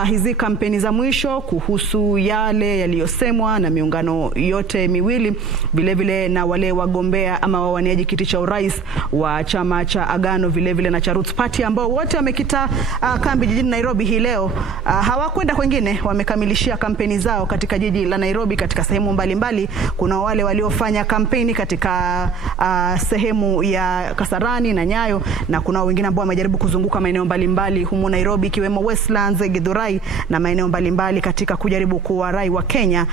hizi kampeni za mwisho, kuhusu yale yaliyosemwa na miungano yote miwili, vilevile na wale wagombea ama wawaniaji kiti cha urais wa chama cha Agano vilevile na cha Roots Party ambao wote wamekita kambi jijini Nairobi hii leo. Hawakwenda kwingine, wamekamilishia kampeni zao katika jiji la Nairobi katika sehemu mbalimbali. Kuna wale waliofanya kampeni katika sehemu ya Kasarani na Nyayo, na kuna wengine ambao wamejaribu kuzunguka maeneo mbalimbali humu Nairobi ikiwemo Westlands, Githurai na maeneo mbalimbali katika kujaribu kuwarai wa Kenya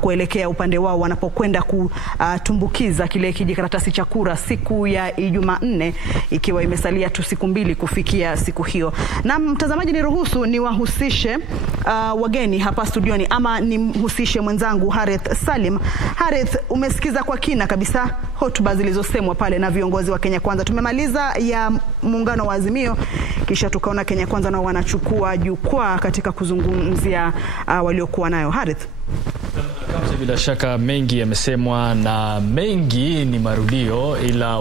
kuelekea upande wao wanapokwenda kutumbukiza kile kijikaratasi cha kura siku ya Jumanne, ikiwa imesalia tu siku mbili kufikia siku hiyo. Na mtazamaji, niruhusu niwahusishe wageni hapa studioni, ama nimhusishe mwenzangu Harith Salim. Harith, umesikiza kwa kina kabisa hotuba zilizosemwa pale na viongozi wa Kenya Kwanza. Tumemaliza ya muungano wa Azimio, kisha tukaona Kenya Kwanza nao wanachukua jukwaa katika kuzungumzia waliokuwa nayo. Harith, bila shaka mengi yamesemwa na mengi ni marudio, ila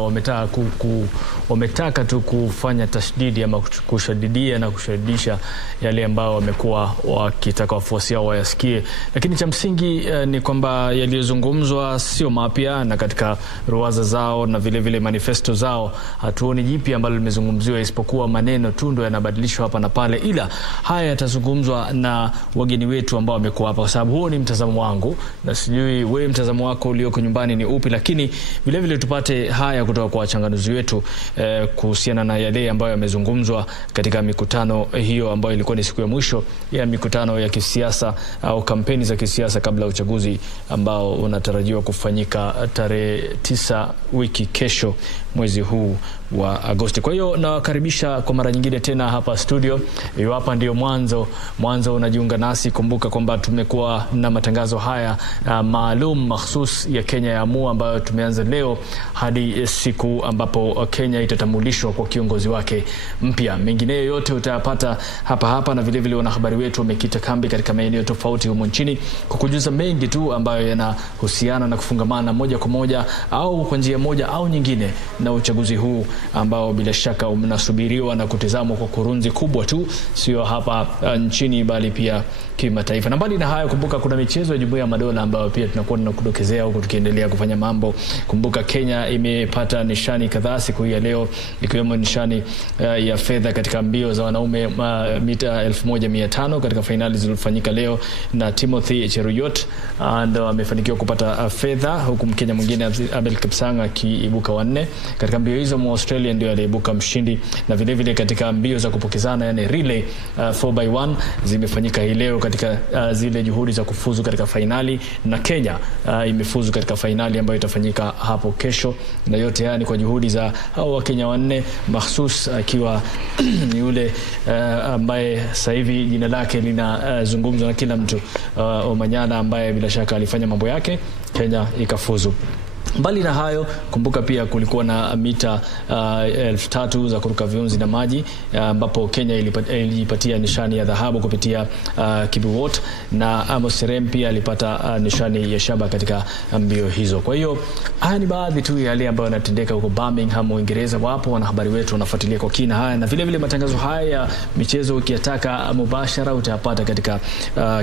wametaka tu kufanya tashdidi ama kushadidia na kushadidisha yale ambao wamekuwa wakitaka wafuasi wao wayasikie. Lakini cha msingi ni kwamba yaliyozungumzwa sio mapya, na katika ruwaza zao na vile vile manifesto zao hatuoni jipi ambalo limezungumziwa, isipokuwa maneno tu ndio yanabadilishwa hapa na pale. Ila haya yatazungumzwa na wageni wetu ambao wamekuwa hapa, kwa sababu huo ni mtazamo wangu na sijui wewe mtazamo wako ulioko nyumbani ni upi. Lakini vile vile tupate haya kutoka kwa wachanganuzi wetu kuhusiana na yale ambayo yamezungumzwa katika mikutano hiyo ambayo ilikuwa ni siku ya mwisho ya mikutano ya kisiasa au kampeni za kisiasa kabla ya uchaguzi ambao unatarajiwa kufanyika tarehe 9 wiki kesho mwezi huu wa Agosti. Kwa hiyo nawakaribisha kwa mara nyingine tena hapa studio. Hiyo hapa ndio mwanzo unajiunga nasi, kumbuka kwamba tumekuwa na matangazo haya maalum mahsus ya Kenya ya Amua ambayo tumeanza leo hadi siku ambapo Kenya itatambulishwa kwa kiongozi wake mpya. Mengineyo yote utayapata hapa, na vile vile wanahabari wetu wamekita kambi katika maeneo tofauti humu nchini kukujuza mengi tu ambayo yanahusiana na kufungamana moja kwa moja au kwa njia moja au nyingine na uchaguzi huu ambao bila shaka unasubiriwa na kutazamwa kwa kurunzi kubwa tu, sio hapa nchini bali pia kimataifa. Na mbali na hayo, kumbuka kuna michezo ya Jumuiya ya Madola ambayo pia tunakuwa tunakudokezea huko tukiendelea kufanya mambo. Kumbuka Kenya imepata nishani kadhaa siku hii ya leo, ikiwemo nishani ya fedha katika mbio za wanaume mita 1500 katika finali zilizofanyika leo, na Timothy Cheruyot ndio amefanikiwa kupata fedha, huku Mkenya mwingine Abel Kipsang akiibuka wa 4. Katika mbio hizo Australia ndio aliibuka mshindi, na vile vile katika mbio za kupokezana yani relay 4x1 zimefanyika hii leo katika zile juhudi za kufuzu katika finali, na Kenya imefuzu katika finali ambayo itafanyika hapo kesho. Na yote haya ni kwa juhudi za hao wa Kenya 4 mahsus, akiwa ni yule ambaye sasa hivi jina lake linazungumzwa na kila mtu, Omanyala, ambaye bila shaka alifanya mambo yake, Kenya ikafuzu. Mbali na hayo, kumbuka pia kulikuwa na mita 3000 za kuruka viunzi na maji, ambapo Kenya ilijipatia nishani ya dhahabu kupitia Kibiwot, na Amos Serem pia alipata nishani ya shaba katika mbio hizo. Kwa hiyo haya ni baadhi tu ya yale ambayo yanatendeka huko Birmingham, Uingereza. Wapo wanahabari wetu wanafuatilia kwa kina haya, na vile vile matangazo haya ya michezo ukiyataka mubashara utayapata katika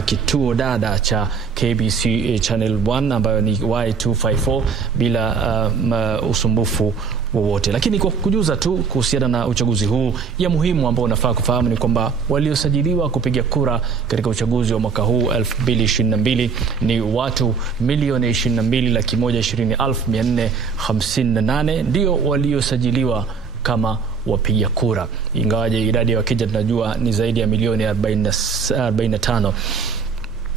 kituo dada cha KBC Channel 1 ambayo ni Y254 bila usumbufu wowote. Lakini kwa kujuza tu kuhusiana na uchaguzi huu, ya muhimu ambao unafaa kufahamu ni kwamba waliosajiliwa kupiga kura katika uchaguzi wa mwaka huu 2022 ni watu 122,120,458 ndio waliosajiliwa kama wapiga kura, ingawaje idadi ya Wakenya tunajua ni zaidi ya milioni 45.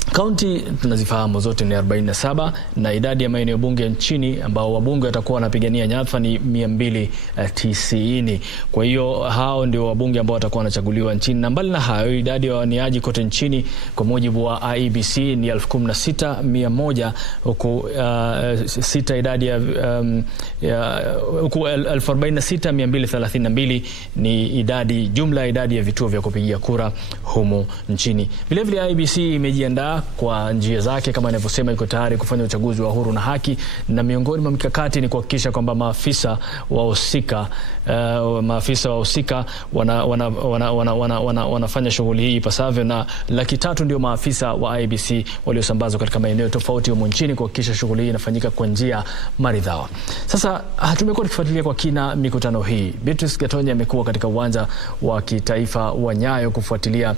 Kaunti tunazifahamu zote ni 47 na idadi ya maeneo bunge nchini ambao wabunge watakuwa wanapigania nyadhifa ni 290. Kwa hiyo hao ndio wabunge ambao watakuwa wanachaguliwa nchini. Na mbali na hayo, idadi ya waniaji kote nchini kwa mujibu wa IEBC ni 16,100, huku idadi ya 46,232 ni jumla idadi ya vituo vya kupigia kura humu nchini. Vile vile IEBC imejiandaa kwa njia zake kama inavyosema iko tayari kufanya uchaguzi wa huru na haki, na miongoni mwa mikakati ni kuhakikisha kwamba maafisa wahusika wanafanya shughuli hii ipasavyo, na 300,000 ndio maafisa wa IEBC waliosambazwa katika maeneo tofauti humu nchini kuhakikisha shughuli hii inafanyika kwa njia maridhawa. Sasa tumekuwa tukifuatilia kwa kina mikutano hii. Beatrice Gatonye amekuwa katika uwanja wa kitaifa wa Nyayo kufuatilia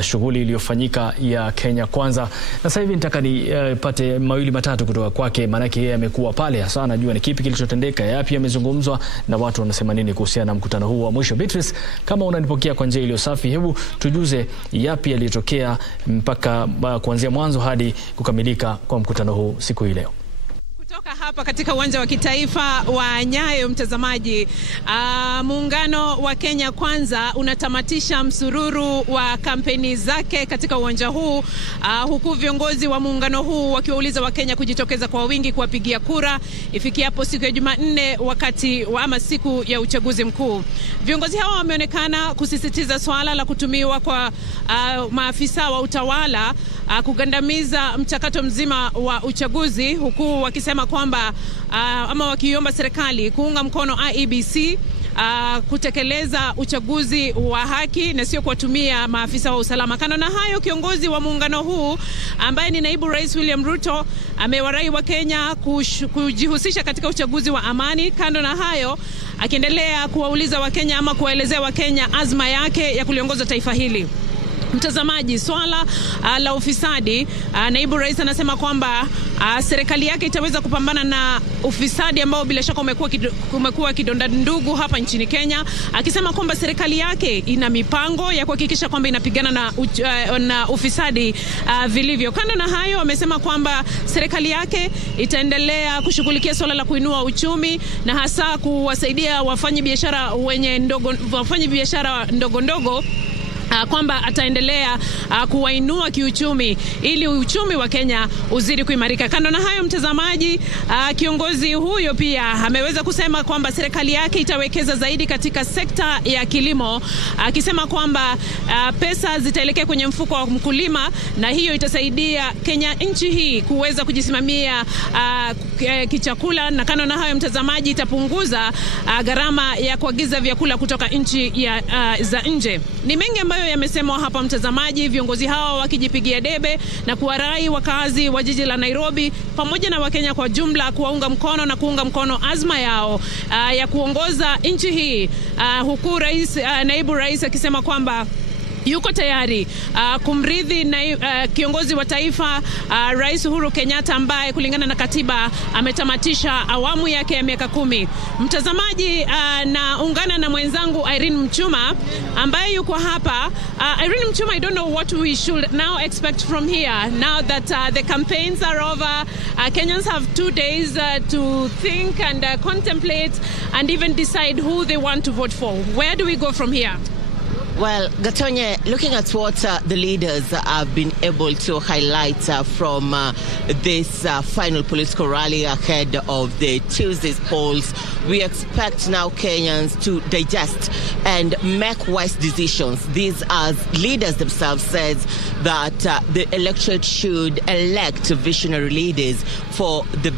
shughuli iliyofanyika ya Kenya Kwanza, na sasa hivi nitaka nipate mawili matatu kutoka kwake, maana yeye amekuwa pale, hasa anajua ni kipi kilichotendeka, yapi yamezungumzwa na watu wanasema nini kuhusiana na mkutano huu wa mwisho. Beatrice, kama unanipokea kwa njia iliyo safi, hebu tujuze yapi yalitokea mpaka kuanzia mwanzo hadi kukamilika kwa mkutano huu siku hii leo. Kutoka hapa katika uwanja wa kitaifa wa Nyayo, mtazamaji, muungano wa Kenya Kwanza unatamatisha msururu wa kampeni zake katika uwanja huu, huku viongozi wa muungano huu wakiwauliza Wakenya kujitokeza kwa wingi kuwapigia kura ifikiapo siku ya Jumanne wakati wa siku ya uchaguzi mkuu. Viongozi hawa wameonekana kusisitiza swala la kutumiwa kwa maafisa wa utawala kugandamiza mchakato mzima wa uchaguzi, huku wakisema kwamba ama wakiomba serikali kuunga mkono IEBC kutekeleza uchaguzi wa haki na sio kuwatumia maafisa wa usalama. Kando na hayo, kiongozi wa muungano huu ambaye ni naibu rais William Ruto amewarai wa Kenya kujihusisha katika uchaguzi wa amani. Kando na hayo, akiendelea kuwauliza Wakenya ama kuwaelezea Wakenya azma yake ya kuliongoza taifa hili. Mtazamaji, swala la ufisadi, naibu rais anasema kwamba serikali yake itaweza kupambana na ufisadi ambao bila shaka umekuwa kidonda ndugu hapa nchini Kenya, akisema kwamba serikali yake ina mipango ya kuhakikisha kwamba inapigana na ufisadi vilivyo. Kando na hayo, amesema kwamba serikali yake itaendelea kushughulikia swala la kuinua uchumi na hasa kuwasaidia wafanyabiashara ndogo ndogo, kwamba ataendelea kuwainua kiuchumi ili uchumi wa Kenya uzidi kuimarika. Kando na hayo, mtazamaji, kiongozi huyo pia ameweza kusema kwamba serikali yake itawekeza zaidi katika sekta ya kilimo, akisema kwamba pesa zitaelekea kwenye mfuko wa mkulima na hiyo itasaidia Kenya, nchi hii, kuweza kujisimamia kichakula. Na kando na hayo, mtazamaji, itapunguza gharama ya kuagiza vyakula kutoka nchi za nje. Ni mengi ambayo yamesemwa hapa, mtazamaji, viongozi hao wakijipigia debe na kuwarai wakazi wa jiji la Nairobi pamoja na Wakenya kwa jumla kuunga mkono azma yao ya kuongoza nchi hii, huku naibu rais akisema kwamba yuko tayari kumrithi kiongozi wa taifa Rais Uhuru Kenyatta ambaye kulingana na katiba ametamatisha awamu yake ya miaka 10. Mtazamaji, naungana na mwenzangu Irene Mchuma ambaye yuko hapa. Irene Mchuma, I don't know what we should now expect from here now that the campaigns are over. Kenyans have 2 days to think and contemplate and even decide who they want to vote for. Where do we go from here? Well, Gatonye, looking at what the leaders have been able to highlight from this final political rally ahead of the Tuesday's polls, we expect now Kenyans to digest and make wise decisions. These, as leaders themselves says, that the electorate should elect visionary leaders for the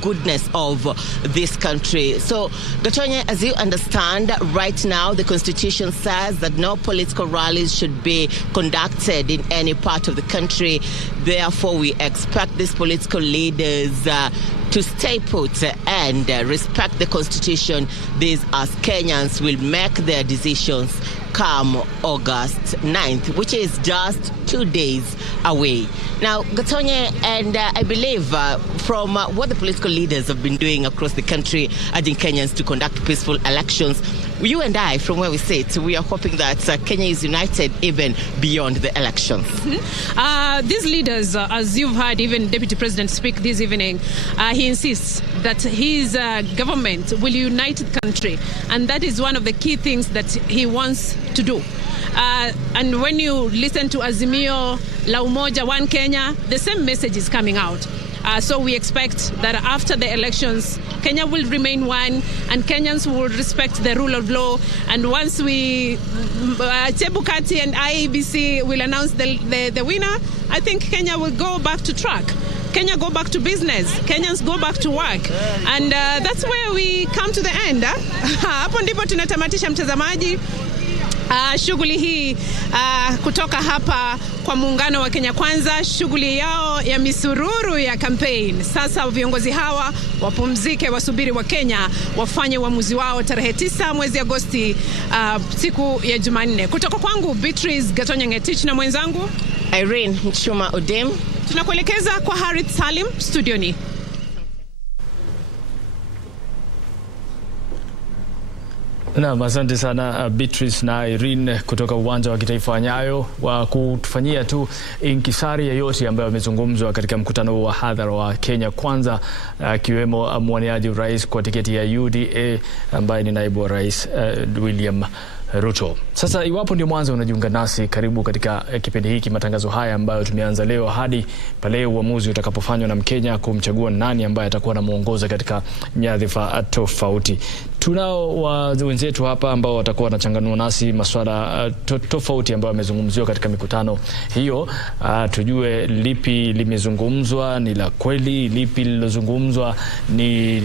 goodness of this country. So, Gatonye, as you understand, right now the Constitution says that no political rallies should be conducted in any part of the country. Therefore, we expect these political leaders to stay put and respect the Constitution. These, as Kenyans, will make their decisions come August 9th, which is just 2 days away. Now, Gatonye, and I believe from what the political leaders have been doing across the country, urging Kenyans to conduct peaceful elections, you and I, from where we sit, we are hoping that Kenya is united even beyond the elections. These leaders, as you've heard even Deputy President speak this evening, he insists that his government will unite the country, and that is one of the key things that he wants to do. And when you listen to Azimio, La Umoja, One Kenya, the same message is coming out. So we expect that after the elections, Kenya will remain one, and Kenyans will respect the rule of law. And once we, Chebukati and IEBC will announce the winner, I think Kenya will go back to track. Kenya go back to business. Kenyans go back to work. And that's where we come to the end. Hapo ndipo tunatamatisha mtazamaji. Shughuli hii kutoka hapa kwa muungano wa Kenya Kwanza, shughuli yao ya misururu ya campaign. Sasa viongozi hawa wapumzike, wasubiri wa Kenya wafanye uamuzi wao tarehe 9 mwezi Agosti, siku ya Jumanne. Kutoka kwangu Beatrice Gatonyangetich na mwenzangu Irene Mchuma Odem, tunakuelekeza kwa Harith Salim studioni. Na asante sana Beatrice na Irene kutoka uwanja wa kitaifa wa Nyayo wa kutufanyia tu inkisari ya yote ambayo yamezungumzwa katika mkutano wa hadhara wa Kenya Kwanza, akiwemo mwaniaji rais kwa tiketi ya UDA ambaye ni naibu wa rais William Ruto. Sasa iwapo ndio mwanzo unajiunga nasi, karibu katika kipindi hiki, matangazo haya ambayo tumeanza leo hadi pale uamuzi utakapofanywa na Mkenya kumchagua nani ambaye atakuwa anamuongoza katika nyadhifa tofauti. Tunao wenzetu hapa ambao watakuwa wanachanganua nasi masuala tofauti ambayo yamezungumziwa katika mikutano hiyo. Tujue lipi limezungumzwa ni la kweli, lipi lilozungumzwa ni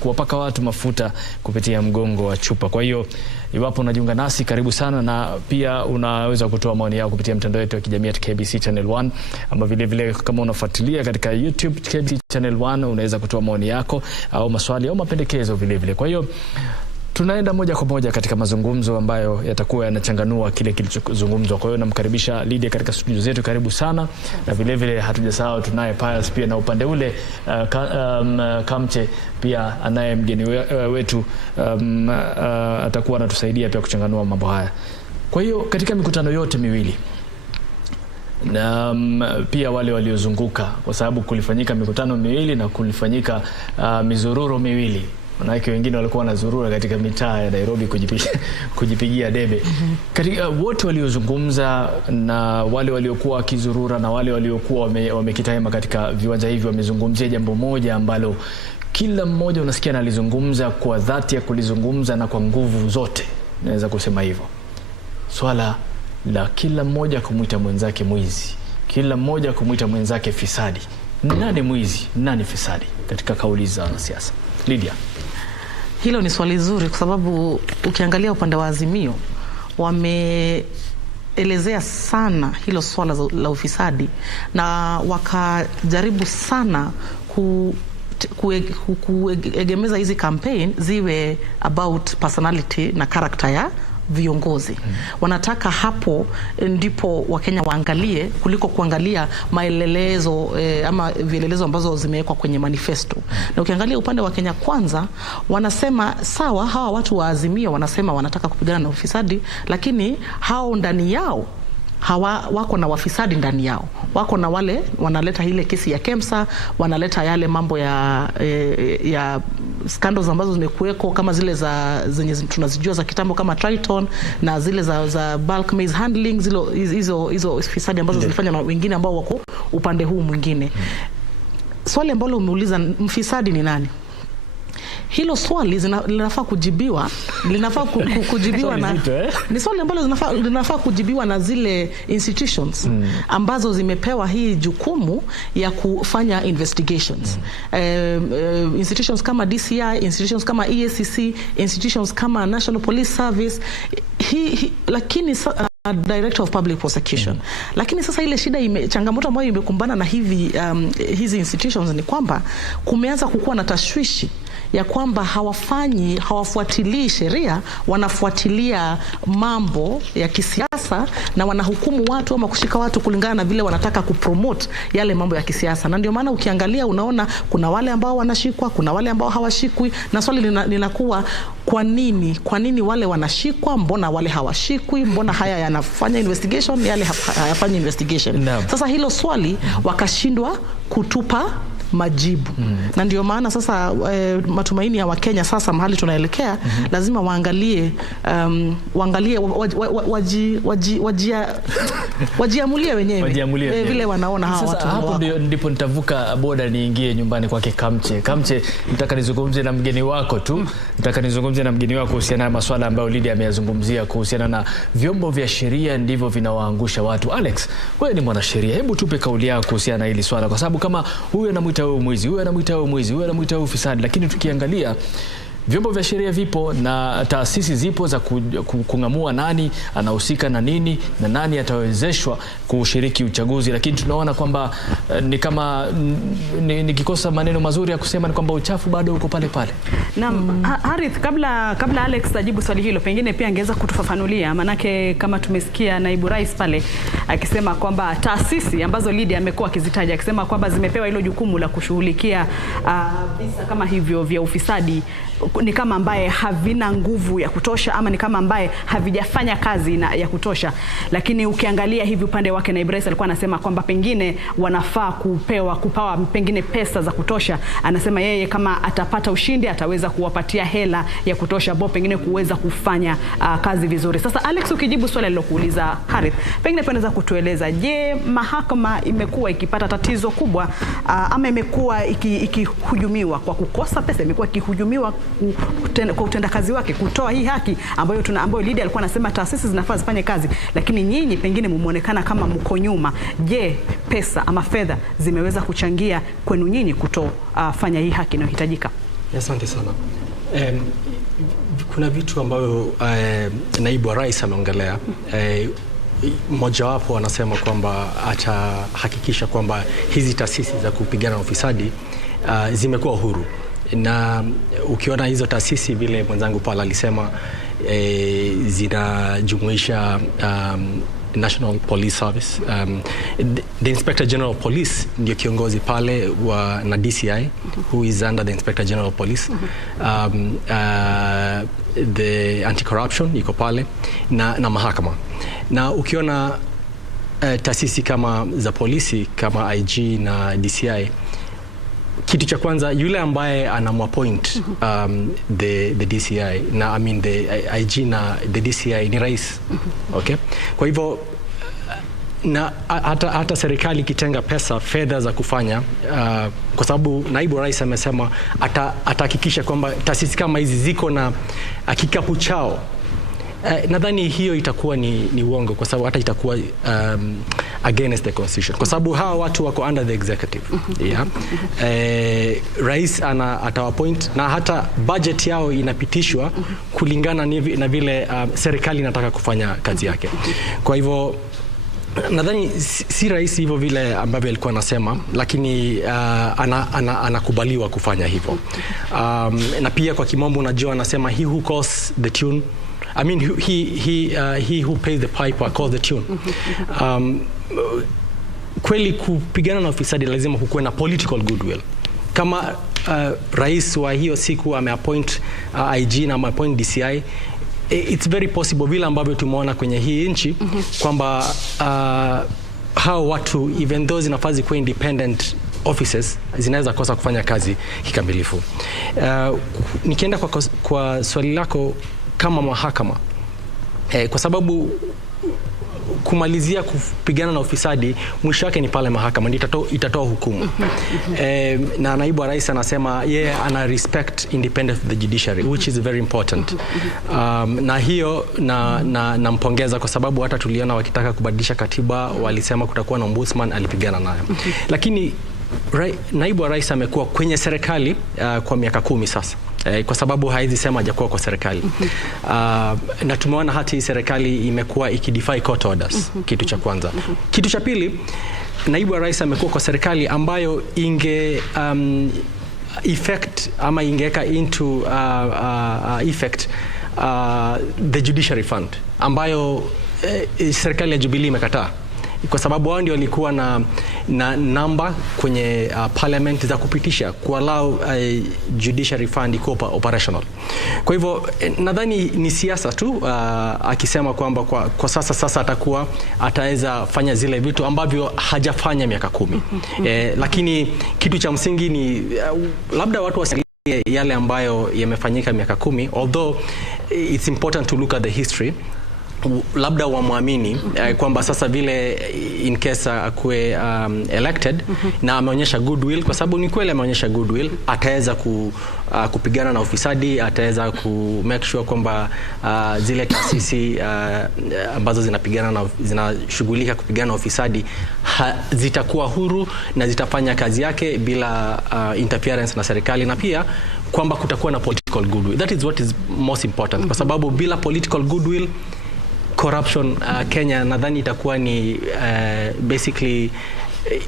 kuwapaka watu mafuta kupitia mgongo wa chupa. Kwa hiyo iwapo unajiunga nasi, karibu sana, na pia unaweza kutoa maoni yako kupitia mtandao wetu wa kijamii at KBC Channel 1, ama vile vile kama unafuatilia katika YouTube KBC Channel 1 unaweza kutoa maoni yako au maswali au mapendekezo vile vile. Kwa hiyo tunaenda moja kwa moja katika mazungumzo ambayo yatakuwa yanachanganua kile kilichozungumzwa. Kwa hiyo namkaribisha Lydia katika studio zetu, karibu sana. Na vile vile hatujasahau tunaye Pius pia, na upande ule Kamche pia anaye mgeni wetu atakuwa anatusaidia pia kuchanganua mambo haya. Kwa hiyo katika mikutano yote miwili na pia wale waliozunguka, kwa sababu kulifanyika mikutano miwili na kulifanyika mizururo miwili. Manake wengine walikuwa wanazurura katika mitaa ya Nairobi kujipigia debe. Katika wote waliozungumza na wale waliokuwa wakizurura na wale waliokuwa wamekitahema katika viwanja hivi, wamezungumzia jambo moja ambalo kila mmoja unasikia analizungumza kwa dhati ya kulizungumza na kwa nguvu zote, naweza kusema hivyo. Swala la kila mmoja kumuita mwenzake mwizi, kila mmoja kumuita mwenzake fisadi. Nani mwizi, nani fisadi katika kauli za wanasiasa? Lydia. Hilo ni swali zuri, kwa sababu ukiangalia upande wa Azimio wameelezea sana hilo swala la ufisadi, na wakajaribu sana kuegemeza hizi campaign ziwe about personality na character ya viongozi. Wanataka hapo ndipo Wakenya waangalie kuliko kuangalia maelelezo ama vielelezo ambazo zimewekwa kwenye manifesto. Na ukiangalia upande wa Kenya Kwanza, wanasema sawa, hawa watu wa Azimio wanasema wanataka kupigana na ufisadi, lakini hao ndani yao wako na wafisadi ndani yao. Wako na wale wanaleta ile kesi ya Kemsa, wanaleta yale mambo ya scandals ambazo zimekuweko kama zile zenye tunazijua za kitambo kama Triton, na zile za bulk maize handling, hizo fisadi ambazo zilifanywa na wengine ambao wako upande huu mwingine. Swali ambalo umeuliza, mfisadi ni nani? Hilo swali linafaa kujibiwa, na ni swali ambalo linafaa kujibiwa na zile institutions ambazo zimepewa hii jukumu ya kufanya investigations. Institutions kama DCI, institutions kama EACC, institutions kama National Police Service, lakini Director of Public Prosecution. Lakini sasa ile changamoto ambayo imekumbana na hizi institutions ni kwamba kumeanza kukuwa na tashwishi ya kwamba hawafuatilii sheria, wanafuatilia mambo ya kisiasa na wanahukumu watu ama kushika watu kulingana na vile wanataka kupromote yale mambo ya kisiasa. Na ndio maana ukiangalia unaona kuna wale ambao wanashikwa, kuna wale ambao hawashikwi, na swali linakuwa kwa nini wale wanashikwa, mbona wale hawashikwi, mbona haya yanafanya investigation, yale hayafanyi investigation. Sasa hilo swali wakashindwa kutupa majibu. Na ndio maana sasa matumaini ya Wakenya sasa mahali tunaelekea, lazima waangalie wajiamulie wenyewe vile wanaona hawa watu. Hapo ndipo nitavuka boda niingie nyumbani kwake Kamche. Nataka nizungumze na mgeni wako tu. Kuhusiana na masuala ambayo Lydia ameyazungumzia kuhusiana na vyombo vya sheria ndivyo vinawaangusha watu. Alex, wewe ni mwanasheria. Hebu tupe kauli yako kuhusiana na hili swala, kwa sababu kama huyu anamuita wewe mwizi, huyu anamuita wewe mwizi, huyu anamuita wewe ufisadi, lakini tukiangalia vyombo vya sheria vipo na taasisi zipo za kung'amua nani anahusika na nini na nani atawezeshwa kushiriki uchaguzi, lakini tunaona kwamba ni kama nikikosa maneno mazuri ya kusema ni kwamba uchafu bado uko pale pale. Naam, Harith, kabla Alex ajibu swali hilo, pengine pia angeweza kutufafanulia, manake kama tumesikia naibu rais pale akisema kwamba taasisi ambazo Lydia amekuwa akizitaja, akisema kwamba zimepewa hilo jukumu la kushughulikia visa kama hivyo vya ufisadi, ni kama ambaye havina nguvu ya kutosha ama ni kama ambaye havijafanya kazi ya kutosha. Lakini ukiangalia hivi upande wake naibu rais alikuwa anasema kwamba pengine wanafaa kupawa pengine pesa za kutosha. Anasema yeye kama atapata ushindi ataweza kuwapatia hela ya kutosha bo pengine kuweza kufanya kazi vizuri. Sasa Alex, ukijibu swali lilokuuliza Harith, pengine unaweza kutueleza, je, mahakama imekuwa ikipata tatizo kubwa ama imekuwa ikihujumiwa kwa kukosa pesa, imekuwa ikihujumiwa kwa utendakazi wake kutoa hii haki ambayo Lydia alikuwa anasema taasisi zinafaa zifanye kazi, lakini nyinyi pengine mumeonekana kama mko nyuma. Je, pesa ama fedha zimeweza kuchangia kwenu nyinyi kutofanya hii haki inayohitajika? Asante sana. Kuna vitu ambavyo naibu wa rais ameongelea. Mojawapo anasema kwamba atahakikisha kwamba hizi taasisi za kupigana na ufisadi zimekuwa huru, na ukiona hizo taasisi vile mwenzangu pala alisema zinajumuisha National Police Service, the Inspector General of Police ndio kiongozi pale na DCI who is under the Inspector General of Police, the anti-corruption iko pale na mahakama. Na ukiona taasisi kama za polisi kama IG na DCI, kitu cha kwanza yule ambaye anamappoint the DCI na the IG na the DCI ni rais. Okay? Kwa hivyo na hata serikali kitenga fedha za kufanya, kwa sababu naibu rais amesema atahakikisha kwamba taasisi kama hizi ziko na kikapu chao. Nadhani hiyo itakuwa ni uongo, kwa sababu hata itakuwa against the constitution, kwa sababu hawa watu wako under the executive. Yeah. Rais atawapoint na hata budget yao inapitishwa kulingana na vile serikali inataka kufanya kazi yake. Kwa hivyo nadhani si rais hivyo vile ambavyo alikuwa anasema, lakini anakubaliwa kufanya hivyo. Na pia kwa kimombo unajua anasema he who calls the tune, he who pays the piper calls the tune. Kweli kupigana na ufisadi lazima kukuwe na political goodwill. Kama rais wa hiyo siku ameappoint IG na ameappoint DCI, it's very possible vile ambavyo tumeona kwenye hii nchi kwamba hao watu even though zinafaa kuwa independent offices zinaweza kosa kufanya kazi kikamilifu. Nikienda kwa swali lako kama mahakama, kwa sababu kumalizia kupigana na ufisadi mwisho wake ni pale mahakama itatoa hukumu. Na naibu wa rais anasema yeye ana respect independence of the judiciary, which is very important. Na hiyo nampongeza kwa sababu hata tuliona wakitaka kubadilisha katiba walisema kutakuwa na ombudsman, alipigana nayo. Lakini naibu wa rais amekuwa kwenye serikali kwa miaka 10 sasa. Kwa sababu haizi sema hajakuwa kwa serikali. Na tumeona hata hii serikali imekuwa ikidefy court orders, kitu cha kwanza. Kitu cha pili, naibu wa rais amekuwa kwa serikali ambayo effect ama ingeka into effect the judiciary fund ambayo serikali ya Jubilee imekataa, kwa sababu wao ndio walikuwa na namba kwenye parliament za kupitisha kuallow judiciary fund iko operational. Kwa hivyo nadhani ni siasa tu, akisema kwamba kwa sasa ataweza fanya zile vitu ambavyo hajafanya miaka 10. Lakini kitu cha msingi ni labda watu wasikie yale ambayo yamefanyika miaka 10, although it's important to look at the history. Labda wamwamini kwamba sasa vile in case akuwe elected na ameonyesha goodwill, kwa sababu ni kweli ameonyesha goodwill, ataweza kupigana na ufisadi, ataweza ku make sure kwamba zile taasisi ambazo zinashughulika kupigana na ufisadi zitakuwa huru na zitafanya kazi yake bila interference na serikali, na pia kwamba kutakuwa na political goodwill. That is what is most important, kwa sababu bila political goodwill corruption Kenya nadhani itakuwa ni basically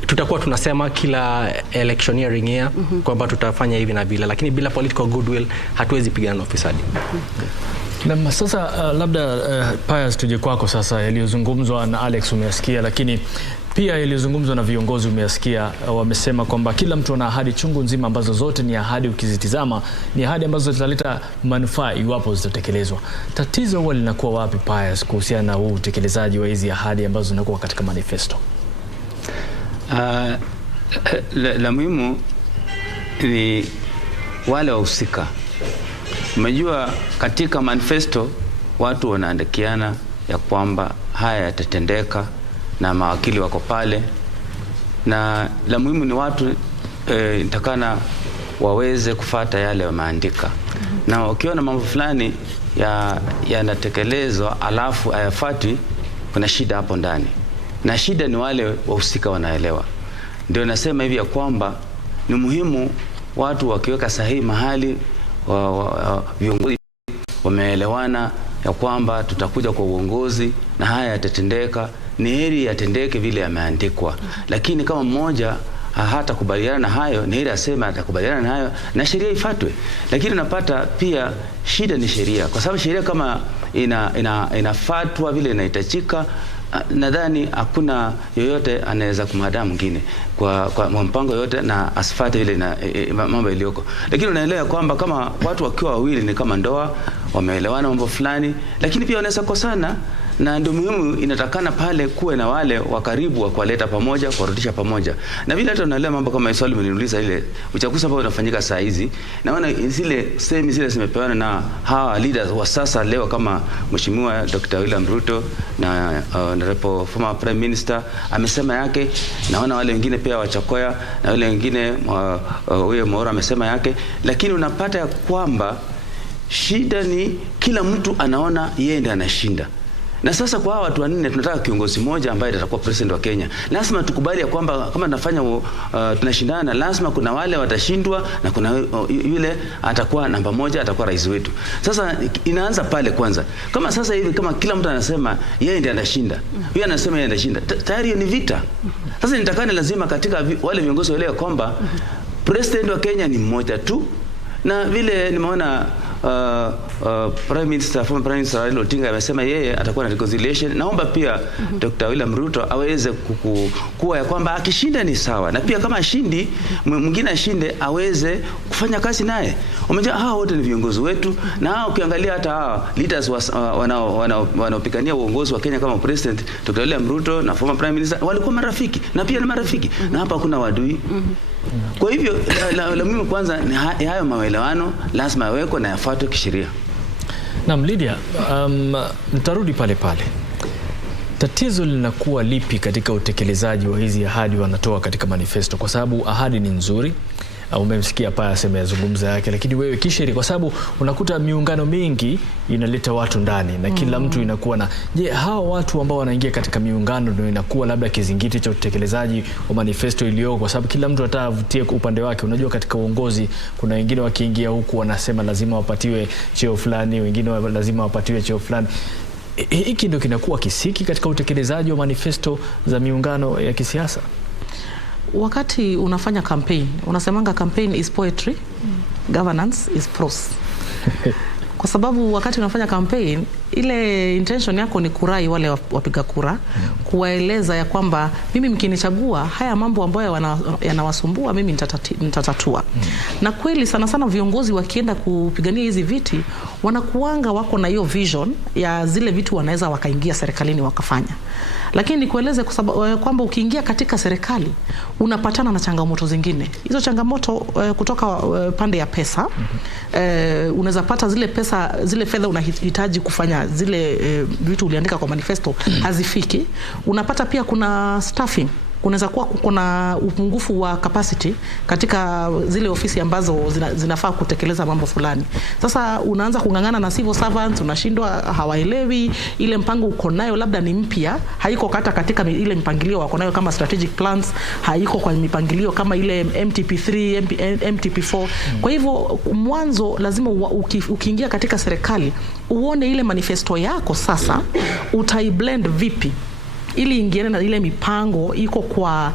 tutakuwa tunasema kila electioneering year kwamba tutafanya hivi na vile, lakini bila political goodwill hatuwezi pigana na ufisadi. Na sasa labda Pius, tuje kwako sasa. Yaliyozungumzwa na Alex umeyasikia, lakini pia yaliyozungumzwa na viongozi umeyasikia. Wamesema kwamba kila mtu ana ahadi chungu nzima ambazo zote ni ahadi, ukizitizama ni ahadi ambazo zitaleta manufaa iwapo zitatekelezwa. Tatizo huwa linakuwa wapi Pius kuhusiana na huu utekelezaji wa hizi ahadi ambazo zinakuwa katika manifesto? La muhimu ni wale wahusika. Umejua katika manifesto watu wanaandikiana ya kwamba haya yatatendeka na mawakili wako pale, na la muhimu ni watu nitakana waweze kufata yale wameandika. Na ukiona mambo fulani yanatekelezwa alafu hayafuatwi, kuna shida hapo ndani, na shida ni wale wahusika wanaelewa. Ndio nasema hivi ya kwamba ni muhimu watu wakiweka sahihi mahali, viongozi wameelewana ya kwamba tutakuja kwa uongozi na haya yatatendeka, ni heri yatendeke vile yameandikwa. Lakini kama mmoja hata kubaliana na hayo, ni heri aseme atakubaliana na hayo na sheria ifuatwe. Lakini unapata pia shida ni sheria, kwa sababu sheria kama inafuatwa vile inahitajika, nadhani hakuna yoyote anaweza kumhadaa mwingine kwa mpango yote na asifate ile na mambo iliyoko. Lakini unaelewa kwamba kama watu wakiwa wawili ni kama ndoa, wameelewana mambo fulani, lakini pia wanaweza kosana, na ndio muhimu inatakana pale kuwe na wale wa karibu wa kuwaleta pamoja, kuwarudisha pamoja. Na vile hata unaelewa mambo kama swali umeniuliza, ile uchaguzi ambao unafanyika saa hizi, naona zile zimepewana na hawa leaders wa sasa leo, kama Mheshimiwa Dr. William Ruto na former Prime Minister amesema yake, naona wale wengine pia Wachakoya na wale wengine huyo Mwaura amesema yake. Lakini unapata ya kwamba shida ni kila mtu anaona yeye ndiye anashinda. Na sasa kwa hawa watu wanne tunataka kiongozi mmoja ambaye atakuwa president wa Kenya. Lazima tukubali ya kwamba kama tunafanya tunashindana, lazima kuna wale watashindwa na kuna yule atakuwa namba moja, atakuwa rais wetu. Sasa inaanza pale kwanza. Kama sasa hivi kama kila mtu anasema yeye ndiye anashinda, yeye anasema yeye anashinda, tayari ni vita. Sasa nitakane lazima katika wale viongozi waelewe kwamba president wa Kenya ni mmoja tu, na vile nimeona former Prime Minister Raila Odinga amesema yeye atakuwa na reconciliation. Naomba pia Dr. William Ruto aweze kuwa ya kwamba akishinda ni sawa, na pia kama ashindi mwingine ashinde aweze kufanya kazi naye. Umejua hao wote ni viongozi wetu, na hao ukiangalia hata hao leaders wanaopigania uongozi wa Kenya kama President Dr. William Ruto na former Prime Minister walikuwa marafiki, na pia ni marafiki, na hapa hakuna wadui. Kwa hivyo la muhimu kwanza ni hayo maelewano lazima yawekwe na yafuatwe kisheria. Naam, Lydia, nitarudi pale. Tatizo linakuwa lipi katika utekelezaji wa hizi ahadi wanatoa katika manifesto? Kwa sababu ahadi ni nzuri, umemsikia Pius amezungumza yake, lakini wewe kisheria, kwa sababu unakuta miungano mingi inaleta watu ndani na kila mtu inakuwa na, je, hao watu ambao wanaingia katika miungano ndio inakuwa labda kizingiti cha utekelezaji wa manifesto iliyoko, kwa sababu kila mtu atavutie upande wake. Unajua katika uongozi kuna wengine wakiingia huku wanasema lazima wapatiwe cheo fulani, wengine lazima wapatiwe cheo fulani. Hiki ndio kinakuwa kisiki katika utekelezaji wa manifesto za miungano ya kisiasa. wakati unafanya campaign, unasemanga campaign is poetry, governance is prose. Kwa sababu wakati unafanya campaign, ile intention yako ni kurai wale wapiga kura, kuwaeleza ya kwamba mimi mkinichagua haya mambo ambayo yanawasumbua mimi nitatatua. Na kweli sana sana viongozi wakienda kupigania hizi viti, wanakuanga wako na hiyo vision ya zile vitu wanaweza wakaingia serikalini wakafanya. Lakini nikueleze kwamba ukiingia katika serikali unapatana na changamoto zingine. Hizo changamoto kutoka pande ya pesa, unaweza pata zile fedha unahitaji kufanya zile vitu uliandika kwa manifesto hazifiki. Unapata pia kuna staffing. Kunaweza kuwa kuna upungufu wa capacity katika zile ofisi ambazo zinafaa kutekeleza mambo fulani. Sasa unaanza kungangana na civil servants, unashindwa, hawaelewi ile mpango uko nayo labda ni mpya, haiko katika ile mpangilio wako nayo kama strategic plans, haiko kwa mipangilio kama ile MTP3, MTP4. Kwa hivyo mwanzo lazima ukiingia katika serikali uone ile manifesto yako sasa utaiblend vipi ili ingiane na ile mipango iko kwa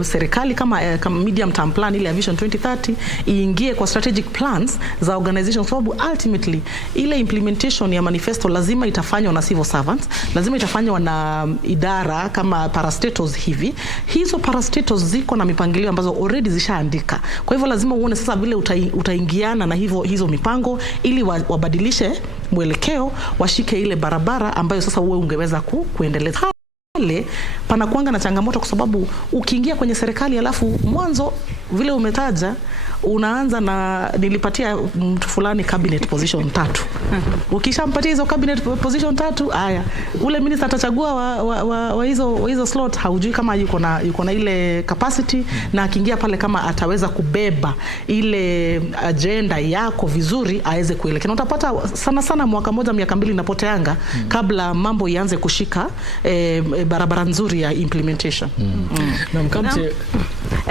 serikali kama medium term plan ile ya Vision 2030, iingie kwa strategic plans za organization, sababu ultimately ile implementation ya manifesto lazima itafanywa na civil servants, lazima itafanywa na idara kama parastatals hivi. Hizo parastatals ziko na mipangilio ambazo already zishaandika. Kwa hivyo lazima uone sasa vile utaingiana na hizo mipango ili wabadilishe mwelekeo, washike ile barabara ambayo sasa wewe ungeweza kuendeleza. Panakuanga na changamoto kwa sababu ukiingia kwenye serikali alafu mwanzo vile umetaja unaanza na nilipatia mtu fulani cabinet position 3. Ukishampatia hizo cabinet position 3, haya ule minister atachagua wa hizo slot, haujui kama yuko na ile capacity na akiingia pale kama ataweza kubeba ile agenda yako vizuri aweze kuelekea. Utapata sana sana mwaka moja miaka mbili inapoteanga kabla mambo ianze kushika barabara nzuri ya implementation. Na mkamte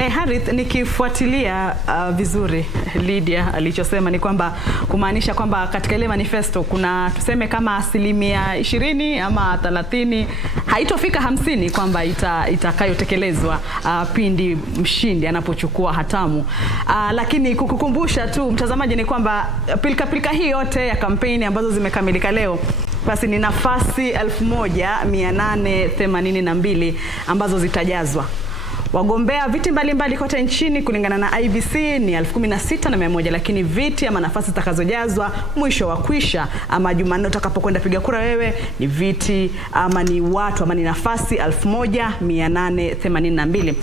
Harith, nikifuatilia vizuri Lydia alichosema ni kwamba kumaanisha kwamba katika ile manifesto kuna tuseme kama 20% ama 30, haitofika 50 kwamba itakayotekelezwa pindi mshindi anapochukua hatamu. Lakini kukukumbusha tu mtazamaji ni kwamba pilika hii yote ya kampeni ambazo zimekamilika leo basi ni nafasi 1882 ambazo zitajazwa. Wagombea viti mbalimbali kote nchini kulingana na IBC ni 16,100, lakini viti ama nafasi zitakazojazwa mwisho wa kwisha ama Jumanne utakapokwenda piga kura wewe ni viti ama ni watu ama ni nafasi 1882.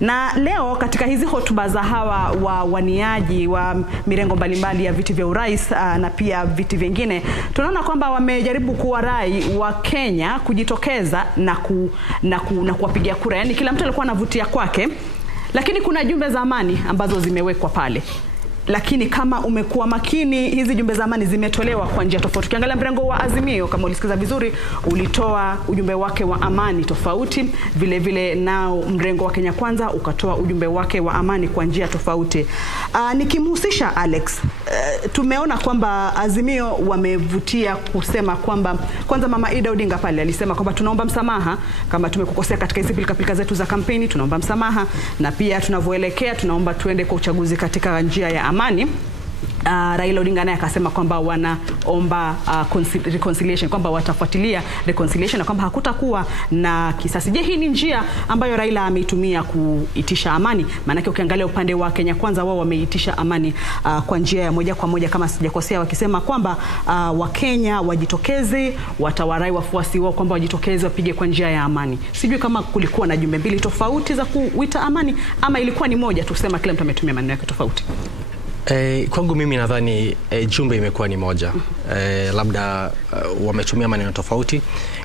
Na leo katika hizi hotuba za hawa waniaji wa mirengo mbalimbali ya viti vya urais na pia viti vingine, tunaona kwamba wamejaribu kuwarai wa Kenya kujitokeza na kuwapigia kura. Yaani kila mtu alikuwa anavutia kwake, lakini kuna jumbe za amani ambazo zimewekwa pale. Lakini kama umekuwa makini, hizi jumbe za amani zimetolewa kwa njia tofauti. Ukiangalia mrengo wa Azimio, kama ulisikiza vizuri, ulitoa ujumbe wake wa amani tofauti. Vile vile nao mrengo wa Kenya Kwanza ukatoa ujumbe wake wa amani kwa njia tofauti. Nikimhusisha Alex, tumeona kwamba Azimio wamevutia kusema kwamba kwanza Mama Ida Odinga pale alisema kwamba tunaomba msamaha kama tumekukosea katika hizi pilika zetu za kampeni, tunaomba msamaha, na pia tunavyoelekea tunaomba tuende kwa uchaguzi katika njia ya amani. Raila Odinga naye akasema kwamba wanaomba reconciliation, kwamba watafuatilia reconciliation na kwamba hakutakuwa na kisasi. Je, hii ni njia ambayo Raila ameitumia kuitisha amani? Maana ukiangalia upande wa Kenya Kwanza wao wameitisha amani kwa njia ya moja kwa moja kama sijakosea, wakisema kwamba Wakenya wajitokeze, watawarai wafuasi wao kwamba wajitokeze wapige kwa njia ya amani. Sijui kama kulikuwa na jumbe mbili tofauti za kuita amani ama ilikuwa ni moja tu, kusema kila mtu ametumia maneno yake tofauti. Kwangu mimi nadhani jumbe imekuwa ni moja. Labda wametumia maneno tofauti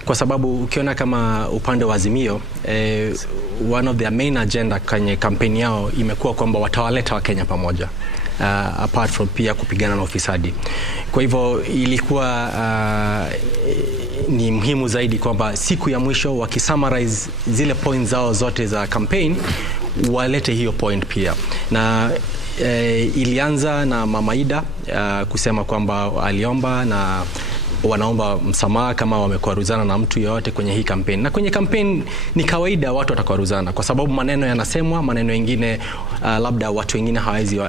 kwa sababu ukiona kama upande wa Azimio, one of their main agenda kwenye kampeni yao imekuwa kwamba watawaleta Wakenya pamoja, apart from pia kupigana na ufisadi. Kwa hivyo ilikuwa ni muhimu zaidi kwamba siku ya mwisho wakisummarize zile points zao zote za campaign walete hiyo point pia. Na ilianza na Mama Ida kusema kwamba aliomba na wanaomba msamaha kama wamekwaruzana na mtu yoyote kwenye hii kampeni. Na kwenye kampeni ni kawaida watu watakwaruzana kwa sababu maneno yanasemwa, maneno mengine labda watu wengine hawezi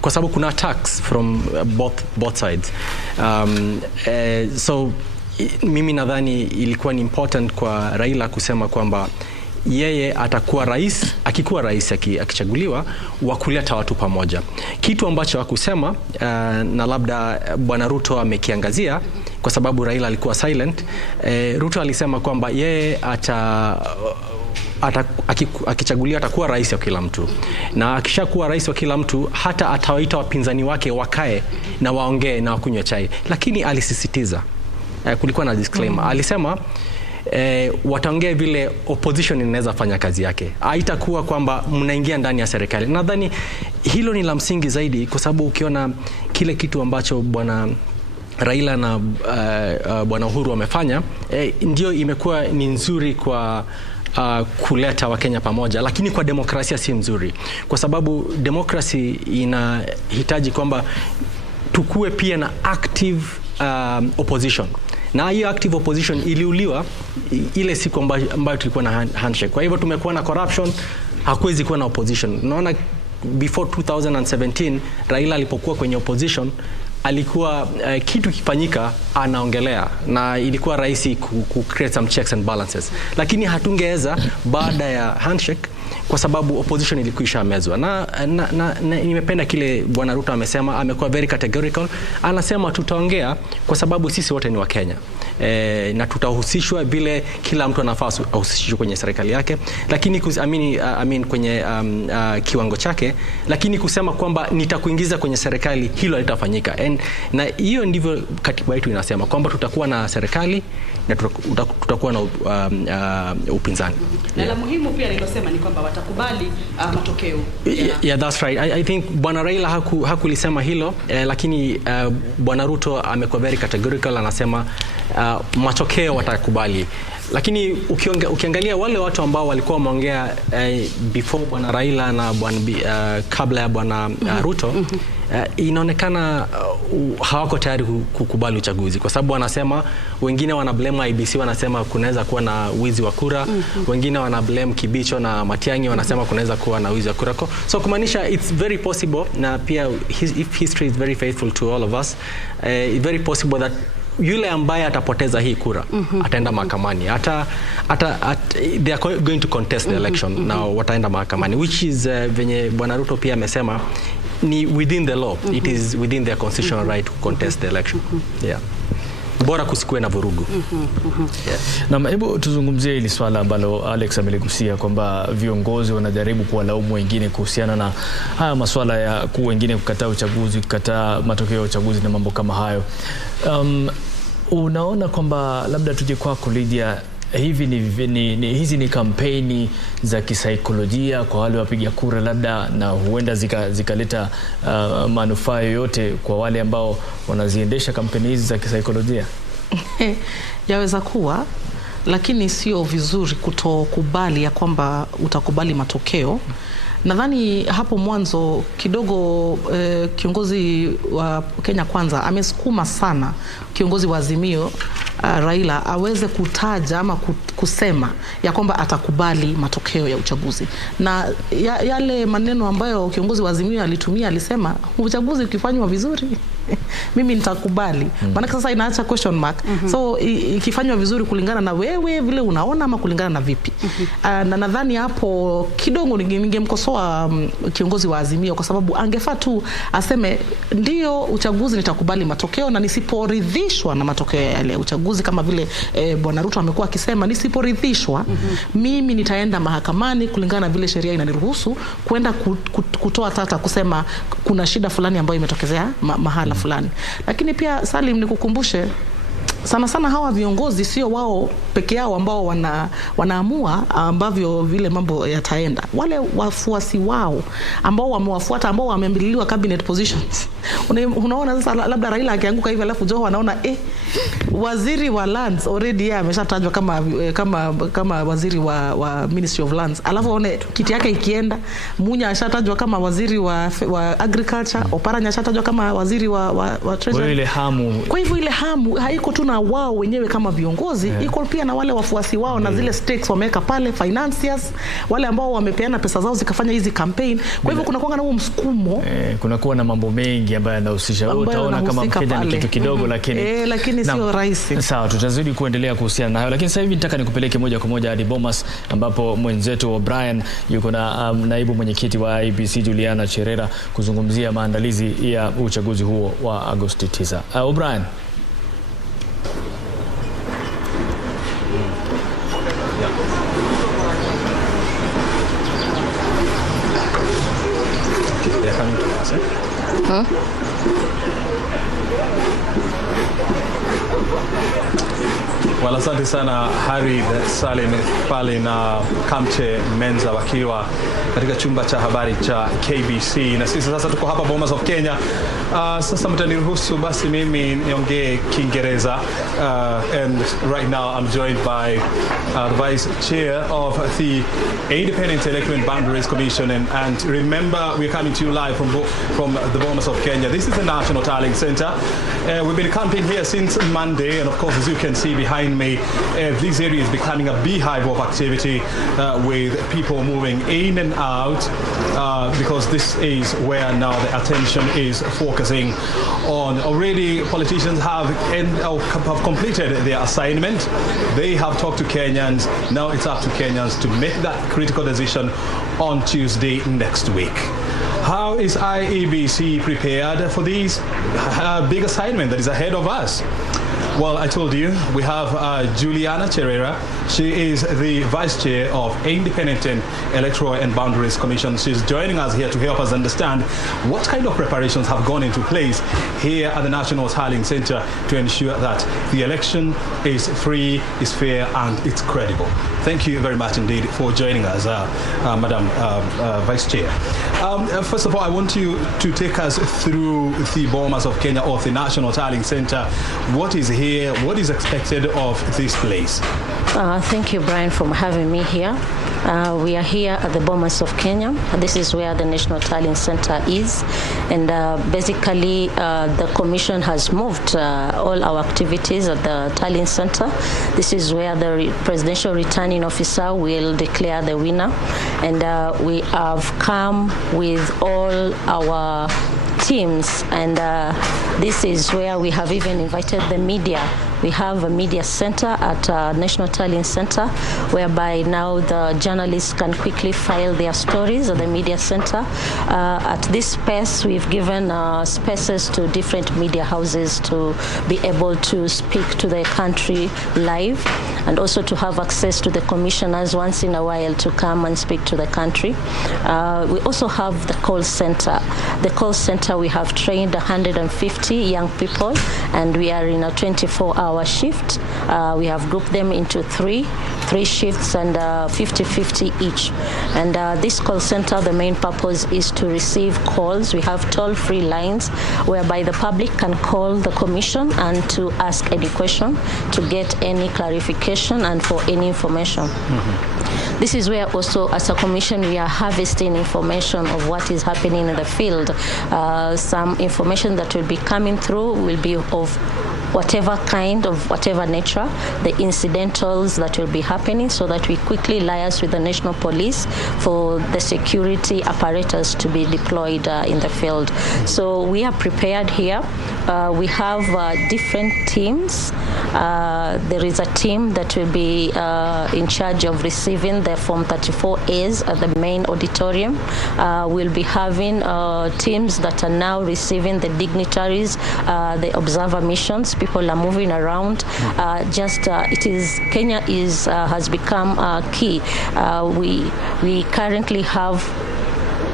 kwa sababu kuna attacks from both sides. So mimi nadhani ilikuwa ni important kwa Raila kusema kwamba yeye atakuwa rais, akikuwa rais akichaguliwa, wa kuleta watu pamoja. Kitu ambacho hakusema na labda Bwana Ruto amekiangazia kwa sababu Raila alikuwa silent. Ruto alisema kwamba yeye akichaguliwa atakuwa rais wa kila mtu, na akishakuwa rais wa kila mtu hata atawaita wapinzani wake wakae na waongee na wakunywe chai. Lakini alisisitiza, kulikuwa na disclaimer, alisema wataongea vile opposition inaweza fanya kazi yake. Haitakuwa kwamba mnaingia ndani ya serikali. Nadhani hilo ni la msingi zaidi kwa sababu ukiona kile kitu ambacho Bwana Raila na Bwana Uhuru wamefanya, ndio imekuwa ni nzuri kwa kuleta Wakenya pamoja, lakini kwa demokrasia si mzuri kwa sababu demokrasi inahitaji kwamba tukue pia na active opposition. Na hiyo active opposition iliuliwa ile siku ambayo tulikuwa na handshake. Kwa hivyo tumekuwa na corruption, hakuwezi kuwa na opposition. Unaona before 2017 Raila alipokuwa kwenye opposition alikuwa kitu kifanyika anaongelea na ilikuwa rahisi ku create some checks and balances. Lakini hatungeweza baada ya handshake kwa sababu opposition ilikuwa mezwa. Na nimependa kile Bwana Ruto amesema, amekuwa very categorical. Anasema tutaongea kwa sababu sisi wote ni wa Kenya. Na tutahusishwa vile kila mtu anafaa ahusishwe kwenye serikali yake, lakini kwenye kiwango chake, lakini kusema kwamba nitakuingiza kwenye serikali, hilo litafanyika. Na hiyo ndivyo katiba yetu inasema kwamba tutakuwa na serikali na tutakuwa na upinzani. Na la muhimu pia nilosema ni kwamba watakubali matokeo. Yeah, that's right. I think Bwana Raila hakulisema hilo, lakini Bwana Ruto amekuwa very categorical, anasema matokeo watakubali. Lakini ukiangalia wale watu ambao walikuwa wameongea before Bwana Raila na kabla ya Bwana Ruto, inaonekana hawako tayari kukubali uchaguzi kwa sababu wanasema, wengine wana blame IBC, wanasema kunaweza kuwa na wizi wa kura, wengine wana blame Kibicho na Matiang'i, wanasema kunaweza kuwa na wizi wa kura. So kumaanisha it's very possible, na pia if history is very faithful to all of us, it's very possible that yule ambaye atapoteza hii kura ataenda mahakamani, they are going to contest the election. Na wataenda mahakamani, which is venye Bwana Ruto pia amesema ni within the law. It is within their constitutional right to contest the election. Yeah. Bora kusikue na vurugu. Yeah. Na hebu tuzungumzie hili swala ambalo Alex ameligusia kwamba viongozi wanajaribu kuwalaumu wengine kuhusiana na haya masuala ya wengine kukataa uchaguzi, kukataa matokeo ya uchaguzi na mambo kama hayo. Unaona kwamba labda tuje kwako Lydia, hizi ni kampeni za kisaikolojia kwa wale wapiga kura labda, na huenda zikaleta manufaa yoyote kwa wale ambao wanaziendesha kampeni hizi za kisaikolojia? Yaweza kuwa, lakini sio vizuri kutokubali ya kwamba utakubali matokeo. Nadhani hapo mwanzo kidogo kiongozi wa Kenya Kwanza amesukuma sana kiongozi wa Azimio Raila aweze kutaja ama kusema ya kwamba atakubali matokeo ya uchaguzi. Na yale maneno ambayo kiongozi wa Azimio alitumia, alisema uchaguzi ukifanywa vizuri mimi nitakubali. Maana sasa inaacha question mark. So ikifanywa vizuri kulingana na wewe vile unaona ama kulingana na vipi? Na nadhani hapo kidogo ningemkosoa kiongozi wa Azimio kwa sababu angefaa tu aseme ndio uchaguzi nitakubali matokeo, na nisiporidhishwa na matokeo yale uchaguzi kama vile Bwana Ruto amekuwa akisema, nisiporidhishwa mimi nitaenda mahakamani kulingana na vile sheria inaniruhusu kwenda kutoa tata kusema kuna shida fulani ambayo imetokezea mahala fulani. Lakini pia Salim, nikukumbushe sana sana hawa viongozi sio wao peke yao ambao wanaamua ambavyo vile mambo yataenda. Wale wafuasi wao ambao wamewafuata, ambao wameambiliwa cabinet positions. Unaona sasa labda Raila akianguka hivi alafu Joho anaona waziri wa lands already yeye ameshatajwa kama waziri wa Ministry of Lands. Alafu one kiti yake ikienda, Munya ashatajwa kama waziri wa agriculture, Oparanya ashatajwa kama waziri wa treasury. Kwa hivyo ile hamu haiko tu na wao wenyewe kama viongozi, iko pia na wale wafuasi wao na zile stakes wameweka pale, financiers, wale ambao wamepeana pesa zao zikafanya hizi campaign. Kwa hivyo kuna kuanga na huo msukumo. Kuna kuwa na mambo mengi ambayo yanahusisha. Utaona kama Mkenya ni kitu kidogo, lakini sio rahisi. Sawa, tutazidi kuendelea kuhusiana na hayo, lakini sasa hivi nataka nikupeleke moja kwa moja hadi Bomas ambapo mwenzetu O'Brien yuko na naibu mwenyekiti wa IEBC Juliana Cherera kuzungumzia maandalizi ya uchaguzi huo wa Agosti 9. O'Brien. Well, asante sana Harry Salim pale na Kamche Menza wakiwa katika chumba cha habari cha KBC, na sisi sasa tuko hapa Bomas of Kenya. Sasa mtaniruhusu basi mimi niongee Kiingereza, and right now I'm joined by the Vice Chair of the Independent Electoral and Boundaries Commission, and remember we're coming to you live from the Bomas of Kenya. This is the National Tallying Center. We've been camping here since Monday, and of course, as you can see behind me, this area is becoming a beehive of activity with people moving in and out, because this is where now the attention is focusing on. Already politicians have completed their assignment. They have talked to Kenyans. Now it's up to Kenyans to make that critical decision on Tuesday next week. How is IEBC prepared for this big assignment that is ahead of us? Well, I told you, we have Juliana Cherera. She is the Vice Chair of Independent Electoral and Boundaries Commission. She's joining us here to help us understand what kind of preparations have gone into place here at the National Tallying Center to ensure that the election is free, is fair, and it's credible. Thank you very much indeed for joining us, Madam Vice Chair. First of all, I want you to take us through the Bomas of Kenya, or the National Tallying Center. What is here? What is expected of this place? Thank you, Brian, for having me here. We are here at the Bomas of Kenya. This is where the National Tallying Center is, and basically the Commission has moved all our activities at the Tallying Center. This is where the Presidential Returning Officer will declare the winner, and we have come with all our teams, and this is where we have even invited the media. We have a media center at National Tallying Center, whereby now the journalists can quickly file their stories at the media center. At this space, we've given spaces to different media houses to be able to speak to the country live, and also to have access to the commissioners once in a while to come and speak to the country. We also have the call center. The call center, we have trained 150 young people, and we are in a 24-hour shift. We have grouped them into three shifts, and 50-50 each. And this call center, the main purpose is to receive calls. We have toll-free lines whereby the public can call the commission and to ask any question, to get any clarification, and for any information. Mm-hmm. This is where also, as a commission, we are harvesting information of what is happening in the field. Some information that will be coming through will be of whatever kind, of whatever nature, the incidentals that will be happening, so that we quickly liaise with the National Police for the security apparatus to be deployed in the field. So we are prepared here. We have different teams. There is a team that will be in charge of receiving the Form 34As at the main auditorium. We'll be having teams that are now receiving the dignitaries, the observer missions. People are moving around. Kenya has become key. We currently have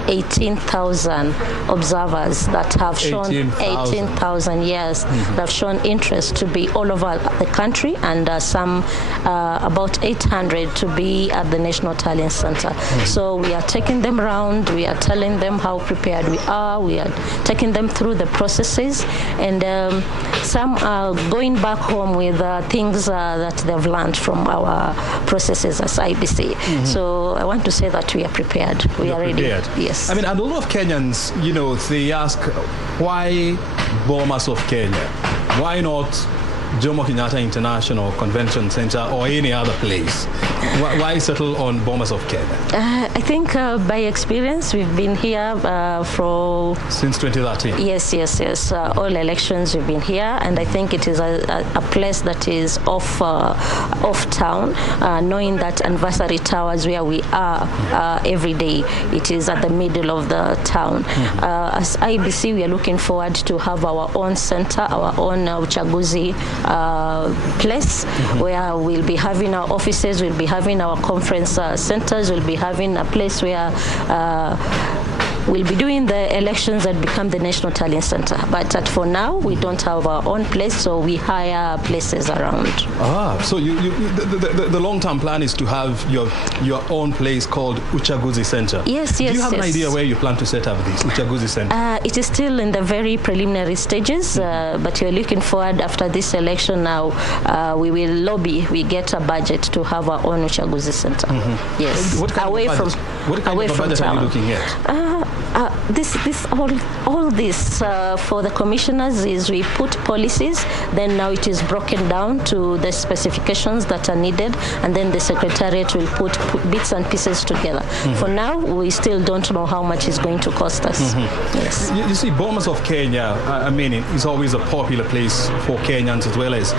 18,000 observers that have shown 18,000 yes, that have shown interest to be all over the country, and some about 800 to be at the National Talent Center. So we are taking them around, we are telling them how prepared we are taking them through the processes, and some are going back home with things that they've learned from our processes as IBC. So I want to say that we are prepared. We are ready. Yes. I mean, and a lot of Kenyans, you know, they ask, why Bomas of Kenya? Why not Jomo Kenyatta International Convention Center or any other place? Why settle on Bomas of Kenya? I think by experience, we've been here since 2013. Yes. All elections we've been here, and I think it is a place that is off town, knowing that Anniversary Towers, where we are every day, it is at the middle of the town. As IBC, we are looking forward to have our own center, our own uchaguzi place, where we'll be having our offices, we'll be having our conference centers, we'll be having a place where we'll be doing the elections that become the National Talent Center. But for now, we don't have our own place, so we hire places around. So the long-term plan is to have your own place called Uchaguzi Center. Yes. Do you have an idea where you plan to set up this Uchaguzi Center? It is still in the very preliminary stages, but we're looking forward after this election now. We will lobby, we get a budget to have our own Uchaguzi Center. Yes. What kind away of budget, what kind of budget are you looking at? All this for the commissioners is we put policies, then now it is broken down to the specifications that are needed, and then the secretariat will put bits and pieces together. For now, we still don't know how much it's going to cost us. Yes. You see, Bomas of Kenya, I mean, it's always a popular place for Kenyans as well as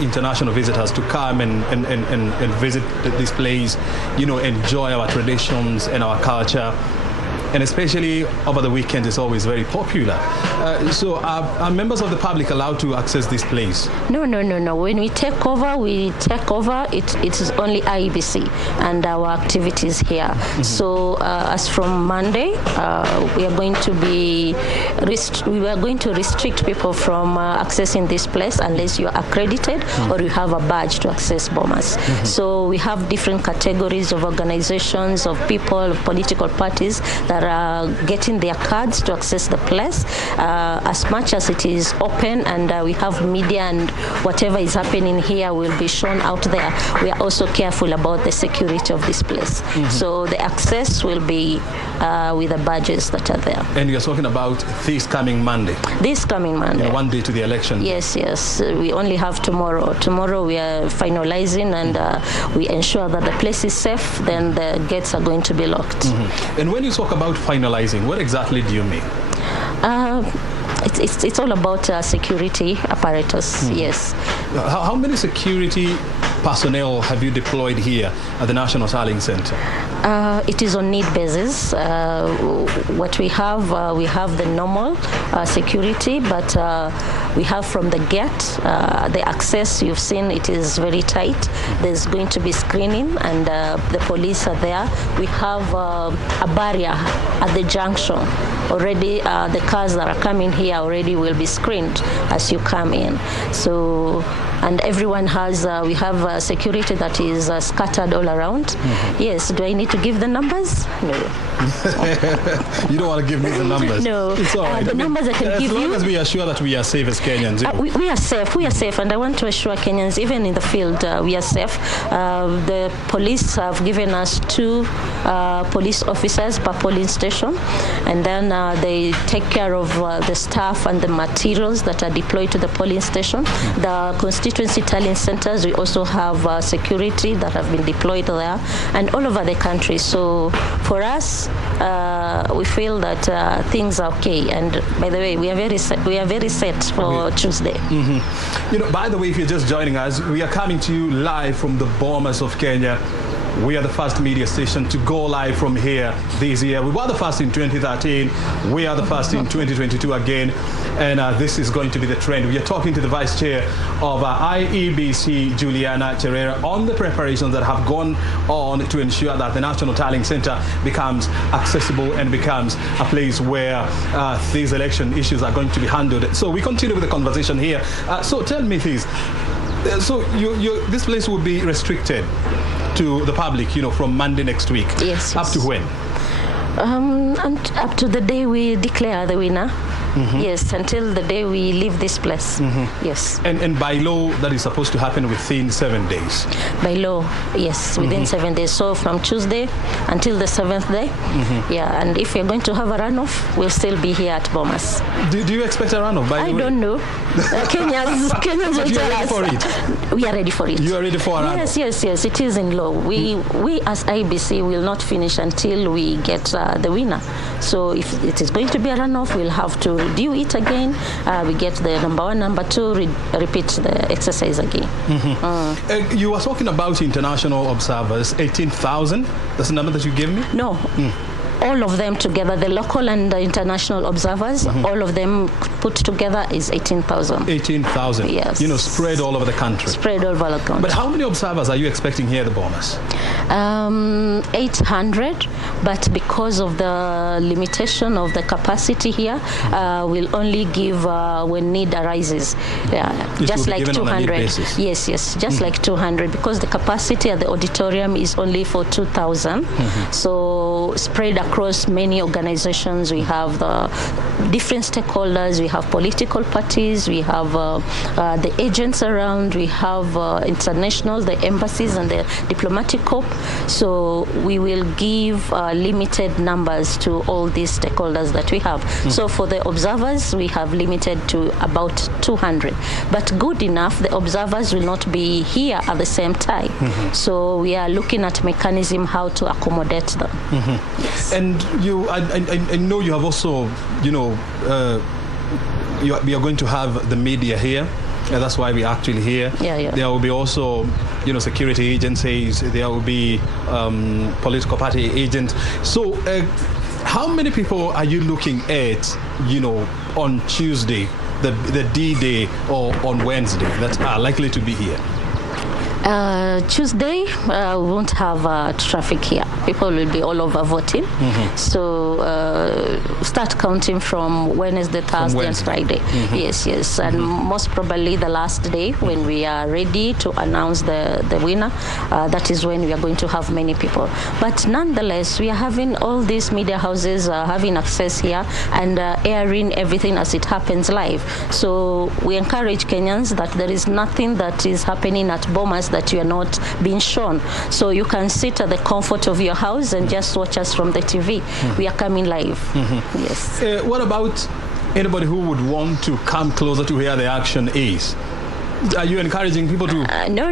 international visitors to come and visit this place, you know, enjoy our traditions and our culture. And especially over the weekend, it's always very popular. So are members of the public allowed to access this place? No. When we take over, it is only IBC and our activities here. So as from Monday, we are going to restrict people from accessing this place unless you are accredited or you have a badge to access Bomas. So we have different categories of organizations, of people, of political parties that are getting their cards to access the place. As much as it is open and we have media and whatever is happening here will be shown out there, we are also careful about the security of this place. So the access will be with the badges that are there. And you're talking about this coming Monday? This coming Monday. One day to the election? Yes. We only have tomorrow. Tomorrow we are finalizing and we ensure that the place is safe, then the gates are going to be locked. And when you talk about finalizing, what exactly do you mean? It's all about security apparatus, yes. How many security personnel have you deployed here at the National Talent Center? It is on need basis. What we have the normal security, but we have from the gate, the access, you've seen it is very tight. There's going to be screening and the police are there. We have a barrier at the junction. Already the cars that are coming here already will be screened as you come in. So, and everyone has, we have security that is scattered all around. Yes, do I need to give the numbers? No. You don't want to give me the numbers? No. It's all right. The numbers I can give you. As long as we are sure that we are safe as Kenyans. We are safe, and I want to assure Kenyans, even in the field, we are safe. The police have given us 2 police officers per polling station, and then they take care of the staff and the materials that are deployed to the polling station. The constituency tallying centers, we also have security that have been deployed there, and all over the country. So for us, we feel that things are okay. And by the way, we are very set for Tuesday. You know, by the way, if you're just joining us, we are coming to you live from the Bomas of Kenya. We are the first media station to go live from here this year. We were the first in 2013. We are the first in 2022 again. And this is going to be the trend. We are talking to the Vice Chair of IEBC, Juliana Cherera, on the preparations that have gone on to ensure that the National Tallying Center becomes accessible and becomes a place where these election issues are going to be handled. So we continue with the conversation here. So tell me this. So this place will be restricted to the public, from Monday next week. Yes. Up to when? And up to the day we declare the winner. Yes, until the day we leave this place. Yes. And by law, that is supposed to happen within 7 days? By law, yes, within 7 days. So from Tuesday until the 7th day. Yeah, and if we're going to have a runoff, we'll still be here at Bomas. Do you expect a runoff, by the way? I don't know. Kenyans will tell us. For it? We are ready for it. You are ready for a runoff? Yes, it is in law. We as IBC will not finish until we get the winner. So if it is going to be a runoff, we'll have to review it again. We get the number 1, number 2, repeat the exercise again. You were talking about international observers, 18,000. That's the number that you gave me? No. All of them together, the local and the international observers, all of them put together is 18,000. 18,000? Yes. Spread all over the country? Spread all over the country. But how many observers are you expecting here at the Bomas? 800, but because of the limitation of the capacity here, we'll only give when need arises. Just like 200. Yes, just like 200, because the capacity at the auditorium is only for 2,000. So spread across many organizations. We have the different stakeholders. We have political parties. We have the agents around. We have international, the embassies and the diplomatic corps. So we will give limited numbers to all these stakeholders that we have. So for the observers, we have limited to about 200. But good enough, the observers will not be here at the same time. So we are looking at mechanism how to accommodate them. Yes. And I know you have also, we are going to have the media here. That's why we're actually here. There will be also, security agencies. There will be political party agents. So how many people are you looking at, on Tuesday, the D-Day, or on Wednesday that are likely to be here? Tuesday, we won't have traffic here. People will be all over voting. So start counting from Wednesday, Thursday, and Friday. Yes. And most probably the last day when we are ready to announce the winner, that is when we are going to have many people. But nonetheless, we are having all these media houses having access here and airing everything as it happens live. So we encourage Kenyans that there is nothing that is happening at Bomas that you are not being shown. So you can sit at the comfort of your house and just watch us from the TV. We are coming live. Yes. What about anybody who would want to come closer to where the action is? Are you encouraging people to? No.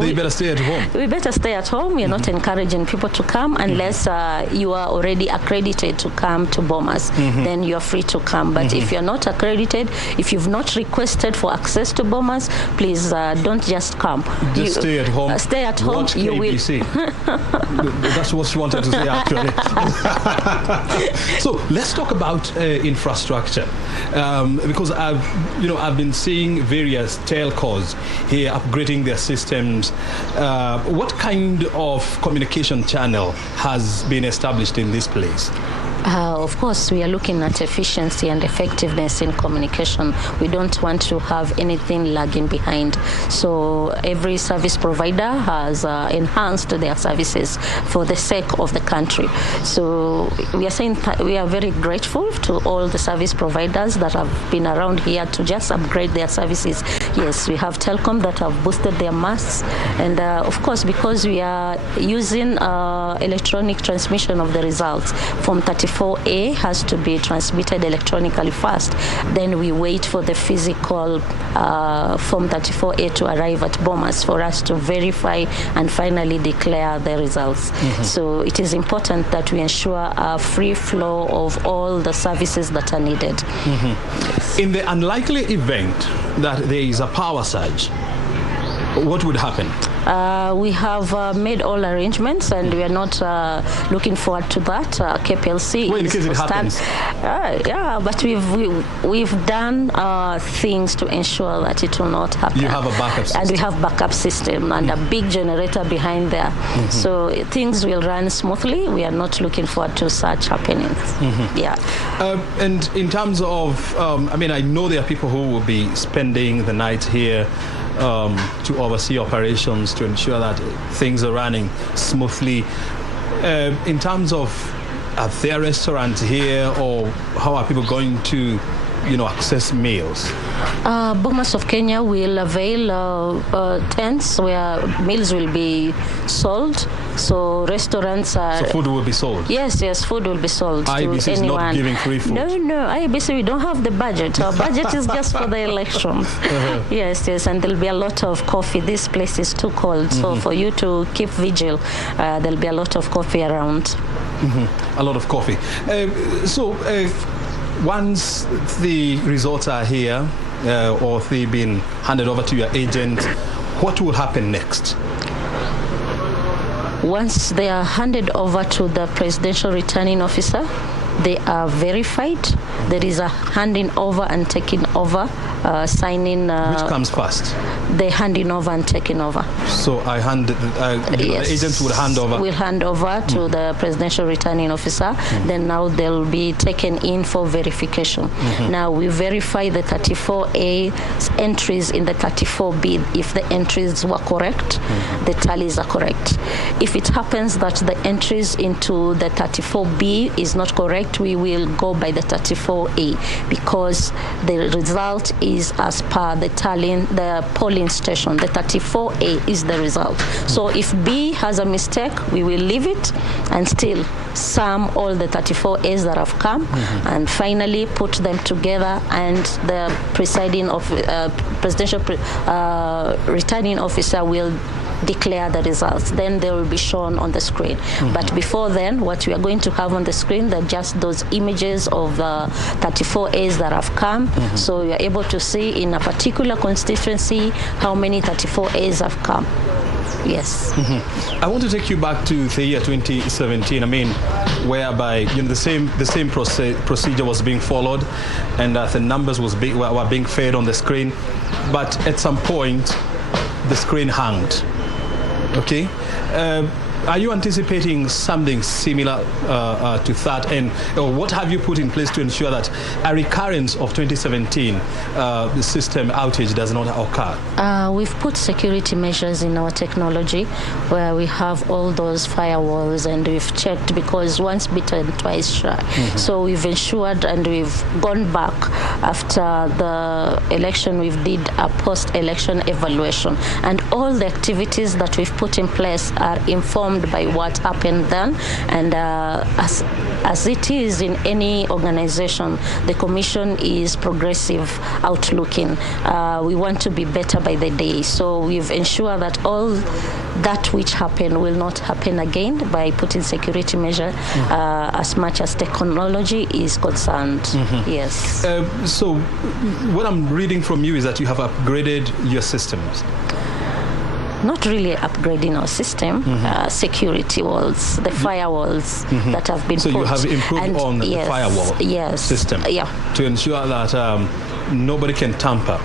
They better stay at home. We better stay at home. We are not encouraging people to come unless you are already accredited to come to Bomas. Then you are free to come. But if you are not accredited, if you've not requested for access to Bomas, please don't just come. Just stay at home. Stay at home. Watch you KBC. That's what she wanted to say, actually. So let's talk about infrastructure, because I've been seeing various telcos here upgrading their systems. What kind of communication channel has been established in this place? Of course, we are looking at efficiency and effectiveness in communication. We don't want to have anything lagging behind. So every service provider has enhanced their services for the sake of the country. So we are saying we are very grateful to all the service providers that have been around here to just upgrade their services. Yes, we have Telcom that have boosted their masts. And of course, because we are using electronic transmission of the results from 34A has to be transmitted electronically first. Then we wait for the physical Form 34A to arrive at Bomas for us to verify and finally declare the results. So it is important that we ensure a free flow of all the services that are needed. In the unlikely event that there is a power surge, What would happen? We have made all arrangements, and we are not looking forward to that. KPLC. Well, in case it happens. Yeah, but we've done things to ensure that it will not happen. You have a backup system. And we have backup system and a big generator behind there. So things will run smoothly. We are not looking forward to such happenings. Yeah. And in terms of, I mean, I know there are people who will be spending the night here to oversee operations to ensure that things are running smoothly. In terms of, are there restaurants here, or how are people going to, access meals? Bomas of Kenya will avail tents where meals will be sold. So restaurants are... So food will be sold? Yes, food will be sold to anyone. IBC is not giving free food? No, IBC, we don't have the budget. Our budget is just for the elections. Yes, and there'll be a lot of coffee. This place is too cold, so for you to keep vigil, there'll be a lot of coffee around. A lot of coffee. Once the results are here, or they've been handed over to your agent, what will happen next? Once they are handed over to the presidential returning officer, they are verified. There is a handing over and taking over, signing. Which comes first? The handing over and taking over. So the agents will hand over? Will hand over to the presidential returning officer. Then now they'll be taken in for verification. Now we verify the 34A entries in the 34B. If the entries were correct, the tallies are correct. If it happens that the entries into the 34B is not correct, we will go by the 34A, because the result is as per the polling station. The 34A is the result. So if B has a mistake, we will leave it and still sum all the 34As that have come and finally put them together, and the presidential returning officer will declare the results. Then they will be shown on the screen. But before then, what we are going to have on the screen, they're just those images of the 34As that have come. So you're able to see in a particular constituency how many 34As have come. Yes. I want to take you back to the year 2017. I mean, whereby the same procedure was being followed, and the numbers were being fed on the screen. But at some point, the screen hanged. Okay. Are you anticipating something similar to that? And what have you put in place to ensure that a recurrence of 2017 system outage does not occur? We've put security measures in our technology where we have all those firewalls, and we've checked, because once bitten, twice shy. So we've ensured, and we've gone back after the election. We've did a post-election evaluation, and all the activities that we've put in place are informed by what happened then, and as it is in any organization, the commission is progressive outlooking. We want to be better by the day, so we've ensured that all that which happened will not happen again by putting security measure as much as technology is concerned. Yes. So what I'm reading from you is that you have upgraded your systems. Not really upgrading our system, security walls, the firewalls that have been put. So you have improved on the firewall system to ensure that nobody can tamper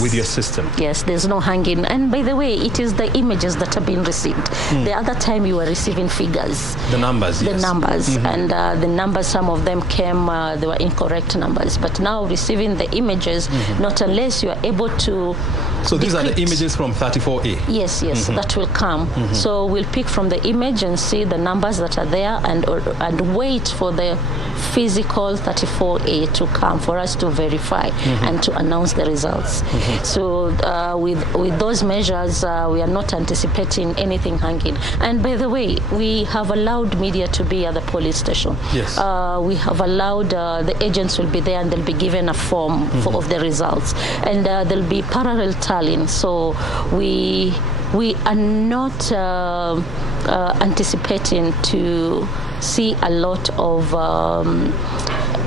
with your system. Yes, there's no hanging. And by the way, it is the images that have been received. The other time you were receiving figures. The numbers, The numbers. And the numbers, some of them came, they were incorrect numbers. But now receiving the images, not unless you are able to... So these are the images from 34A? Yes, that will come. So we'll pick from the image and see the numbers that are there, and wait for the physical 34A to come for us to verify and to announce the results. So with those measures, we are not anticipating anything hanging. And by the way, we have allowed media to be at the police station. Yes. We have allowed the agents will be there, and they'll be given a form of the results, and there'll be parallel tallying. So we are not anticipating to see a lot of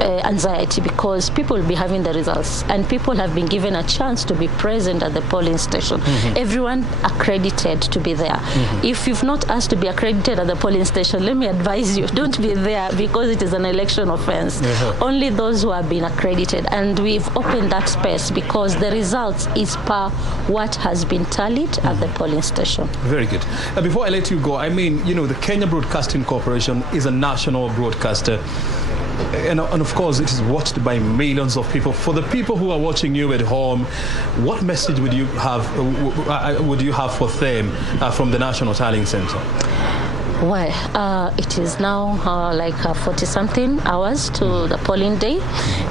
anxiety, because people will be having the results and people have been given a chance to be present at the polling station. Everyone accredited to be there. If you've not asked to be accredited at the polling station, let me advise you, don't be there, because it is an election offense. Only those who have been accredited, and we've opened that space because the results is per what has been tallied at the polling station. Very good. Before I let you go, I mean, you know, the Kenya Broadcasting Corporation is a national broadcaster. And of course, it is watched by millions of people. For the people who are watching you at home, what message would you have for them from the National Tallying Center? Well, it is now like 40-something hours to the polling day,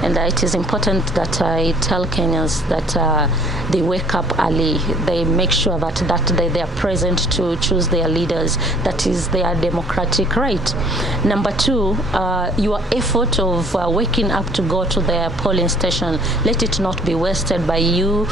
and it is important that I tell Kenyans that they wake up early. They make sure that that day they are present to choose their leaders. That is their democratic right. Number two, your effort of waking up to go to the polling station, let it not be wasted by you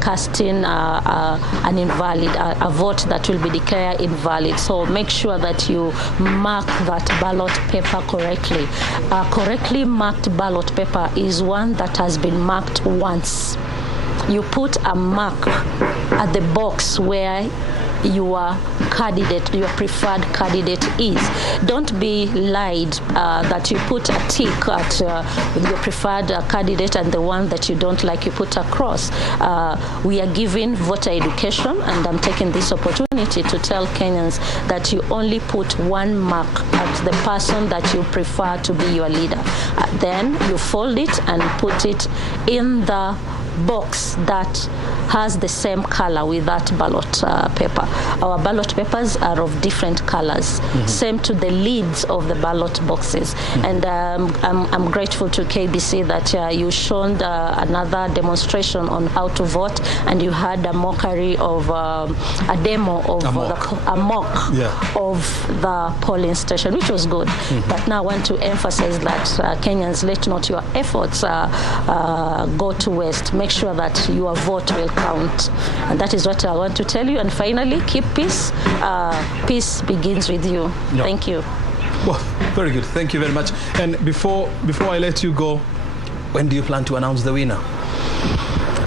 casting an invalid, a vote that will be declared invalid. So make sure that you mark that ballot paper correctly. A correctly marked ballot paper is one that has been marked once. You put a mark at the box where your candidate, your preferred candidate is. Don't be lied that you put a tick at your preferred candidate and the one that you don't like you put a cross. We are giving voter education, and I'm taking this opportunity to tell Kenyans that you only put one mark at the person that you prefer to be your leader. Then you fold it and put it in the box that has the same color with that ballot paper. Our ballot papers are of different colors, same to the lids of the ballot boxes. And I'm grateful to KBC that you showed another demonstration on how to vote, and you had a mockery of a demo of a mock of the polling station, which was good. But now I want to emphasize that Kenyans, let not your efforts go to waste. Make sure that your vote will count. And that is what I want to tell you. And finally, keep peace. Peace begins with you. Thank you. Well, very good. Thank you very much. And before I let you go, when do you plan to announce the winner?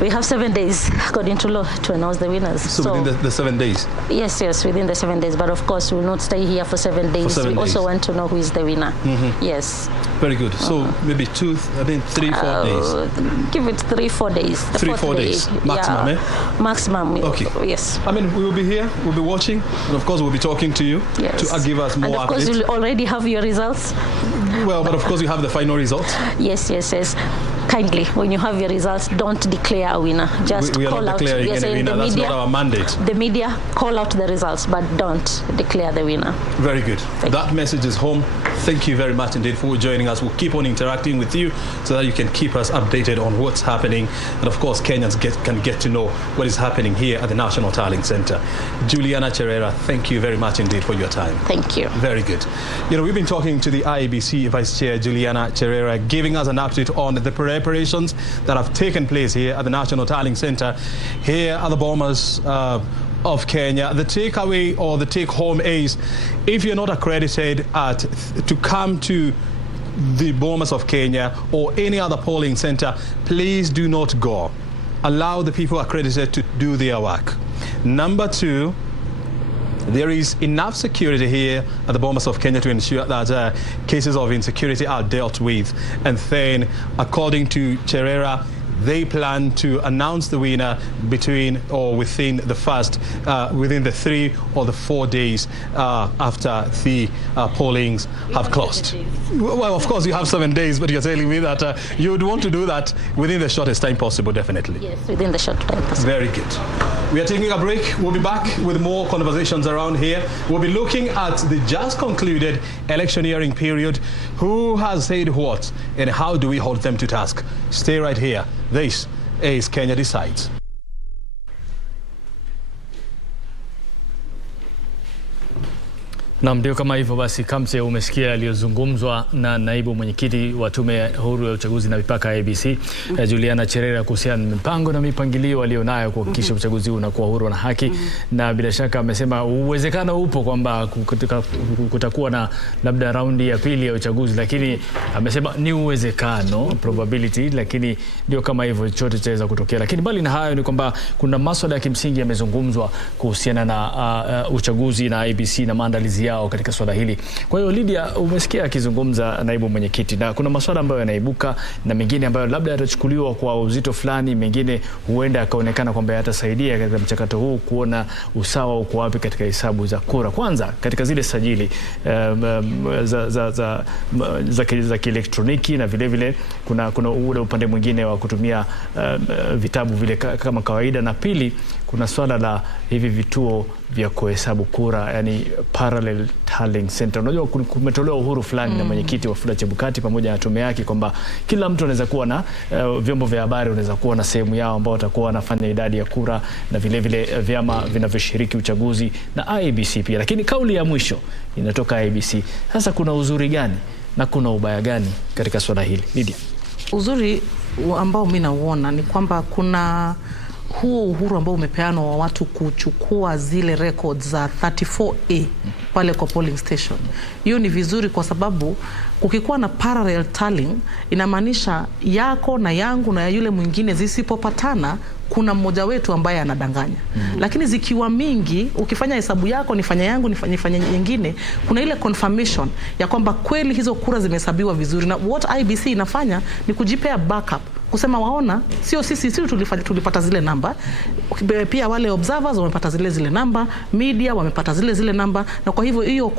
We have 7 days, according to law, to announce the winners. So within the 7 days? Yes, within the 7 days. But of course, we will not stay here for 7 days. We also want to know who is the winner. Yes. Very good. So maybe 3, 4 days? Give it 3-4 days. 3-4 days maximum, Maximum. Okay. Yes. I mean, we will be here, we'll be watching, and of course we'll be talking to you to give us more updates. And of course, you'll already have your results. Well, but of course you have the final results. Yes. Kindly, when you have your results, don't declare a winner. Just we call are not out. declaring any winner. That's media, not our mandate. The media call out the results, but don't declare the winner. Very good. That message is home. Thank you very much indeed for joining us. We'll keep on interacting with you so that you can keep us updated on what's happening. And of course, Kenyans can get to know what is happening here at the National Tallying Center. Juliana Cherera, thank you very much indeed for your time. Thank you. Very good. You know, we've been talking to the IEBC Vice Chair, Juliana Cherera, giving us an update on the preparations that have taken place here at the National Tallying Center. Here are the Bomas of Kenya. The takeaway or the take-home is, if you're not accredited to come to the Bomas of Kenya or any other polling center, please do not go. Allow the people accredited to do their work. Number two, there is enough security here at the Bomas of Kenya to ensure that cases of insecurity are dealt with. And then, according to Cherera, they plan to announce the winner within the 3 or the 4 days after the pollings have closed. Well, of course, you have 7 days, but you're telling me that you would want to do that within the shortest time possible, definitely. Yes, within the short time possible. Very good. We are taking a break. We'll be back with more conversations around here. We'll be looking at the just concluded electioneering period. Who has said what, and how do we hold them to task? Stay right here. This is Kenya Decides. Na ndio kama hivyo basi, Kamse, umesikia aliyozungumzwa na naibu mwenyekiti wa tume huru ya uchaguzi na mipaka ABC Juliana Cherera kuhusiana na mipango na mipangilio walionayo kuhakikisha uchaguzi unakuwa huru na haki. Na bila shaka amesema uwezekano upo kwamba kutakuwa na labda raundi ya pili ya uchaguzi, lakini amesema ni uwezekano, probability, lakini ndio kama hivyo chote chaweza kutokea. Lakini bali na hayo ni kwamba kuna masuala ya kimsingi yamezungumzwa kuhusiana na uchaguzi na ABC na maandalizi yao katika swala hili. Kwa hiyo Lydia, umesikia akizungumza naibu mwenyekiti, na kuna masuala ambayo yanaibuka na mengine ambayo labda yatachukuliwa kwa uzito fulani, mengine huenda akaonekana kwamba yatasaidia katika mchakato huu kuona usawa uko wapi katika hesabu za kura. Kwanza katika zile sajili za kielektroniki, na vile vile kuna ule upande mwingine wa kutumia vitabu vile kama kawaida, na pili kuna swala la hivi vituo vya kuhesabu kura, yani parallel tallying center. Unajua kumetolewa uhuru fulani na mwenyekiti Wafula Chebukati pamoja na tume yake kwamba kila mtu anaweza kuwa na vyombo vya habari wanaweza kuwa na sehemu yao ambao watakuwa wanafanya idadi ya kura, na vile vile vyama vinavyoshiriki uchaguzi na IEBC pia. Lakini kauli ya mwisho inatoka IEBC. Sasa kuna uzuri gani na kuna ubaya gani katika swala hili, Lydia? Uzuri ambao mimi nauona ni kwamba kuna huo uhuru ambao umepeanwa wa watu kuchukua zile records za 34A pale kwa polling station. Hiyo ni vizuri kwa sababu ukikuwa na parallel tallying inamaanisha yako na yangu na ya yule mwingine zisipopatana kuna mmoja wetu ambaye anadanganya. Lakini zikiwa mingi, ukifanya hesabu yako nifanya yangu nifanye nyingine, kuna ile confirmation ya kwamba kweli hizo kura zimehesabiwa vizuri. Na what IEBC inafanya ni kujipea backup, kusema waona sio sisi tulipata zile namba, pia wale observers wamepata zile namba, media wamepata zile namba, na kwa hivyo hiyo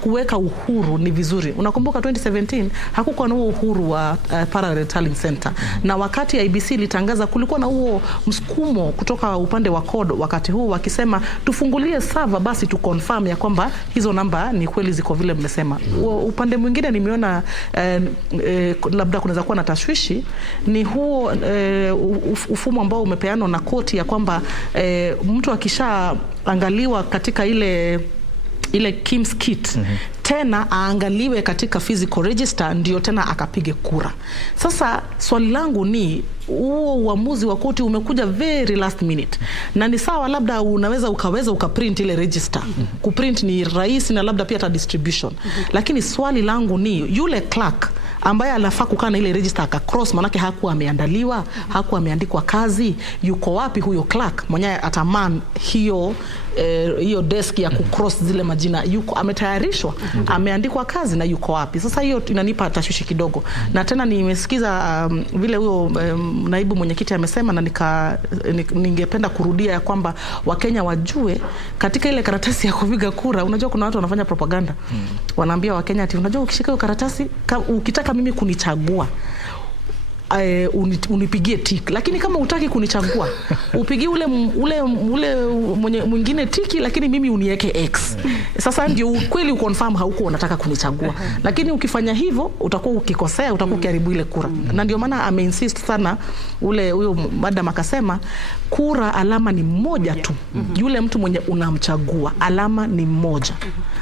kuweka uhuru ni vizuri. Unakumbuka 2017 hakukuwa na uhuru wa parallel tallying center, na wakati IEBC ilitangaza kulikuwa na huo msukumo kutoka upande wa code wakati huu wakisema tufungulie server basi tu confirm ya kwamba hizo namba ni kweli ziko vile mmesema. Upande mwingine nimeona labda kunaweza kuwa na tashwishi ni huo ufumo ambao umepeanwa na koti ya kwamba mtu akishaangaliwa katika ile KIMS kit tena aangaliwe katika physical register ndio tena akapige kura. Sasa swali langu ni huo uamuzi wa koti umekuja very last minute, na ni sawa labda unaweza ukaprint ile register. Kuprint ni rahisi na labda pia ta distribution. Lakini swali langu ni yule clerk ambaye anafaa kukaa na ile register akacross, manake hakuwa ameandaliwa, hakuwa ameandikwa kazi, yuko wapi huyo clerk mwenye ataman hiyo desk ya kucross zile majina? Yuko ametayarishwa, ameandikwa kazi, na yuko wapi? Sasa hiyo inanipa tashwishi kidogo. Na tena nimesikiza vile huyo naibu mwenyekiti amesema, na ningependa kurudia ya kwamba Wakenya wajue katika ile karatasi ya kupiga kura, unajua kuna watu wanafanya propaganda. Wanaambia Wakenya ati unajua ukishika hiyo karatasi ukitaka mimi kunichagua unipigie tiki, lakini kama utaki kunichagua upigie ule mwingine tiki, lakini mimi uniweke X. Sasa ndio kweli uconfirm hauko unataka kunichagua. Lakini ukifanya hivyo utakuwa ukikosea, utakuwa ukiharibu ile kura. Na ndio maana ameinsist sana huyo madam akasema kura alama ni moja tu. Yule mtu mwenye unamchagua alama ni moja.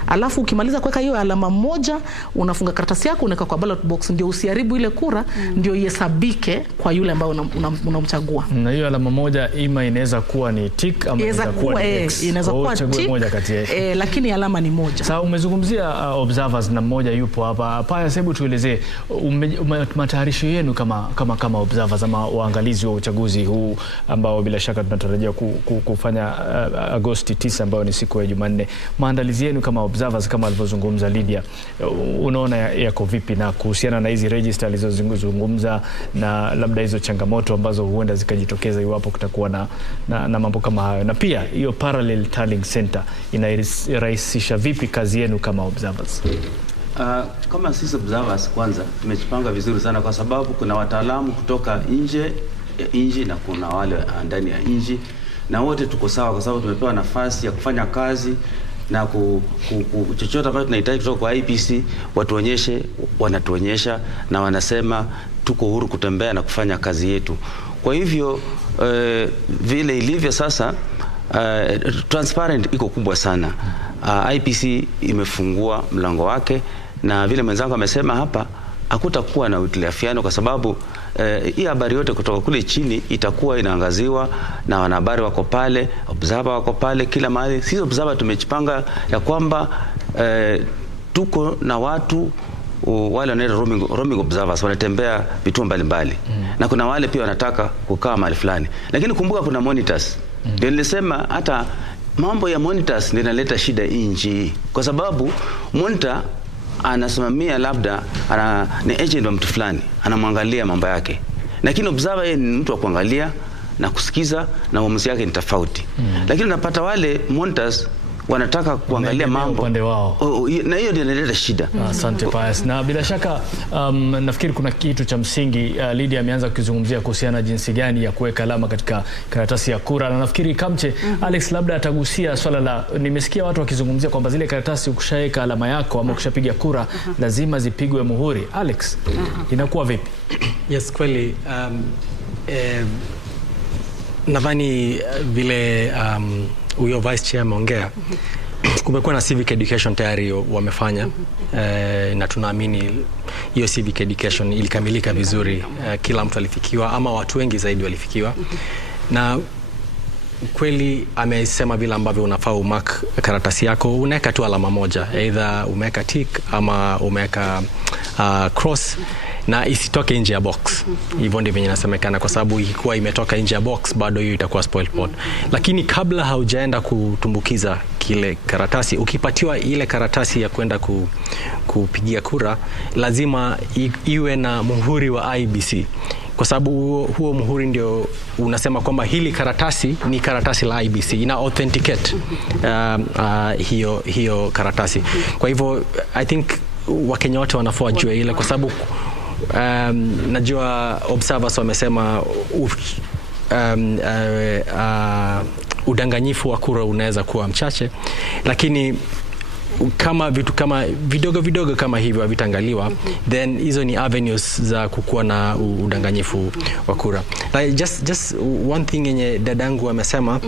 Alafu ukimaliza kuweka hiyo alama moja unafunga karatasi yako unaweka kwa ballot box, ndio usiharibu ile kura, ndio ihesabike kwa yule ambaye unamchagua. Na hiyo alama moja ima inaweza kuwa ni tick ama inaweza kuwa ni X. Inaweza kuwa tick moja kati yake. Lakini alama ni moja. Sasa umezungumzia observers na mmoja yupo hapa. Paya, hebu tuelezee matayarisho yenu kama observers ama waangalizi wa uchaguzi huu ambao bila shaka tunatarajia kufanya Agosti 9 ambayo ni siku ya Jumanne. Maandalizi yenu kama observers kama alivyozungumza Lydia, unaona yako vipi na kuhusiana na hizi register alizozungumza na labda hizo changamoto ambazo huenda zikajitokeza iwapo kutakuwa na mambo kama hayo, na pia hiyo parallel tallying center inarahisisha vipi kazi yenu kama observers? Kama sisi observers kwanza tumejipanga vizuri sana, kwa sababu kuna wataalamu kutoka nje ya nchi na kuna wale ndani ya nchi, na wote tuko sawa kwa sababu tumepewa nafasi ya kufanya kazi na chochote ambacho tunahitaji kutoka kwa IEBC watuonyeshe, wanatuonyesha na wanasema tuko huru kutembea na kufanya kazi yetu. Kwa hivyo vile ilivyo sasa, transparent iko kubwa sana. IEBC imefungua mlango wake, na vile mwenzangu amesema hapa, hakutakuwa na utiliafiano kwa sababu hii habari yote kutoka kule chini itakuwa inaangaziwa na wanahabari wako pale, observer wako pale, kila mahali. Sisi observer tumejipanga ya kwamba tuko na watu wale wanaita roaming observers, wanatembea vituo mbalimbali. Na kuna wale pia wanataka kukaa mahali fulani, lakini kumbuka kuna monitors. Ndio nilisema hata mambo ya monitors ndio inaleta shida nchi, kwa sababu monitor anasimamia labda ni agent wa mtu fulani, anamwangalia mambo yake, lakini observer yeye ni mtu wa kuangalia na kusikiza, na uamuzi yake ni tofauti. Lakini unapata wale monitors wanataka kuangalia mambo upande wao, na hiyo ndio inaleta shida. Asante Pius. Na bila shaka nafikiri kuna kitu cha msingi Lydia ameanza kuzungumzia kuhusiana na jinsi gani ya kuweka alama katika karatasi ya kura, na nafikiri Kamche Alex labda atagusia swala la, nimesikia watu wakizungumzia kwamba zile karatasi ukishaweka alama yako ama ukishapiga kura lazima zipigwe muhuri. Alex, inakuwa vipi? Yes, kweli nadhani vile huyo vice chair ameongea, kumekuwa na civic education tayari wamefanya, na tunaamini hiyo civic education ilikamilika vizuri, kila mtu alifikiwa ama watu wengi zaidi walifikiwa, na kweli amesema vile ambavyo unafaa umark karatasi yako, unaweka tu alama moja, either umeweka tick ama umeweka cross, na isitoke nje ya box. Hivyo ndivyo inasemekana, kwa sababu ikiwa imetoka nje ya box bado hiyo itakuwa spoiled vote. Lakini kabla haujaenda kutumbukiza kile karatasi, ukipatiwa ile karatasi ya kwenda kupigia kura, lazima iwe na muhuri wa IEBC, kwa sababu huo muhuri ndio unasema kwamba hili karatasi ni karatasi la IEBC, ina authenticate hiyo karatasi. Kwa hivyo I think Wakenya wote wanafaa wajue ile, kwa sababu najua observers wamesema udanganyifu wa kura unaweza kuwa mchache, lakini kama vitu kama vidogo kama hivyo havitaangaliwa, then hizo ni avenues za kukuwa na udanganyifu wa kura. Like just one thing yenye dadangu amesema,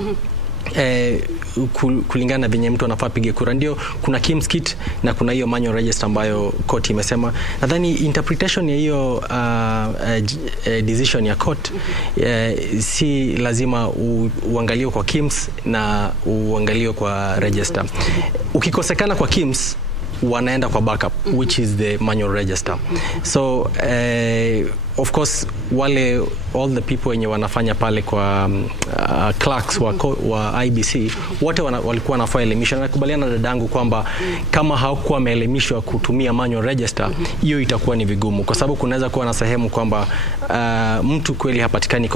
kulingana venye mtu anafaa pige kura, ndio kuna KIMS kit na kuna hiyo manual register ambayo court imesema. Nadhani interpretation ya hiyo decision ya court, si lazima uangalie kwa KIMS na uangalie kwa register. Ukikosekana kwa KIMS, wanaenda kwa backup, which is the manual register. So of course all the people wenye wanafanya pale kwa clerks wa IEBC wote walikuwa wanafanya elimisho. Nakubaliana na dadangu kwamba kama hawakuwa wameelimishwa kutumia manual register, hiyo itakuwa ni vigumu, kwa sababu kunaweza kuwa na sehemu kwamba mtu kweli hapatikani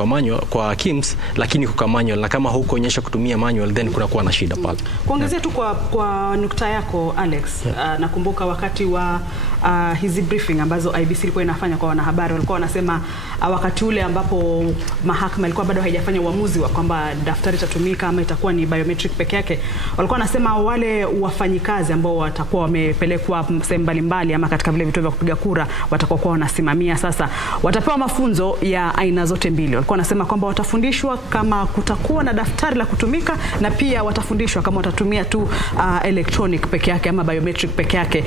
kwa KIMS, lakini kwa manual, na kama hukuonyesha kutumia manual, then kunakuwa na shida pale. Kuongezea tu kwa nukta yako Alex, nakumbuka wakati wa hizi briefing ambazo IEBC ilikuwa inafanya kwa wanahabari, walikuwa wanasema wakati ule ambapo mahakama ilikuwa bado haijafanya uamuzi wa kwamba daftari itatumika ama itakuwa ni biometric peke yake, walikuwa wanasema wale wafanyikazi ambao watakuwa wamepelekwa sehemu mbalimbali ama katika vile vituo vya kupiga kura watakuwa wanasimamia, sasa watapewa mafunzo ya aina zote mbili. Walikuwa wanasema kwamba watafundishwa kama kutakuwa na daftari la kutumika, na pia watafundishwa kama watatumia tu electronic peke yake ama biometric peke yake,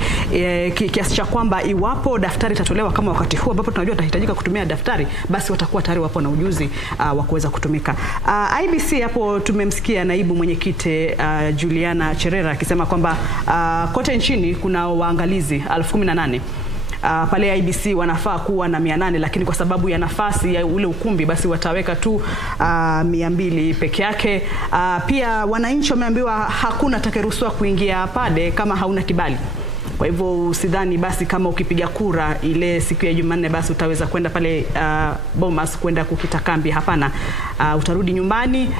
kiasi cha kwamba iwapo daftari itatolewa kama wakati huu ambapo tunajua tahitajika kutumia daftari, basi watakuwa tayari wapo na ujuzi wa kuweza kutumika. IEBC hapo tumemsikia naibu mwenyekiti Juliana Cherera akisema kwamba kote nchini kuna waangalizi 18,000. Pale IEBC wanafaa kuwa na 800, lakini kwa sababu ya nafasi ya ule ukumbi basi wataweka tu 200 peke yake. Pia wananchi wameambiwa hakuna atakayeruhusiwa kuingia pale kama hauna kibali. Kwa hivyo usidhani basi kama ukipiga kura ile siku ya Jumanne basi utaweza kwenda pale Bomas kwenda kukita kambi. Hapana, utarudi nyumbani.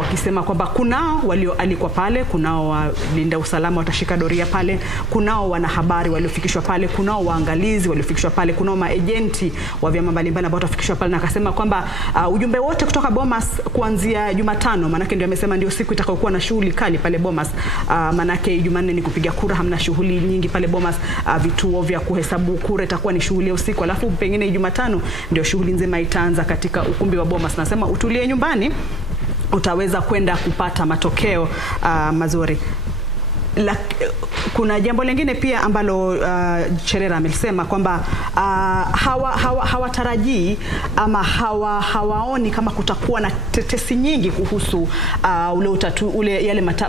Wakisema kwamba kunao walioalikwa pale, kunao walinda usalama watashika doria pale, kunao wanahabari waliofikishwa pale, kunao waangalizi waliofikishwa pale, kunao maagenti wa vyama mbalimbali ambao watafikishwa pale, na akasema kwamba ujumbe wote kutoka Bomas kuanzia Jumatano, manake ndio amesema ndio siku itakayokuwa na shughuli kali pale Bomas, manake Jumanne ni kupiga kura, hamna shughuli nyingi pale Bomas. Vituo vya kuhesabu kura itakuwa ni shughuli ya usiku, alafu pengine Jumatano ndio shughuli nzima itaanza katika ukumbi wa Bomas. Nasema utulie nyumbani utaweza kwenda kupata matokeo mazuri. Kuna jambo lingine pia ambalo Cherera amesema kwamba hawatarajii ama hawaoni kama kutakuwa na tetesi nyingi kuhusu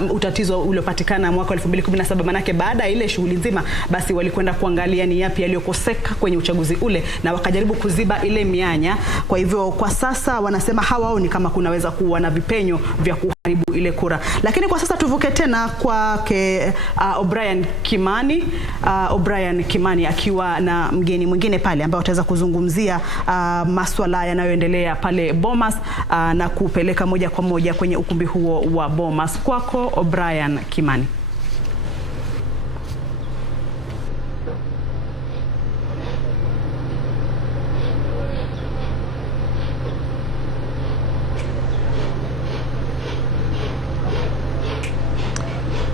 utatizo uliopatikana mwaka 2017, manake baada ya ile shughuli nzima basi walikwenda kuangalia ni yapi yaliyokoseka kwenye uchaguzi ule na wakajaribu kuziba ile mianya. Kwa hivyo kwa sasa wanasema hawaoni kama kunaweza kuwa na vipenyo vya kuharibu ile kura. Lakini kwa sasa tuvuke tena kwake O'Brien Kimani akiwa na mgeni mwingine pale ambao wataweza kuzungumzia masuala yanayoendelea pale Bomas na kupeleka moja kwa moja kwenye ukumbi huo wa Bomas. Kwako O'Brien Kimani.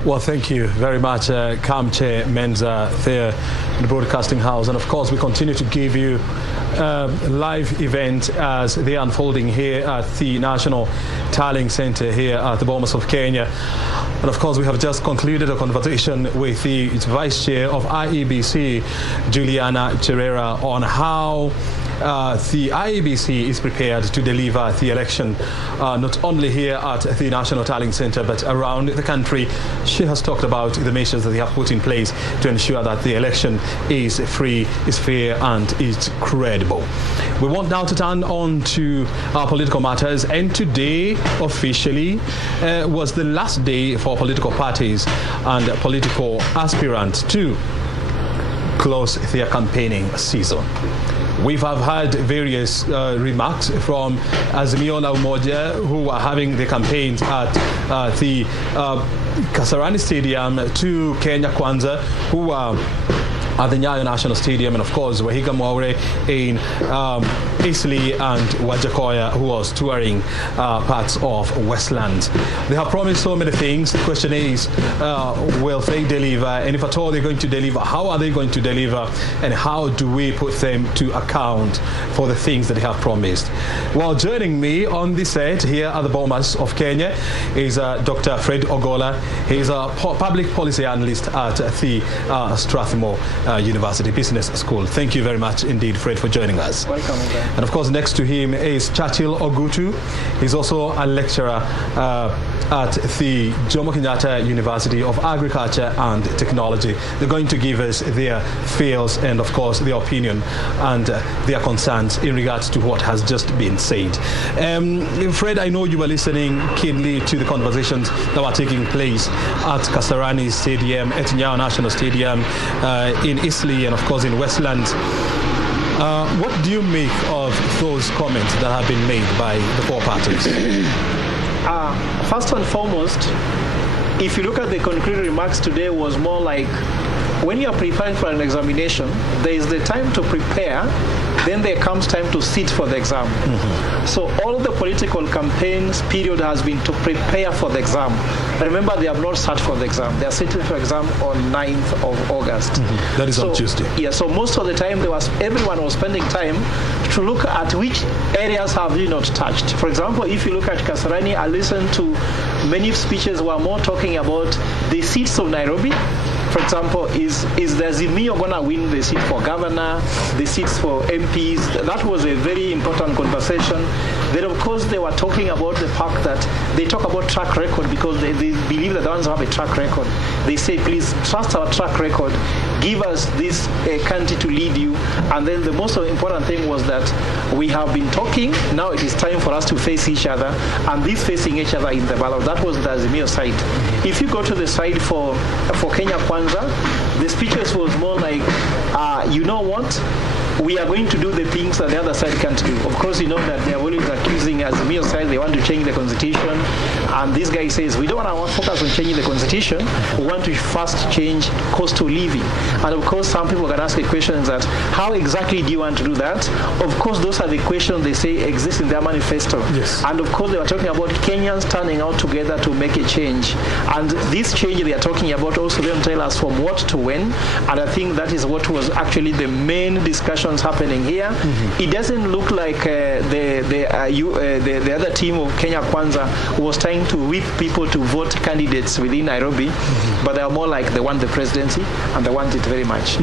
Well, thank you very much, Kamche Menza there in the broadcasting house. And of course, we continue to give you live event as they are unfolding here at the National Tallying Center here at the Bomas of Kenya. And of course, we have just concluded a conversation with the Vice Chair of IEBC, Juliana Cherera, on how the IEBC is prepared to deliver the election not only here at the National Tallying Center but around the country. She has talked about the measures that they have put in place to ensure that the election is free, is fair and is credible. We want now to turn on to our political matters, and today officially was the last day for political parties and political aspirants to close their campaigning season. We have had various remarks from Azimio La Umoja, who are having the campaigns at the Kasarani Stadium, to Kenya Kwanza, who are at the Nyayo National Stadium, and of course Wahiga Mwaure in Eastleigh, and Wajakoya, who was touring parts of Westlands. They have promised so many things. The question is, will they deliver? And if at all they're going to deliver, how are they going to deliver? And how do we put them to account for the things that they have promised? Well, joining me on the set here at the Bomas of Kenya is Dr. Fred Ogola. He's a public policy analyst at the Strathmore University Business School. Thank you very much indeed, Fred, for joining us. Welcome. And of course, next to him is Churchill Ogutu. He's also a lecturer at the Jomo Kenyatta University of Agriculture and Technology. They're going to give us their feels and, of course, their opinion and their concerns in regards to what has just been said. Fred, I know you were listening keenly to the conversations that were taking place at Kasarani Stadium, at Nyayo National Stadium, in Eastleigh, and of course in Westlands. What do you make of those comments that have been made by the four parties? First and foremost, if you look at the concrete remarks today, was more like when you are preparing for an examination, there is the time to prepare, then there comes time to sit for the exam. Mm-hmm. So all the political campaigns period has been to prepare for the exam. Remember, they have not sat for the exam. They are sitting for exam on 9th of August. Mm-hmm. That is on Tuesday. Yeah, so most of the time everyone was spending time to look at which areas have you not touched. For example, if you look at Kasarani, I listened to many speeches were more talking about the seats of Nairobi. For example, is the Azimio going to win the seat for governor, the seats for MPs? That was a very important conversation. Then, of course, they were talking about the fact that they talk about track record because they believe that the ones who have a track record, they say, please trust our track record, give us this country to lead you. And then the most important thing was that we have been talking, now it is time for us to face each other, and this facing each other in the ballot. That was the Azimio side. If you go to the side for Kenya Kwanza, the speeches was more like, you know what? We are going to do the things that the other side can't do. Of course, you know that they are always accusing Azimio side, they want to change the constitution. And this guy says, we don't want to focus on changing the constitution. We want to first change cost of living. And of course, some people can ask the questions that, how exactly do you want to do that? Of course, those are the questions they say exist in their manifesto. Yes. And of course, they were talking about Kenyans turning out together to make a change. And this change they are talking about also them tell us from what to when. And I think that is what was actually the main discussion elections happening here. It doesn't look like the other team of Kenya Kwanza was trying to whip people to vote candidates within Nairobi, but they are more like they want the presidency and they want it very much.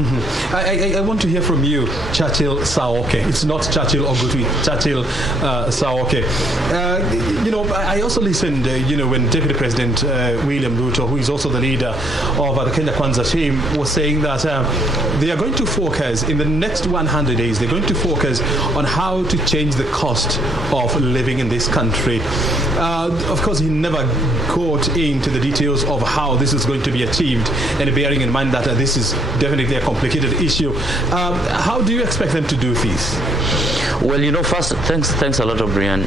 I want to hear from you, Churchill Saoke. It's not Churchill Ogutwi, Churchill Saoke. I also listened, when Deputy President William Ruto, who is also the leader of the Kenya Kwanza team, was saying that they are going to focus in the next 100 days, they're going to focus on how to change the cost of living in this country. Of course, he never got into the details of how this is going to be achieved, and bearing in mind that this is definitely a complicated issue. How do you expect them to do this? Well, first, thanks a lot, O'Brien.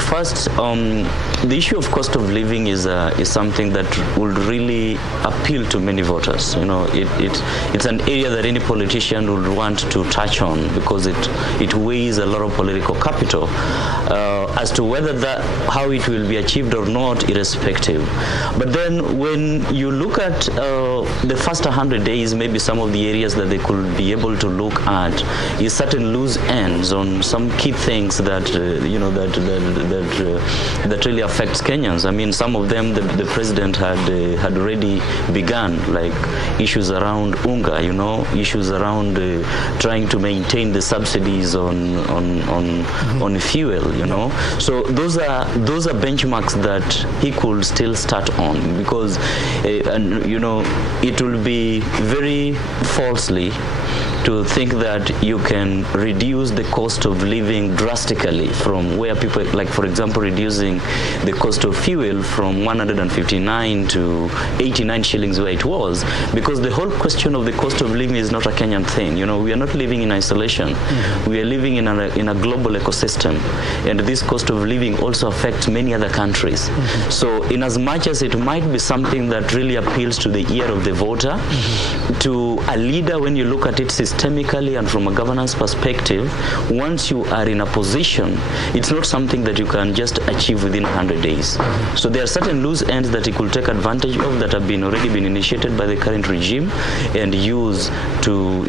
First, the issue of cost of living is something that would really appeal to many voters. It's an area that any politician would want to touch on because it weighs a lot of political capital. As to whether how it will be achieved or not, irrespective. But then when you look at the first 100 days, maybe some of the areas that they could be able to look at is certain loose ends on some key things that that really affects Kenyans. I mean, some of them the president had already begun, like issues around unga, issues around trying to maintain the subsidies on fuel, So those are benchmarks that he could still start on, because it will be very falsely to think that you can reduce the cost of living drastically from where people, like for example, reducing the cost of fuel from 159 to 89 shillings where it was, because the whole question of the cost of living is not a Kenyan thing. We are not living in isolation. We are living in a global ecosystem, and this cost of living also affects many other countries. So in as much as it might be something that really appeals to the ear of the voter, to a leader, when you look at it systemically and from a governance perspective, once you are in a position, it's not something that you can just achieve within 100 days. So there are certain loose ends that he could take advantage of that have already been initiated by the current regime and use to,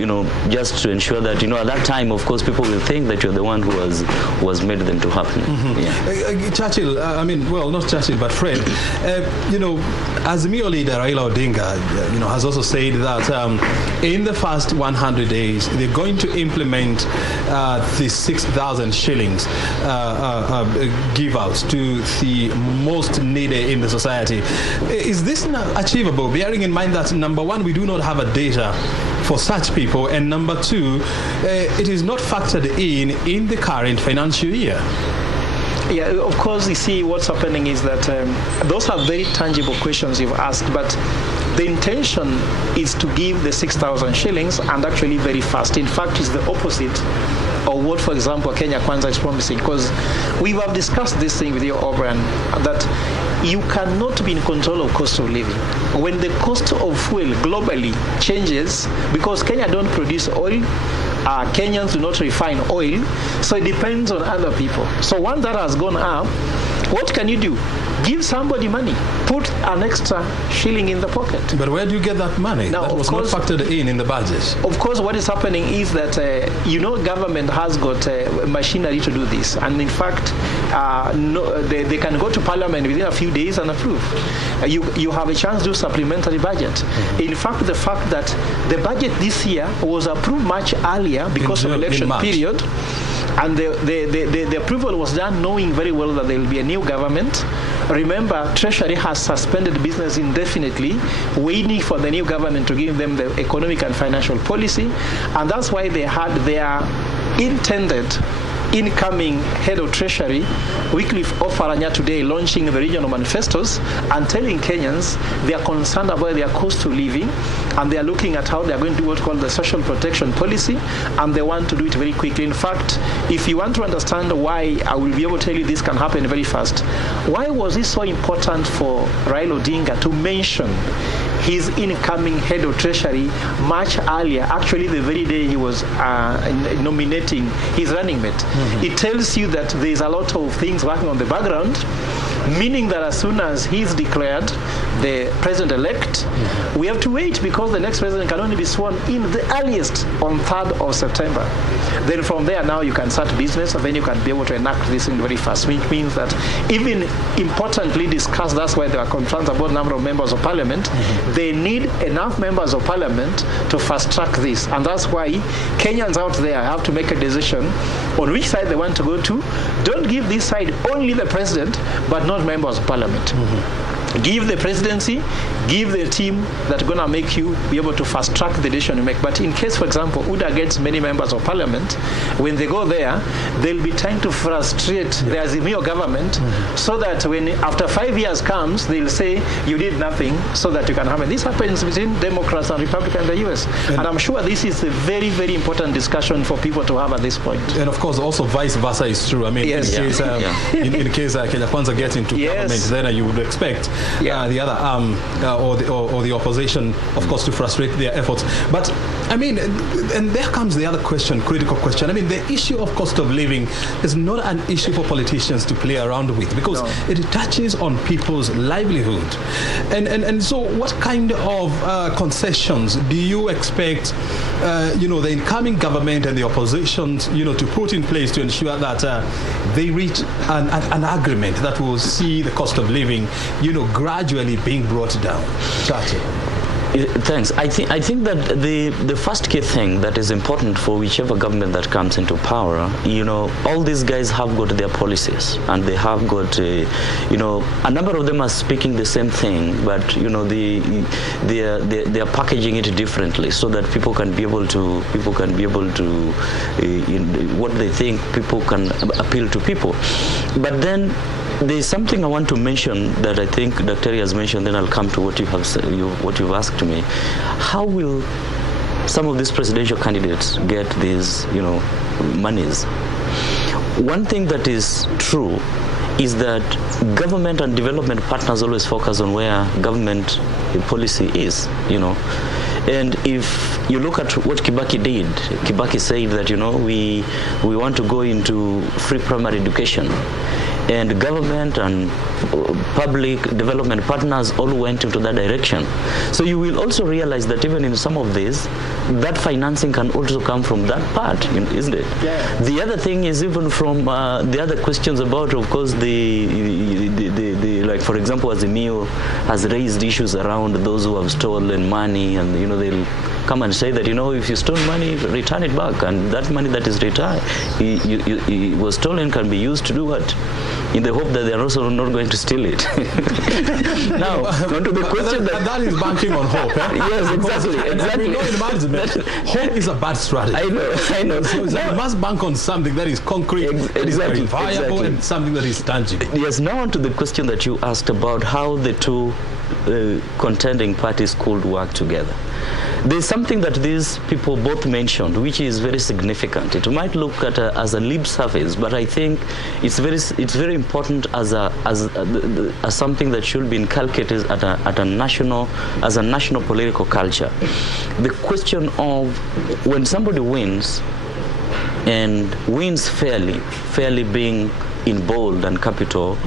just to ensure that, at that time, of course, people will think that you're the one who was made them to happen. Churchill, not Churchill, but Fred, Azimio leader Raila Odinga, has also said that in the first 100 days, they're going to implement the 6,000 shillings give out to the most needy in the society. Is this achievable, bearing in mind that, number one, we do not have a data for such people, and number two, it is not factored in the current financial year? Yeah, of course, you see what's happening is that those are very tangible questions you've asked, but the intention is to give the 6,000 shillings and actually very fast. In fact, it's the opposite of what, for example, Kenya Kwanza is promising, because we have discussed this thing with you, O'Brien, that you cannot be in control of cost of living. When the cost of fuel globally changes, because Kenya don't produce oil, Kenyans do not refine oil, so it depends on other people. So once that has gone up, what can you do? Give somebody money. Put an extra shilling in the pocket. But where do you get that money? Now, that was not factored in the budget. Of course, what is happening is that, government has got machinery to do this. And in fact, they can go to parliament within a few days and approve. You have a chance to do supplementary budget. In fact, the fact that the budget this year was approved much earlier because of election period, and the approval was done knowing very well that there will be a new government. Remember, Treasury has suspended business indefinitely, waiting for the new government to give them the economic and financial policy, and that's why they had their intended incoming head of Treasury, Wycliffe Oparanya, today launching the regional manifestos and telling Kenyans they are concerned about their cost of living, and they are looking at how they are going to do what's called the social protection policy, and they want to do it very quickly. In fact, if you want to understand why, I will be able to tell you this can happen very fast. Why was it so important for Raila Odinga to mention his incoming head of Treasury much earlier, actually the very day he was nominating his running mate? It tells you that there's a lot of things working on the background meaning that as soon as he's declared the president-elect, we have to wait because the next president can only be sworn in the earliest on 3rd of September. Then from there now you can start business, and then you can be able to enact this in very fast, which means that even importantly discussed, that's why there are concerns about number of members of parliament. They need enough members of parliament to fast track this, and that's why Kenyans out there have to make a decision on which side they want to go to. Don't give this side only the president, but not members of parliament. Give the presidency, give the team that's going to make you be able to fast track the decision you make. But in case, for example, UDA gets many members of parliament, when they go there, they'll be trying to frustrate the Azimio government so that when after 5 years comes, they'll say you did nothing so that you can have it. This happens between Democrats and Republicans in the US. And I'm sure this is a very, very important discussion for people to have at this point. And of course, also vice versa is true. I mean, yes. in case Kenya Kwanza gets into government, then you would expect the other arm or the opposition, of course, to frustrate their efforts. But I mean, and there comes the other question, critical question. I mean, the issue of cost of living is not an issue for politicians to play around with, because it touches on people's livelihood. And so what kind of concessions do you expect, the incoming government and the opposition, to put in place to ensure that they reach an agreement that will see the cost of living, gradually being brought down? Chachi. Thanks. I think that the first key thing that is important for whichever government that comes into power, all these guys have got their policies, and they have got, a number of them are speaking the same thing, but they are packaging it differently so that people can be able to what they think people can appeal to people. But then there's something I want to mention that I think Dr. has mentioned, then I'll come to what you have said, what you've asked me. How will some of these presidential candidates get these, monies? One thing that is true is that government and development partners always focus on where government policy is, And if you look at what Kibaki did, Kibaki said that, we want to go into free primary education. And government and public development partners all went into that direction. So you will also realize that even in some of these, that financing can also come from that part, isn't it? Yeah. The other thing is even from the other questions about, of course, like for example, Azimio has raised issues around those who have stolen money, and they'll come and say that if you stole money, return it back, and that money that is returned, was stolen, can be used to do what? In the hope that they are also not going to steal it. Now, on to the question that is banking on hope. Yes, exactly. We know in management, hope is a bad strategy. I know. So you must bank on something that is concrete, that is verifiable, and something that is tangible. Yes. Now on to the question that you asked about how the two contending parties could work together. There's something that these people both mentioned, which is very significant. It might look at as a lip service, but I think it's very important as something that should be inculcated at a national political culture. The question of when somebody wins, and wins fairly being in bold and capital,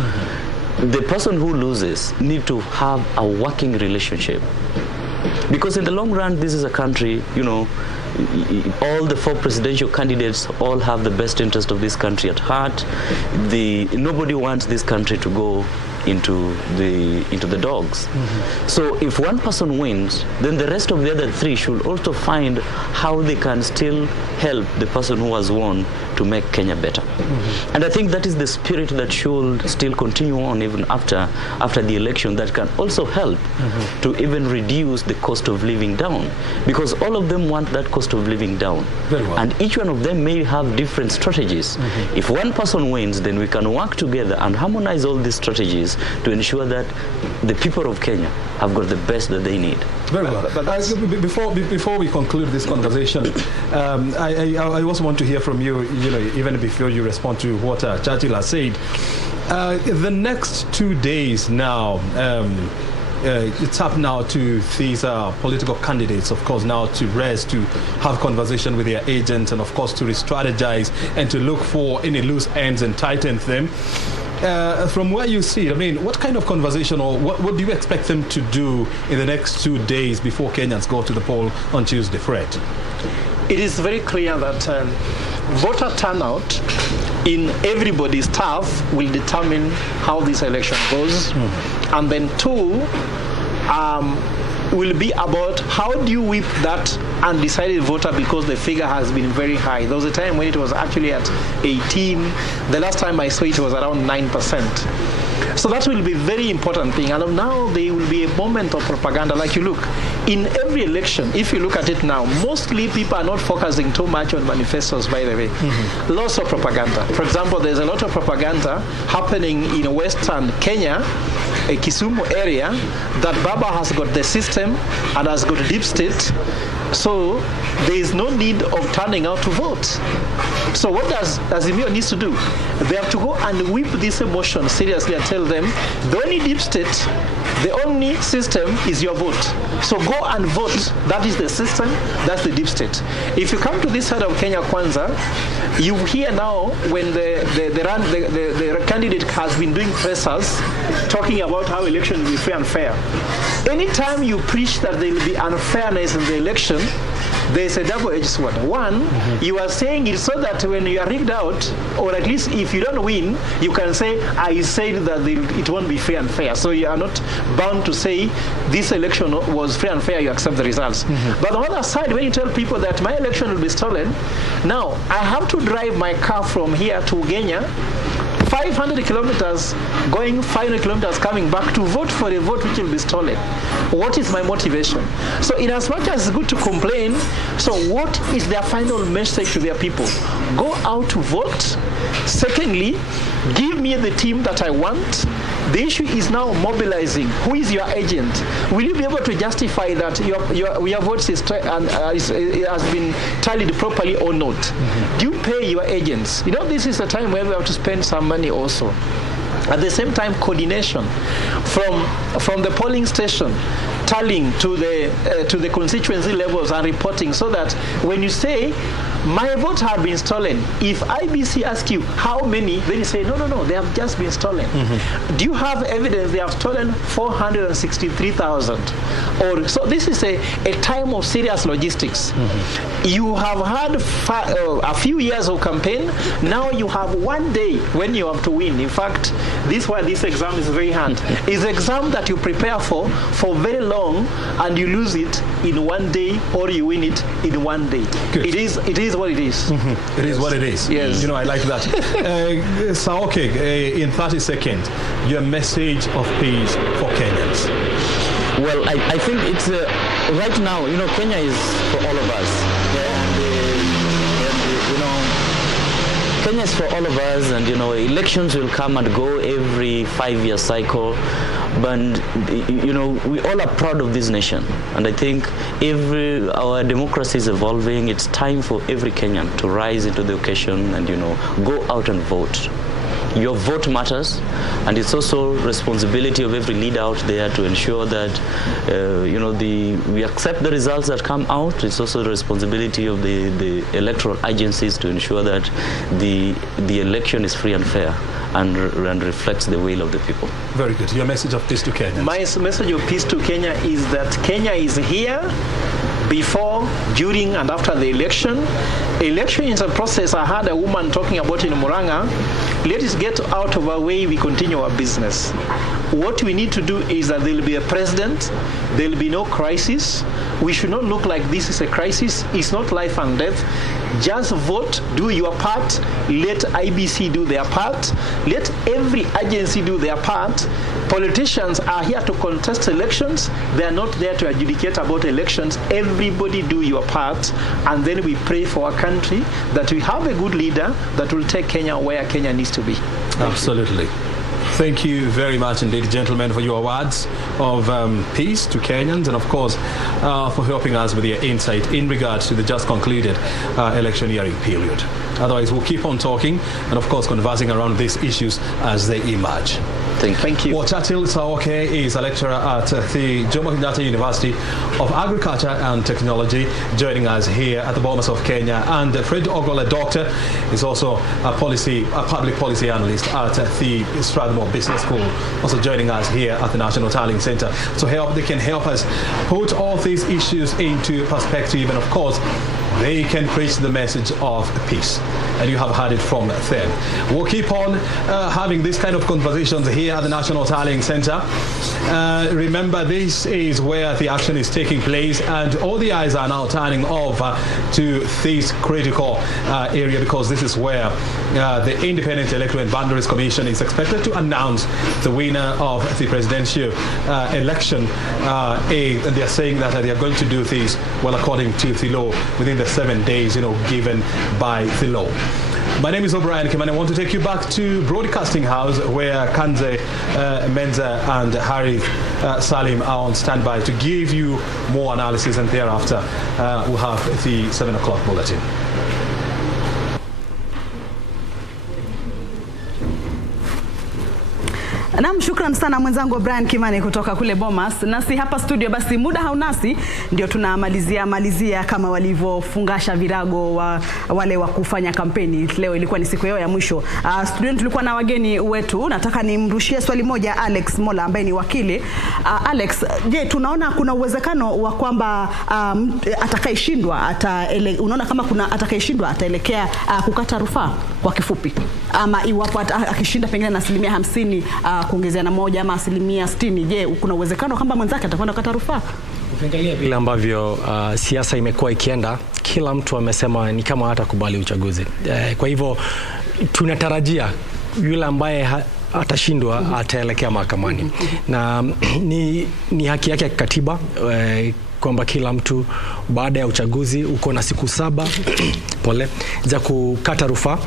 the person who loses need to have a working relationship. Because in the long run, this is a country, all the four presidential candidates all have the best interest of this country at heart. Nobody wants this country to go into the dogs. So if one person wins, then the rest of the other three should also find how they can still help the person who has won to make Kenya better. And I think that is the spirit that should still continue on even after the election, that can also help to even reduce the cost of living down, because all of them want that cost of living down. Very well. And each one of them may have different strategies. If one person wins, then we can work together and harmonize all these strategies to ensure that the people of Kenya have got the best that they need. Very well. But before we conclude this conversation, I also want to hear from you, even before you respond to what Churchill has said. The next 2 days now, it's up now to these political candidates, of course, now to rest, to have conversation with their agents, and of course to re-strategize and to look for any loose ends and tighten them. from where you see, I mean, what kind of conversation or what do you expect them to do in the next 2 days before Kenyans go to the poll on Tuesday, Fred? It is very clear that voter turnout in everybody's turf will determine how this election goes. And then 2, will be about how do you whip that undecided voter, because the figure has been very high. There was a time when it was actually at 18. The last time I saw it was around 9%. So that will be a very important thing. And now there will be a moment of propaganda. Like you look, in every election, if you look at it now, mostly people are not focusing too much on manifestos, by the way. Lots of propaganda. For example, there's a lot of propaganda happening in Western Kenya, a Kisumu area, that Baba has got the system and has got deep state. So there is no need of turning out to vote. So what does Azimio needs to do? They have to go and whip this emotion seriously and tell them the only deep state, the only system is your vote. So go and vote. That is the system. That's the deep state. If you come to this side of Kenya Kwanza, you hear now when the candidate has been doing pressers talking about how election will be free and fair. Anytime you preach that there will be unfairness in the election, there's a double-edged sword. One, you are saying it so that when you are rigged out, or at least if you don't win, you can say, I said that it won't be fair and fair. So you are not bound to say this election was fair and fair, you accept the results. But on the other side, when you tell people that my election will be stolen, now I have to drive my car from here to Kenya, 500 kilometers going, 500 kilometers coming back to vote for a vote which will be stolen. What is my motivation? So in as much as it's good to complain, so what is their final message to their people? Go out to vote. Secondly, give me the team that I want. The issue is now mobilizing. Who is your agent? Will you be able to justify that your votes has been tallied properly or not? Do you pay your agents? You know, this is a time where we have to spend some money also. At the same time, coordination from the polling station, tallying to the constituency levels and reporting, so that when you say my votes have been stolen, if IBC asks you how many, then you say no, they have just been stolen. Do you have evidence they have stolen 463,000? Or so this is a time of serious logistics. You have had a few years of campaign. Now you have 1 day when you have to win. In fact, this is why this exam is very hard. It's an exam that you prepare for very long, and you lose it in 1 day, or you win it in 1 day. Good. It is what it is. It is what it is. Yes. You know, I like that. So, okay, in 30 seconds, your message of peace for Kenyans. Well, I think it's right now, you know, Kenya is for all of us. Kenya is for all of us, and you know, elections will come and go every 5-year cycle. But you know, we all are proud of this nation, and I think our democracy is evolving. It's time for every Kenyan to rise into the occasion and, you know, go out and vote. Your vote matters, and it's also responsibility of every leader out there to ensure that you know, we accept the results that come out. It's also the responsibility of the electoral agencies to ensure that the election is free and fair and reflects the will of the people. Very good. Your message of peace to Kenya. My message of peace to Kenya is that Kenya is here before, during, and after the election. Election is a process. I heard a woman talking about in Muranga. Let us get out of our way, we continue our business. What we need to do is that there will be a president, there will be no crisis. We should not look like this is a crisis. It's not life and death. Just vote, do your part, let IBC do their part, let every agency do their part. Politicians are here to contest elections. They are not there to adjudicate about elections. Everybody do your part, and then we pray for our country, that we have a good leader that will take Kenya where Kenya needs to be. Absolutely. Thank you very much indeed, gentlemen, for your words of peace to Kenyans, and of course for helping us with your insight in regards to the just concluded electioneering period. Otherwise, we'll keep on talking and of course conversing around these issues as they emerge. Thank you. Well, Churchill Saoke is a lecturer at the Jomo Kenyatta University of Agriculture and Technology, joining us here at the Bomas of Kenya. And Fred Ogola, doctor, is also a public policy analyst at the Strathmore Business School, also joining us here at the National Tallying Center. So they can help us put all these issues into perspective, and of course, they can preach the message of peace. And you have heard it from them. We'll keep on having this kind of conversations here at the National Tallying Center. Remember, this is where the action is taking place, and all the eyes are now turning over to this critical area, because this is where the Independent Electoral and Boundaries Commission is expected to announce the winner of the presidential election. And they're saying that they are going to do this, well, according to the law, within the 7 days, given by the law. My name is O'Brien Kim, and I want to take you back to Broadcasting House, where Kanze Menza and Harry Salim are on standby to give you more analysis, and thereafter we'll have the 7 o'clock bulletin. Naam, shukran sana mwenzangu Brian Kimani kutoka kule Bomas. Nasi hapa studio, basi muda haunasi, ndio tunamalizia kama walivyofungasha virago wale wa kufanya kampeni. Leo ilikuwa ni siku yao ya mwisho. Studio tulikuwa na wageni wetu. Nataka nimrushie swali moja Alex Mola ambaye ni wakili. Alex, je, tunaona kuna uwezekano wa kwamba atakayeshindwa unaona kama kuna atakayeshindwa ataelekea kukata rufaa kwa kifupi, ama iwapo akishinda pengine na 50% kuongezea na moja ama 60%, je, kuna uwezekano kwamba mwenzake atakwenda kukata rufaa? Ukiangalia vile ambavyo siasa imekuwa ikienda, kila mtu amesema ni kama hatakubali uchaguzi. Kwa hivyo tunatarajia yule ambaye atashindwa ataelekea mahakamani. Na ni haki yake ya kikatiba kwamba kila mtu baada ya uchaguzi uko na siku 7 za kukata rufaa.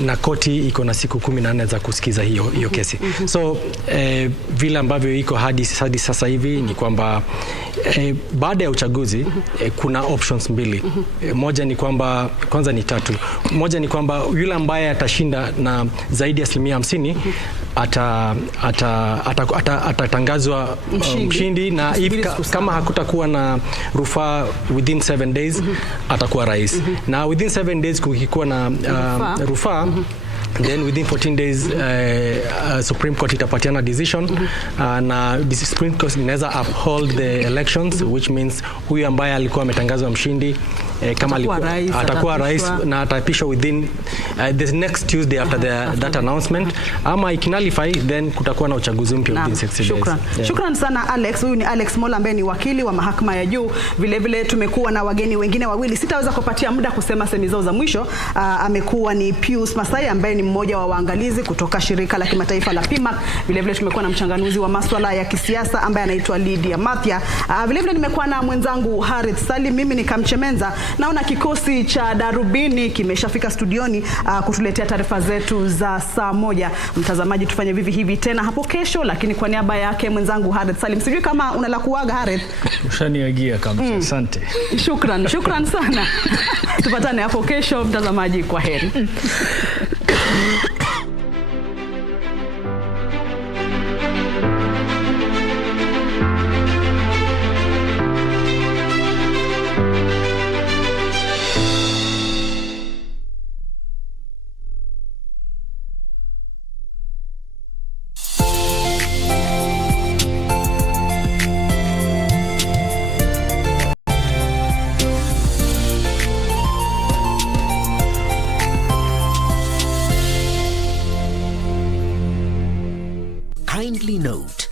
Na koti iko na siku 14 za kusikiza hiyo kesi. So vile ambavyo iko hadi sasa hivi ni kwamba baada ya uchaguzi kuna options mbili. Moja ni kwamba, kwanza ni 3. Moja ni kwamba yule ambaye atashinda na zaidi ya 50% atatangazwa mshindi, na kama hakutakuwa na rufaa within 7 days atakuwa rais. Na within 7 days kukikuwa na rufaa, then within 14 days Supreme Court itapatiana decision, na Supreme Court inaweza uphold the elections, which means huyu ambaye alikuwa ametangazwa mshindi kama atakuwa rais na atapishwa within the next Tuesday after that announcement, ama ikinalify then kutakuwa na uchaguzi mpya within 60 days. Shukran sana Alex. Huyu ni Alex Mola ambaye ni wakili wa mahakama ya juu. Vile vile tumekuwa na wageni wengine wawili, sitaweza kupatia muda kusema semi zao za mwisho. Amekuwa ni Pius Masai ambaye ni mmoja wa waangalizi kutoka shirika la kimataifa la PIMAC. Vile vile tumekuwa na mchanganuzi wa masuala ya kisiasa ambaye anaitwa Lydia Mathia. Vile vile nimekuwa na mwenzangu Harith Salim. Mimi ni Kamchemenza. Naona kikosi cha Darubini kimeshafika studioni kutuletea taarifa zetu za saa 1. Mtazamaji, tufanye vivi hivi tena hapo kesho, lakini kwa niaba yake mwenzangu Harith Salim, sijui kama unala kuaga Harith. Ushaniagia kabisa. Asante. Shukran sana. Tupatane hapo kesho mtazamaji, kwa heri. Kindly note